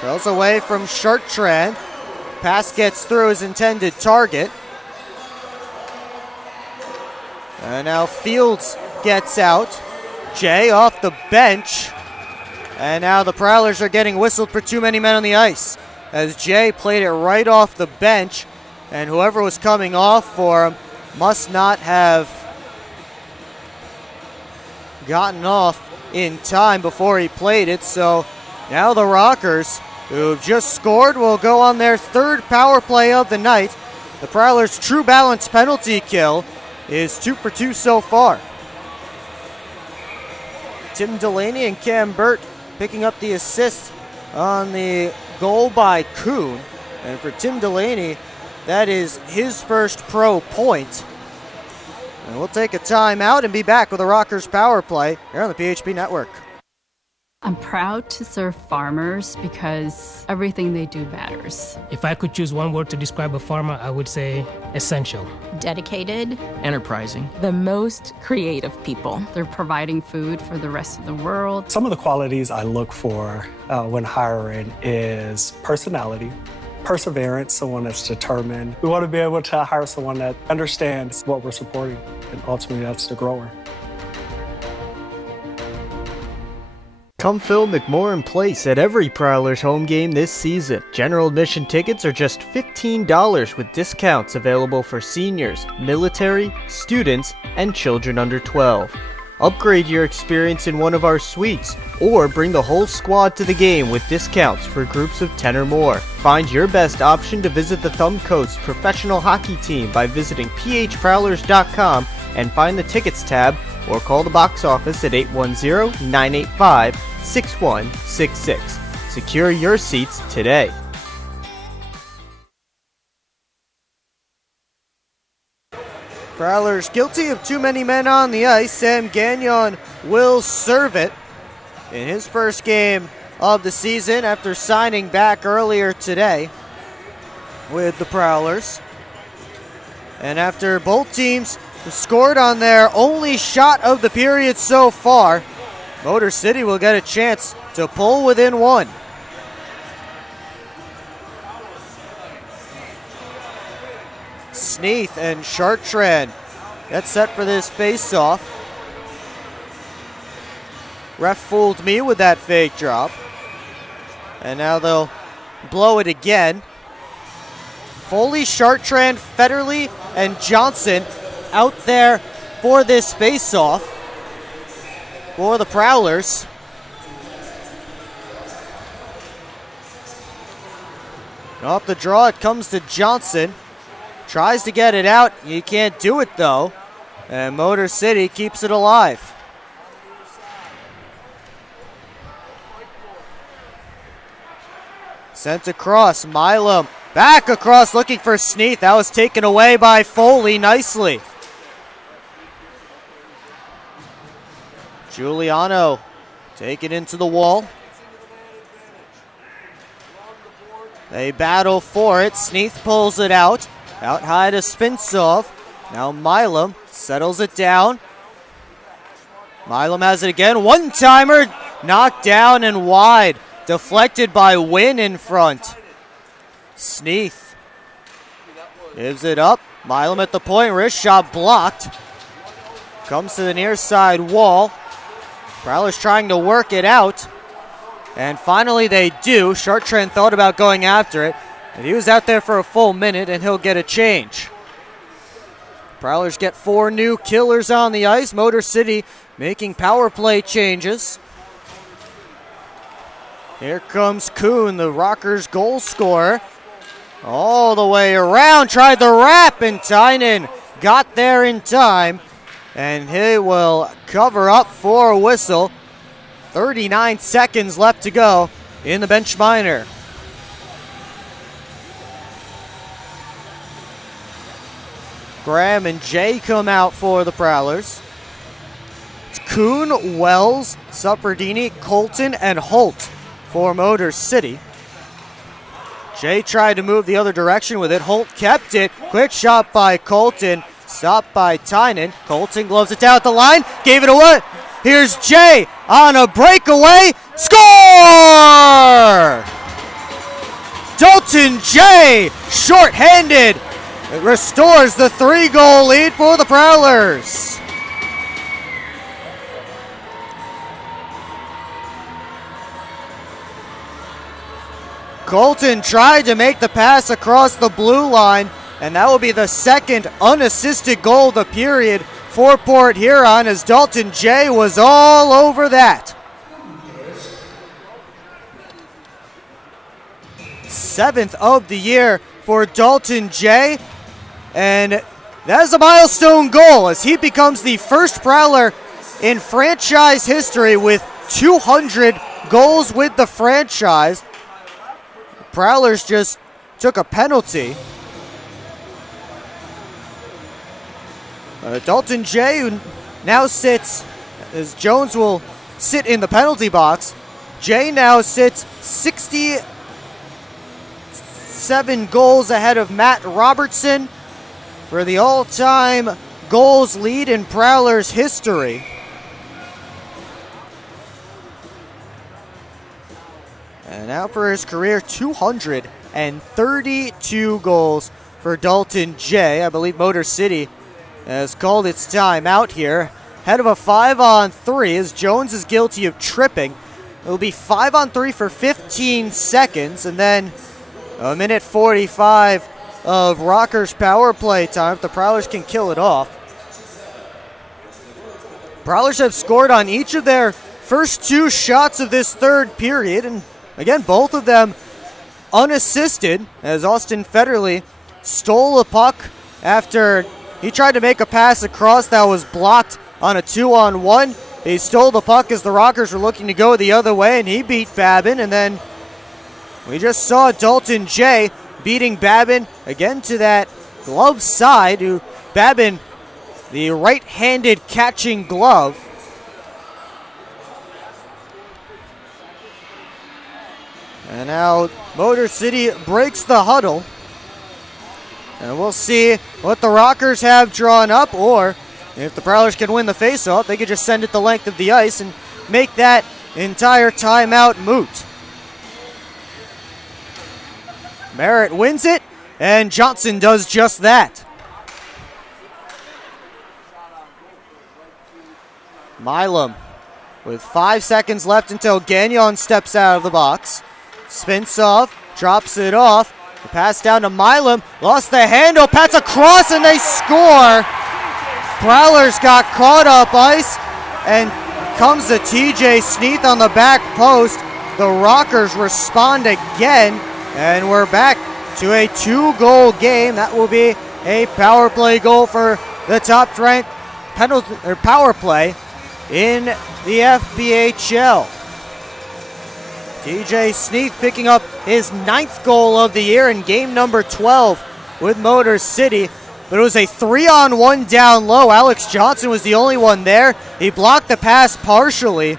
throws away from Chartrand. Pass gets through his intended target. And now Fields gets out. Jay off the bench. And now the Prowlers are getting whistled for too many men on the ice, as Jay played it right off the bench, and whoever was coming off for him must not have gotten off in time before he played it. So now the Rockers, who've just scored, will go on their 3rd power play of the night. The Prowlers' true balance penalty kill is 2 for 2 so far. Tim Delaney and Cam Burt picking up the assist on the goal by Kuhn. And for Tim Delaney, that is his first pro point. And we'll take a timeout and be back with a Rockers power play here on the PHP Network. I'm proud to serve farmers because everything they do matters. If I could choose one word to describe a farmer, I would say essential. Dedicated. Enterprising. The most creative people. They're providing food for the rest of the world. Some of the qualities I look for when hiring is personality, perseverance, someone that's determined. We want to be able to hire someone that understands what we're supporting, and ultimately that's the grower. Come fill McMorran Place at every Prowlers home game this season. General admission tickets are just $15 with discounts available for seniors, military, students, and children under 12. Upgrade your experience in one of our suites, or bring the whole squad to the game with discounts for groups of 10 or more. Find your best option to visit the Thumb Coast professional hockey team by visiting phprowlers.com and find the tickets tab, or call the box office at 810-985-6166. Secure your seats today. Prowlers guilty of too many men on the ice. Sam Gagnon will serve it in his first game of the season after signing back earlier today with the Prowlers. And after both teams scored on their only shot of the period so far, Motor City will get a chance to pull within one. Sneath and Chartrand get set for this face-off. Ref fooled me with that fake drop. And now they'll blow it again. Foley, Chartrand, Federley, and Johnson out there for this face-off for the Prowlers. And off the draw, it comes to Johnson. Tries to get it out. He can't do it, though. And Motor City keeps it alive. Sent across. Milam back across looking for Sneath. That was taken away by Foley nicely. Giuliano take it into the wall. They battle for it. Sneath pulls it out. Out high to Spinsov. Now Milam settles it down. Milam has it again. One-timer knocked down and wide. Deflected by Wynn in front. Sneath gives it up. Milam at the point. Wrist shot blocked. Comes to the near side wall. Prowlers trying to work it out. And finally they do. Chartrand thought about going after it. And he was out there for a full minute, and he'll get a change. Prowlers get 4 new killers on the ice. Motor City making power play changes. Here comes Kuhn, the Rockers' goal scorer. All the way around, tried the wrap, and Tynan got there in time. And he will cover up for a whistle. 39 seconds left to go in the bench minor. Graham and Jay come out for the Prowlers. It's Kuhn, Wells, Supperdini, Colton, and Holt for Motor City. Jay tried to move the other direction with it. Holt kept it. Quick shot by Colton. Stopped by Tynan. Colton gloves it down at the line. Gave it away. Here's Jay on a breakaway. Score! Dalton Jay, short-handed. It restores the 3-goal lead for the Prowlers. Colton tried to make the pass across the blue line, and that will be the second unassisted goal of the period for Port Huron, as Dalton Jay was all over that. 7th of the year for Dalton Jay, and that is a milestone goal as he becomes the first Prowler in franchise history with 200 goals with the franchise. Prowlers just took a penalty. Dalton Jay, who now sits, as Jones will sit in the penalty box. Jay now sits 67 goals ahead of Matt Robertson for the all-time goals lead in Prowlers history. And now for his career, 232 goals for Dalton Jay. I believe Motor City has called its time out here. Head of a 5-on-3 as Jones is guilty of tripping. It will be 5-on-3 for 15 seconds, and then a minute 45 of Rockers power play time if the Prowlers can kill it off. Prowlers have scored on each of their first 2 shots of this third period, and again, both of them unassisted, as Austin Federley stole a puck after he tried to make a pass across that was blocked on a 2-on-1. He stole the puck as the Rockers were looking to go the other way, and he beat Babin. And then we just saw Dalton Jay beating Babin again to that glove side. Babin, the right-handed catching glove. And now Motor City breaks the huddle. And we'll see what the Rockers have drawn up, or if the Prowlers can win the faceoff, they could just send it the length of the ice and make that entire timeout moot. Merritt wins it, and Johnson does just that. Milam with 5 seconds left until Gagnon steps out of the box. Spinsov drops it off. The pass down to Milam. Lost the handle. Pats across and they score. Prowlers got caught up ice. And comes to TJ Sneath on the back post. The Rockers respond again. And we're back to a 2-goal game. That will be a power play goal for the top-ranked penalty or power play in the FPHL. TJ Sneath picking up his 9th goal of the year in game number 12 with Motor City. But it was a 3-on-1 down low. Alex Johnson was the only one there. He blocked the pass partially,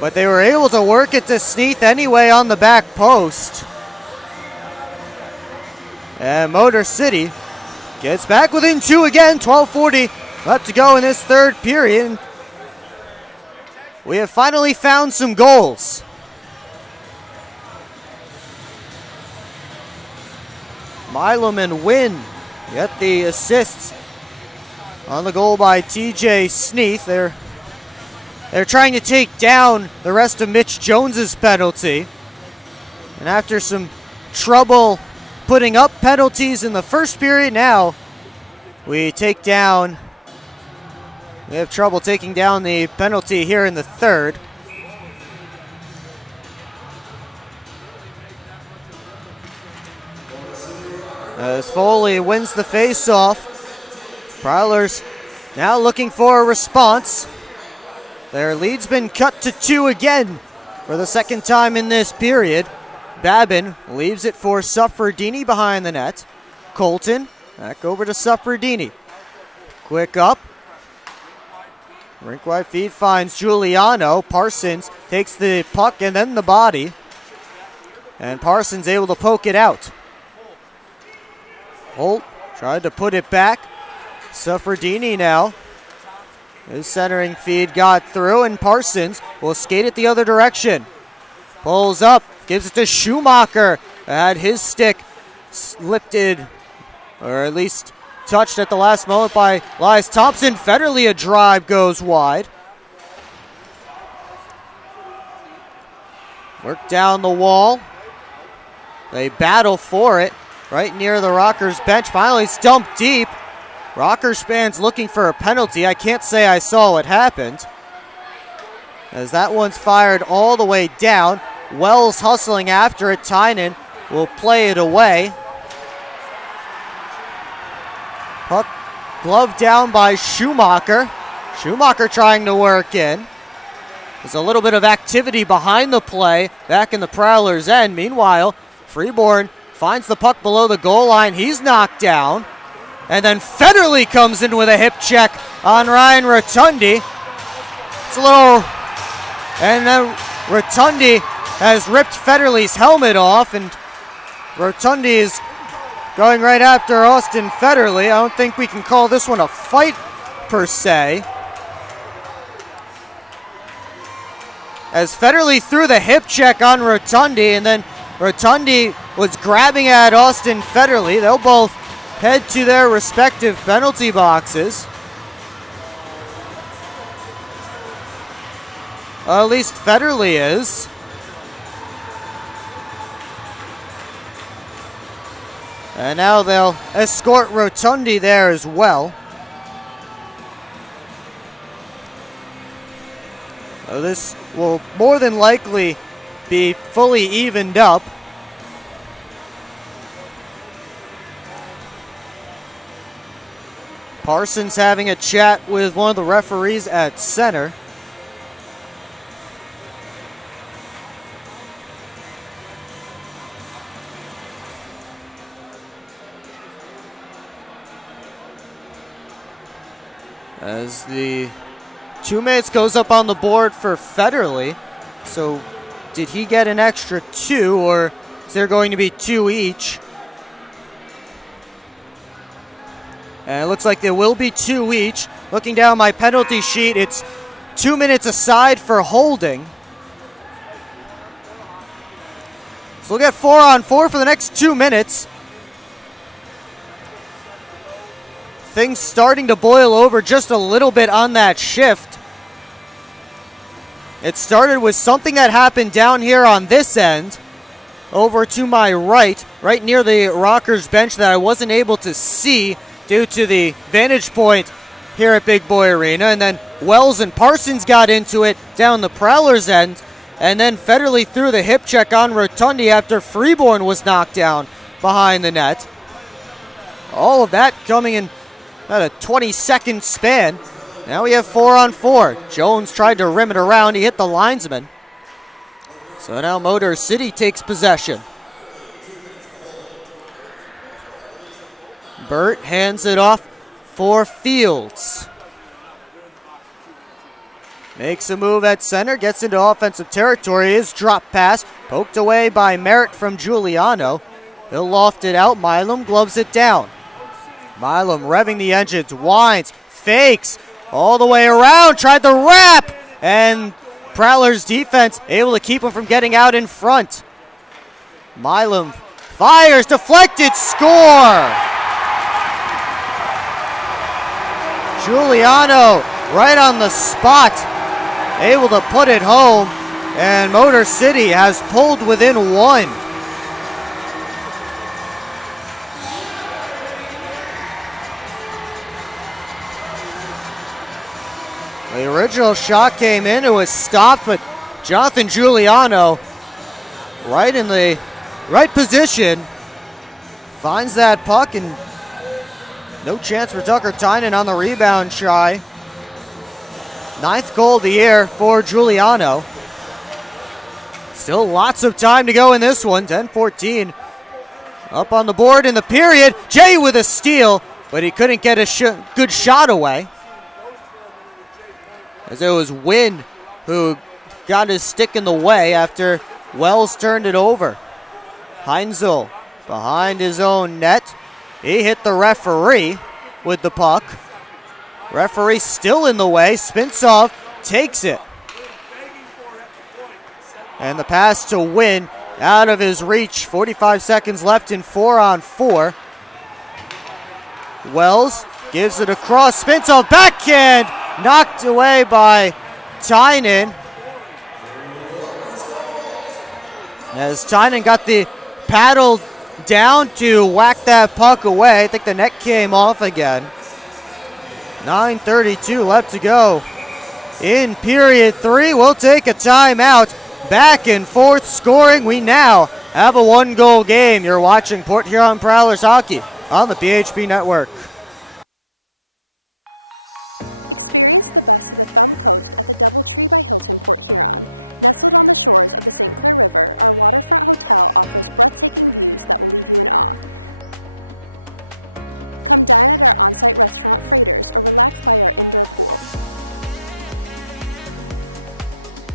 but they were able to work it to Sneath anyway on the back post. And Motor City gets back within 2 again. 12:40 left to go in this third period. We have finally found some goals. Milam and Wynn get the assists on the goal by TJ Sneath. They're trying to take down the rest of Mitch Jones's penalty. And after some trouble putting up penalties in the first period, now we have trouble taking down the penalty here in the third. As Foley wins the face-off, Prowlers now looking for a response. Their lead's been cut to 2 again for the second time in this period. Babin leaves it for Suffredini behind the net. Colton back over to Suffredini. Quick up. Rink-wide feed finds Giuliano. Parsons takes the puck and then the body. And Parsons able to poke it out. Holt tried to put it back. Suffredini now. His centering feed got through, and Parsons will skate it the other direction. Pulls up, gives it to Schumacher. Had his stick lifted, or at least touched at the last moment by Elias Thompson. Federley, a drive goes wide. Work down the wall. They battle for it right near the Rockers bench. Finally stumped deep. Rockers fans looking for a penalty. I can't say I saw what happened, as that one's fired all the way down. Wells hustling after it. Tynan will play it away. Puck gloved down by Schumacher. Schumacher trying to work in. There's a little bit of activity behind the play back in the Prowlers' end. Meanwhile, Freeborn finds the puck below the goal line. He's knocked down. And then Federley comes in with a hip check on Ryan Rotundi. It's a little... And then Rotundi has ripped Federley's helmet off, and Rotundi is going right after Austin Federley. I don't think we can call this one a fight per se, as Federley threw the hip check on Rotundi, and then Rotundi was grabbing at Austin Federley. They'll both head to their respective penalty boxes. At least Federley is. And now they'll escort Rotundi there as well. This will more than likely be fully evened up. Parsons having a chat with one of the referees at center. As the 2 minutes goes up on the board for Federley. So did he get an extra 2, or is there going to be 2 each? And it looks like there will be 2 each. Looking down my penalty sheet, it's 2 minutes aside for holding. So we'll get 4-on-4 for the next 2 minutes. Things starting to boil over just a little bit on that shift. It started with something that happened down here on this end. Over to my right near the Rockers bench that I wasn't able to see due to the vantage point here at Big Boy Arena. And then Wells and Parsons got into it down the Prowlers' end. And then Federley threw the hip check on Rotundi after Freeborn was knocked down behind the net. All of that coming in about a 20-second span. Now we have 4-on-4. Jones tried to rim it around. He hit the linesman. So now Motor City takes possession. Burt hands it off for Fields. Makes a move at center, gets into offensive territory. His drop pass poked away by Merritt from Giuliano. He'll loft it out. Milam gloves it down. Milam revving the engines, winds, fakes, all the way around, tried the wrap, and Prowlers defense able to keep him from getting out in front. Milam fires, deflected, score! Giuliano right on the spot, able to put it home, and Motor City has pulled within one. The original shot came in, it was stopped, but Jonathan Giuliano, right in the right position, finds that puck, and no chance for Tucker Tynan on the rebound try. 9th goal of the year for Giuliano. Still lots of time to go in this one. 10-14 up on the board in the period. Jay with a steal, but he couldn't get a good shot away, as it was Wynn who got his stick in the way after Wells turned it over. Heinzel behind his own net. He hit the referee with the puck. Referee still in the way. Spintsov takes it. And the pass to Wynn out of his reach. 45 seconds left in 4-on-4. Wells gives it across. Spintsov backhand. Knocked away by Tynan. As Tynan got the paddle down to whack that puck away. I think the net came off again. 9:32 left to go in period 3. We'll take a timeout. Back and forth scoring. We now have a 1-goal game. You're watching Port Huron Prowlers hockey on the PHP Network. Experience the best of the Thumb Coast at the Doubletree by Hilton Port Huron. Nestled on the shores of the St. Clair River, our waterfront hotel offers breathtaking views that will leave you in awe. Come dine at our on-site restaurant Freighters or relax by our indoor pool.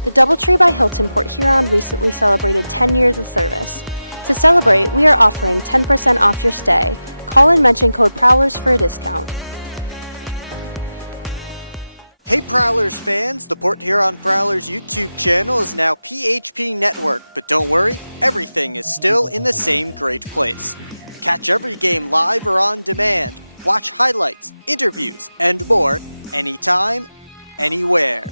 The Doubletree by Hilton Port Huron recently celebrated 10 years of service. To celebrate, we are offering 10% off your stay. Call and mention code Prowlers for a discount. Hey Prowlers fans, the Port Huron Prowlers YouTube channel is now PHP Network, but don't worry, everything is still in the same great place. Catch every game live or on demand, watch highlights, interviews, and more, anytime, anywhere.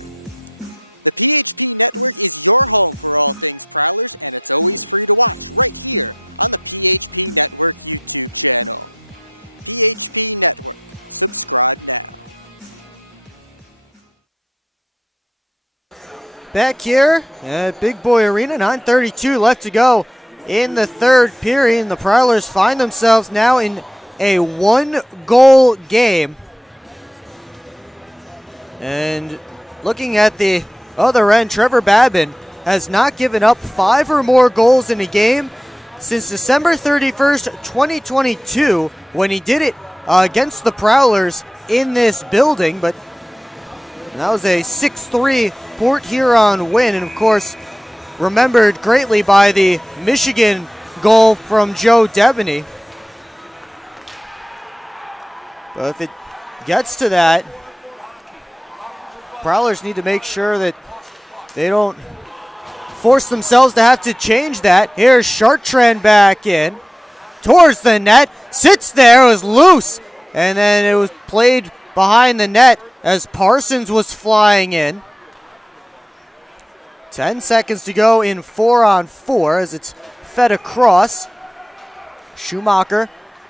The PHP Network is your home for all things Prowlers, and it's always free to watch right here on the PHP Network YouTube channel. PHP Network, subscribe now. Back here at Big Boy Arena, 9:32 left to go in the third period, and the Prowlers find themselves now in a 1-goal game. And looking at the other end, Trevor Babin has not given up 5 or more goals in a game since December 31st, 2022, when he did it against the Prowlers in this building, but that was a 6-3 Port Huron win, and of course remembered greatly by the Michigan goal from Joe Debony. But if it gets to that, Prowlers need to make sure that they don't force themselves to have to change that. Here's Chartrand back in towards the net, sits there, it was loose, and then it was played behind the net as Parsons was flying in. 10 seconds to go in 4-on-4 as it's fed across. Schumacher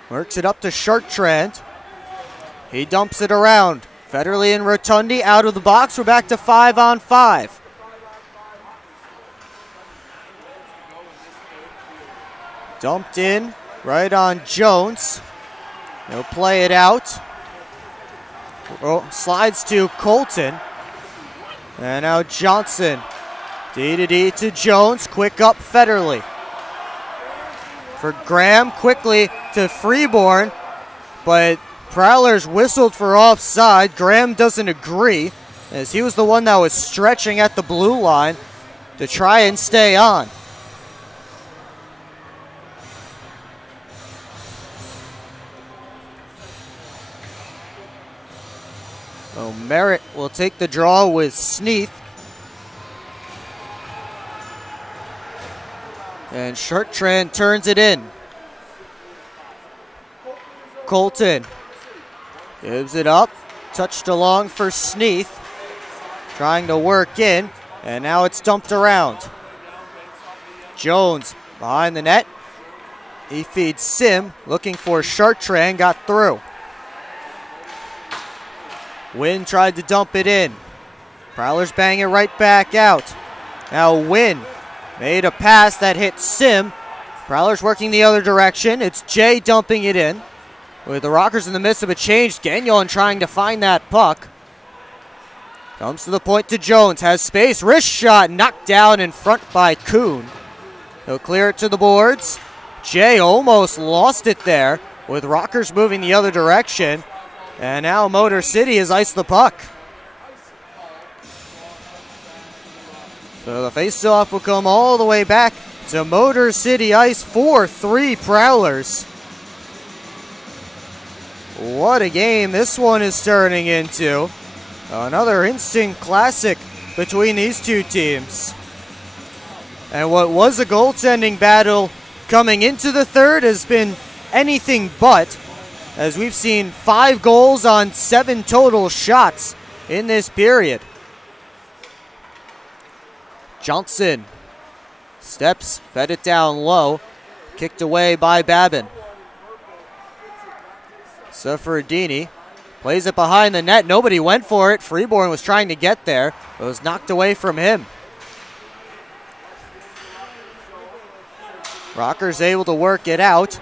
works it up to Chartrand. He dumps it around. Federley and Rotundi out of the box. We're back to 5-on-5. Dumped in right on Jones. He'll play it out. Slides to Colton. And now Johnson. D to Jones. Quick up Federley. For Graham, quickly to Freeborn. But Prowlers whistled for offside. Graham doesn't agree, as he was the one that was stretching at the blue line to try and stay on. So Merritt will take the draw with Sneath. And Chartrand turns it in. Colton gives it up. Touched along for Sneath. Trying to work in. And now it's dumped around. Jones behind the net. He feeds Sim. Looking for Chartrand. Got through. Wynn tried to dump it in. Prowlers bang it right back out. Now Wynn made a pass that hit Sim. Prowlers working the other direction. It's Jay dumping it in. With the Rockers in the midst of a change, Gagnon trying to find that puck. Comes to the point to Jones. Has space. Wrist shot knocked down in front by Kuhn. He'll clear it to the boards. Jay almost lost it there with Rockers moving the other direction. And now Motor City has iced the puck. So the face-off will come all the way back to Motor City ice. 4-3 Prowlers. What a game this one is turning into. Another instant classic between these two teams. And what was a goaltending battle coming into the third has been anything but, as we've seen 5 goals on 7 total shots in this period. Johnson steps, fed it down low, kicked away by Babin. Safardini plays it behind the net. Nobody went for it. Freeborn was trying to get there, but was knocked away from him. Rockers able to work it out.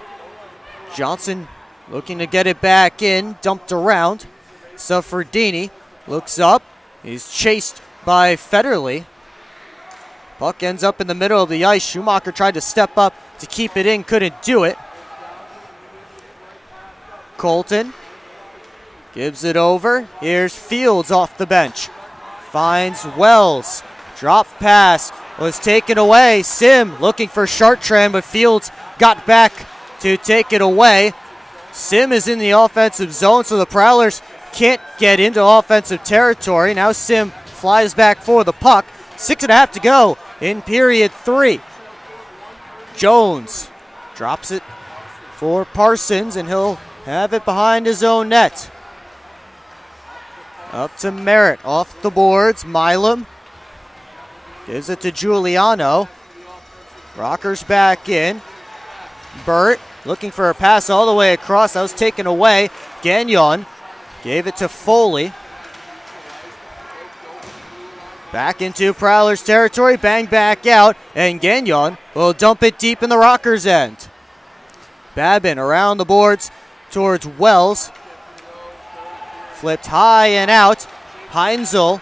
Johnson looking to get it back in, dumped around. Safardini looks up. He's chased by Federley. Puck ends up in the middle of the ice. Schumacher tried to step up to keep it in, couldn't do it. Colton gives it over. Here's Fields off the bench. Finds Wells. Drop pass was taken away. Sim looking for Chartrand, but Fields got back to take it away. Sim is in the offensive zone, so the Prowlers can't get into offensive territory. Now Sim flies back for the puck. 6.5 to go in period 3. Jones drops it for Parsons, and he'll have it behind his own net. Up to Merritt, off the boards. Milam gives it to Giuliano. Rockers back in. Burt looking for a pass all the way across. That was taken away. Gagnon gave it to Foley. Back into Prowlers territory. Bang back out. And Gagnon will dump it deep in the Rockers' end. Babin around the boards towards Wells. Flipped high and out. Heinzel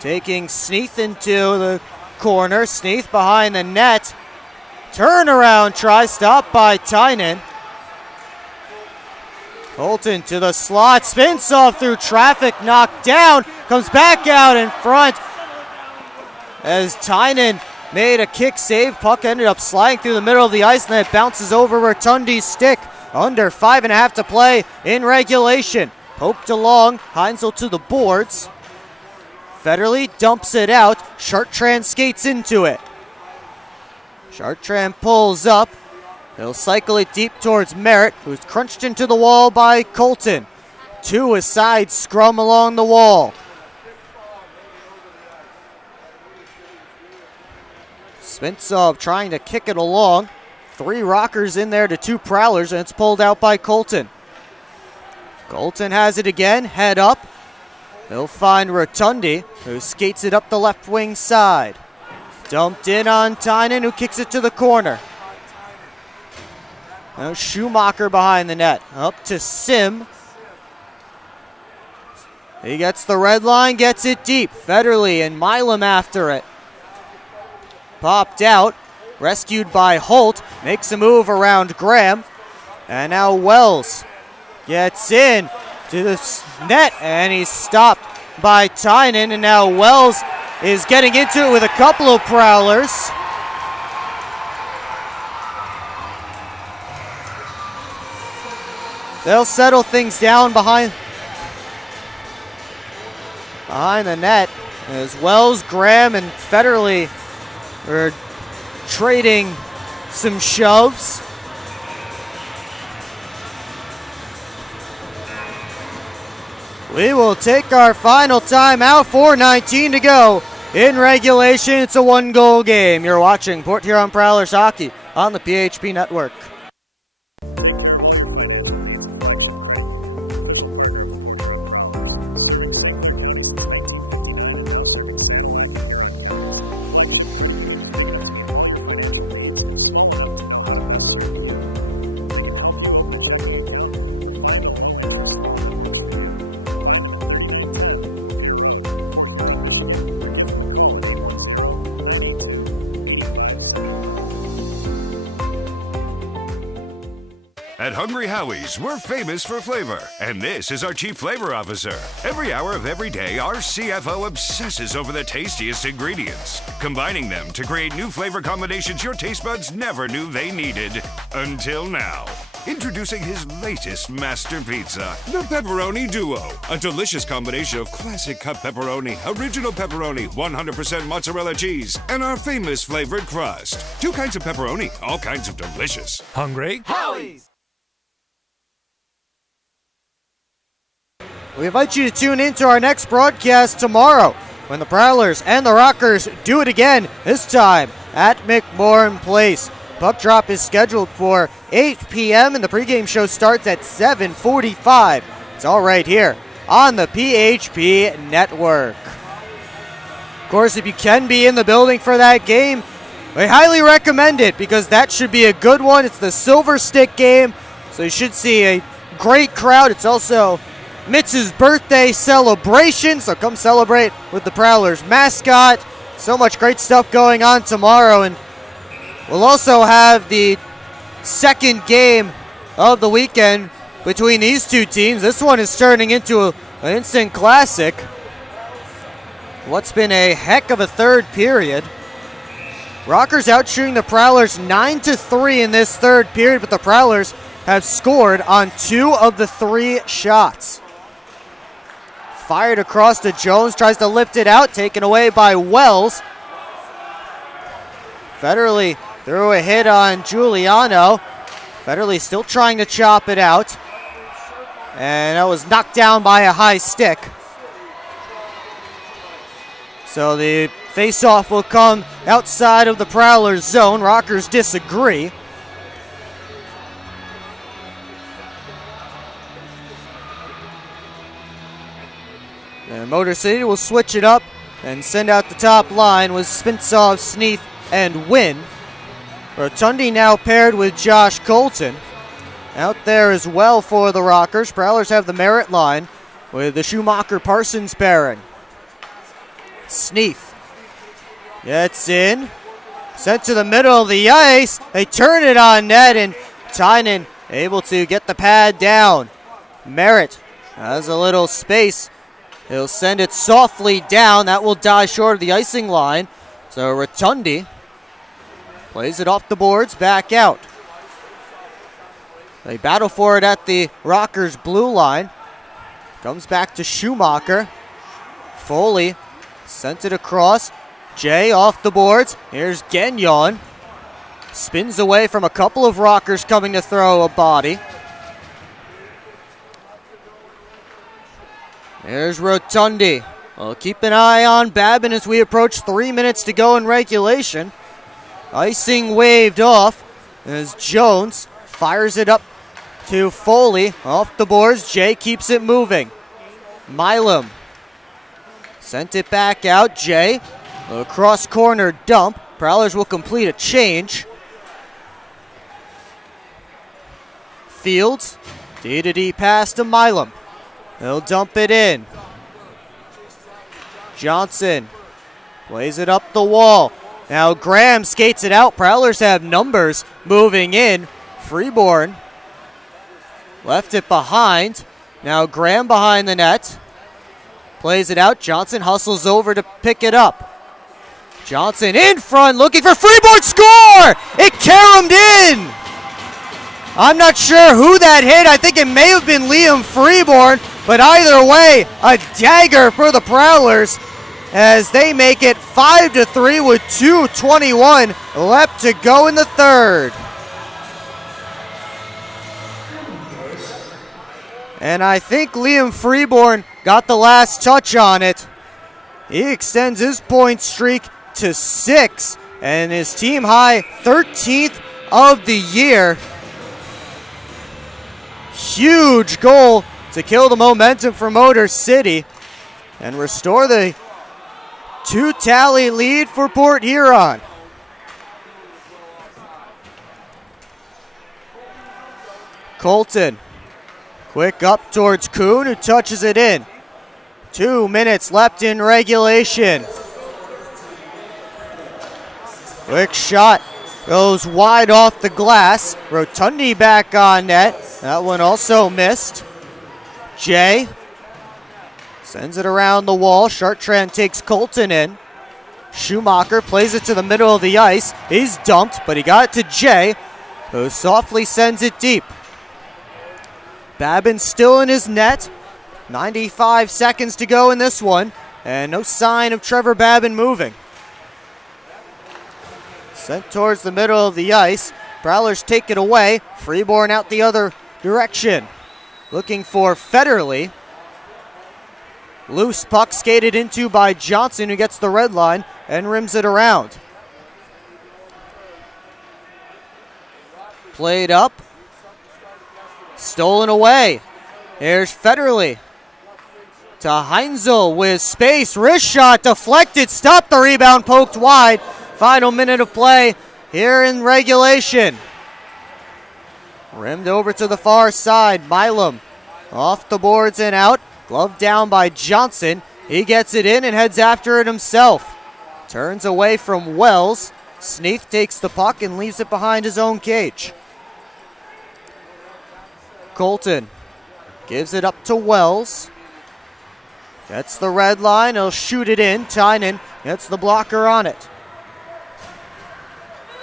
taking Sneath into the corner. Sneath behind the net. Turnaround try, stopped by Tynan. Colton to the slot, spins off through traffic, knocked down, comes back out in front. As Tynan made a kick save, puck ended up sliding through the middle of the ice, and then it bounces over Rotundi's stick. Under 5.5 to play in regulation. Poked along, Heinzel to the boards. Federley dumps it out. Chartrand skates into it. Chartrand pulls up. He'll cycle it deep towards Merritt, who's crunched into the wall by Colton. 2 aside scrum along the wall. Svensov trying to kick it along. 3 Rockers in there to 2 Prowlers, and it's pulled out by Colton. Colton has it again, head up. He'll find Rotundi, who skates it up the left wing side. Dumped in on Tynan, who kicks it to the corner. Now Schumacher behind the net. Up to Sim. He gets the red line, gets it deep. Federley and Milam after it. Popped out. Rescued by Holt. Makes a move around Graham. And now Wells gets in to the net, and he's stopped by Tynan. And now Wells is getting into it with a couple of Prowlers. They'll settle things down behind. behind the net as Wells, Graham, and Federley are trading some shoves. We will take our final timeout. 4:19 to go in regulation. It's a 1-goal game. You're watching Port Huron Prowlers hockey on the PHP Network. Take care of all your financial needs at Flagship Credit Union, official partner of the Port Huron Prowlers. Serving St. Clair County since 1959 and now serving Sanilac and Huron counties. Flagship Credit Union is big enough to meet all your financial needs and small enough to know how to best serve you. They can help you open a checking account or find a low-interest loan that works for you. Find them at 3910 Lapeer Road, Port Huron, Michigan, or give them a call at 810-982-8575. At Hungry Howie's, we're famous for flavor, and this is our Chief Flavor Officer. Every hour of every day, our CFO obsesses over the tastiest ingredients, combining them to create new flavor combinations your taste buds never knew they needed. Until now. Introducing his latest master pizza, the Pepperoni Duo. A delicious combination of classic cut pepperoni, original pepperoni, 100% mozzarella cheese, and our famous flavored crust. 2 kinds of pepperoni, all kinds of delicious. Hungry? Howie's! We invite you to tune in to our next broadcast tomorrow when the Prowlers and the Rockers do it again, this time at McMorran Place. Puck drop is scheduled for 8 p.m. and the pregame show starts at 7:45. It's all right here on the PHP Network. Of course, if you can be in the building for that game, I highly recommend it because that should be a good one. It's the Silver Stick game, so you should see a great crowd. It's also Mitz's birthday celebration, so come celebrate with the Prowlers mascot. So much great stuff going on tomorrow, and we'll also have the second game of the weekend between these two teams. This one is turning into an instant classic. What's been a heck of a third period. Rockers out shooting the Prowlers 9-3 in this third period, but the Prowlers have scored on 2 of the 3 shots. Fired across to Jones, tries to lift it out, taken away by Wells. Federley threw a hit on Giuliano. Federley still trying to chop it out. And that was knocked down by a high stick. So the face-off will come outside of the Prowlers zone. Rockers disagree. And Motor City will switch it up and send out the top line with Spintsov, Sneath, and Wynn. Rotundi now paired with Josh Colton. Out there as well for the Rockers. Prowlers have the Merritt line with the Schumacher-Parsons pairing. Sneath gets in. Sent to the middle of the ice. They turn it on net, and Tynan able to get the pad down. Merritt has a little space. He'll send it softly down. That will die short of the icing line. So Rotundi plays it off the boards, back out. They battle for it at the Rockers' blue line. Comes back to Schumacher. Foley sent it across. Jay off the boards. Here's Gagnon. Spins away from a couple of Rockers coming to throw a body. There's Rotundi. Well, keep an eye on Babin as we approach 3 minutes to go in regulation. Icing waved off as Jones fires it up to Foley. Off the boards, Jay keeps it moving. Milam sent it back out. Jay, across corner dump. Prowlers will complete a change. Fields, D-to-D pass to Milam. He'll dump it in. Johnson plays it up the wall. Now Graham skates it out. Prowlers have numbers moving in. Freeborn left it behind. Now Graham behind the net. Plays it out. Johnson hustles over to pick it up. Johnson in front looking for Freeborn. Score! It caromed in! I'm not sure who that hit. I think it may have been Liam Freeborn. But either way, a dagger for the Prowlers as they make it 5-3 with 2:21 left to go in the third. And I think Liam Freeborn got the last touch on it. He extends his point streak to 6 and his team high 13th of the year. Huge goal to kill the momentum for Motor City and restore the 2-tally lead for Port Huron. Colton, quick up towards Kuhn, who touches it in. 2 minutes left in regulation. Quick shot goes wide off the glass. Rotundi back on net. That one also missed. Jay sends it around the wall. Chartrand takes Colton in. Schumacher plays it to the middle of the ice. He's dumped, but he got it to Jay, who softly sends it deep. Babin still in his net. 95 seconds to go in this one, and no sign of Trevor Babin moving. Sent towards the middle of the ice. Prowlers take it away. Freeborn out the other direction. Looking for Federley. Loose puck skated into by Johnson, who gets the red line and rims it around. Played up. Stolen away. Here's Federley. To Heinzel with space. Wrist shot deflected. Stopped the rebound. Poked wide. Final minute of play here in regulation. Rimmed over to the far side. Milam off the boards and out. Glove down by Johnson. He gets it in and heads after it himself. Turns away from Wells. Sneath takes the puck and leaves it behind his own cage. Colton gives it up to Wells. Gets the red line. He'll shoot it in. Tynan gets the blocker on it.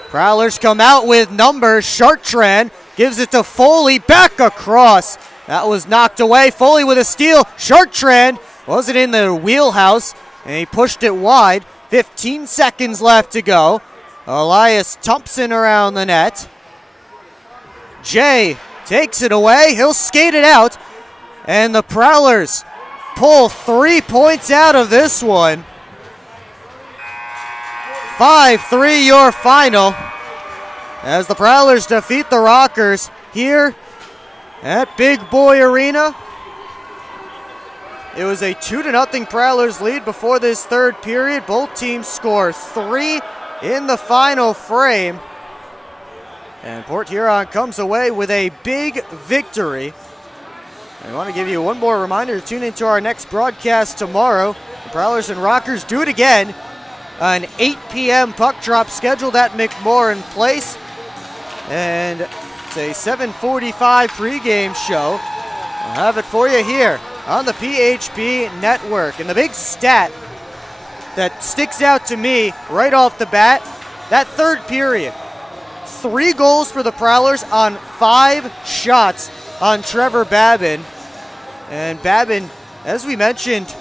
Prowlers come out with numbers. Chartrand gives it to Foley. Back across. That was knocked away. Foley with a steal. Chartrand wasn't in the wheelhouse, and he pushed it wide. 15 seconds left to go. Elias Thompson around the net. Jay takes it away. He'll skate it out. And the Prowlers pull 3 points out of this one. 5-3 your final as the Prowlers defeat the Rockers here at Big Boy Arena. It was a 2-0 Prowlers lead before this third period. Both teams score 3 in the final frame. And Port Huron comes away with a big victory. And I want to give you one more reminder to tune into our next broadcast tomorrow. The Prowlers and Rockers do it again. An 8 p.m. puck drop scheduled at McMorran Place. And it's a 7:45 pregame show. We'll have it for you here on the PHP Network. And the big stat that sticks out to me right off the bat, that third period. 3 goals for the Prowlers on 5 shots on Trevor Babin. And Babin, as we mentioned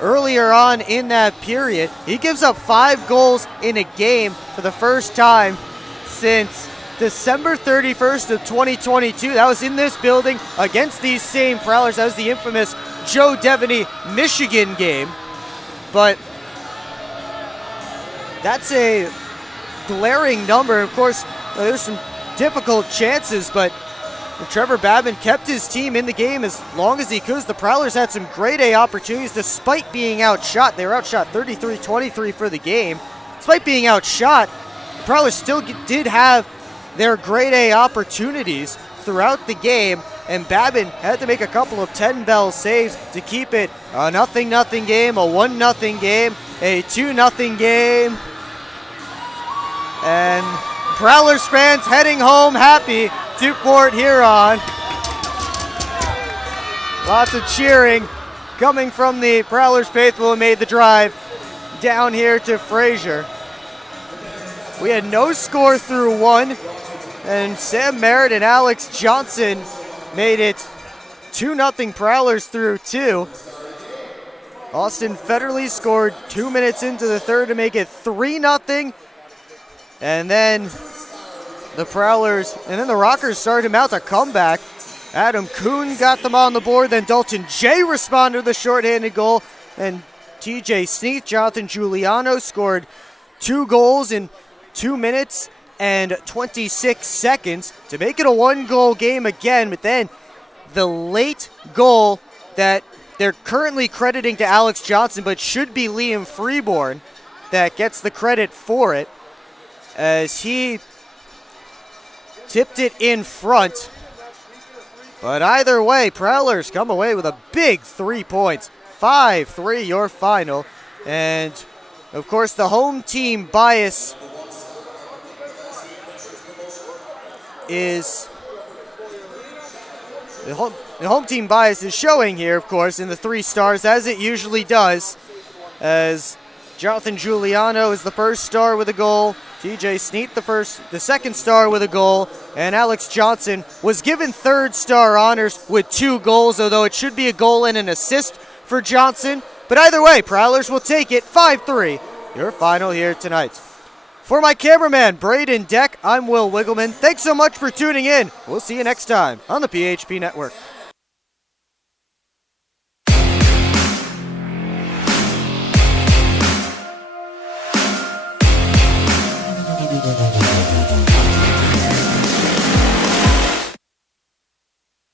earlier on in that period, he gives up 5 goals in a game for the first time since December 31st of 2022. That was in this building against these same Prowlers. That was the infamous Joe Devaney, Michigan game. But that's a glaring number. Of course, there's some difficult chances, but Trevor Babin kept his team in the game as long as he could. The Prowlers had some grade A opportunities despite being outshot. They were outshot 33-23 for the game. Despite being outshot, the Prowlers still did have their grade A opportunities throughout the game, and Babin had to make a couple of 10-bell saves to keep it a 0-0 game, a 1-0 game, a 2-0 game. And Prowlers fans heading home happy to Port Huron. Lots of cheering coming from the Prowlers faithful who made the drive down here to Fraser. We had no score through 1, and Sam Merritt and Alex Johnson made it 2-0 Prowlers through 2. Austin Federle scored 2 minutes into the third to make it 3-0. And then the Rockers started him out to come back. Adam Kuhn got them on the board. Then Dalton J responded to the shorthanded goal. And TJ Sneath, Jonathan Giuliano scored 2 goals in 2 minutes and 26 seconds to make it a 1-goal game again. But then the late goal that they're currently crediting to Alex Johnson, but should be Liam Freeborn that gets the credit for it, as he tipped it in front. But either way, Prowlers come away with a big 3 points. 5-3 your final. And, of course, the home team bias is... The home team bias is showing here, of course, in the 3 stars, as it usually does, as Jonathan Giuliano is the first star with a goal, TJ Sneath the second star with a goal, and Alex Johnson was given 3rd star honors with 2 goals, although it should be a goal and an assist for Johnson. But either way, Prowlers will take it. 5-3, your final here tonight. For my cameraman, Braden Deck, I'm Will Wiggleman. Thanks so much for tuning in. We'll see you next time on the PHP Network. Thank you.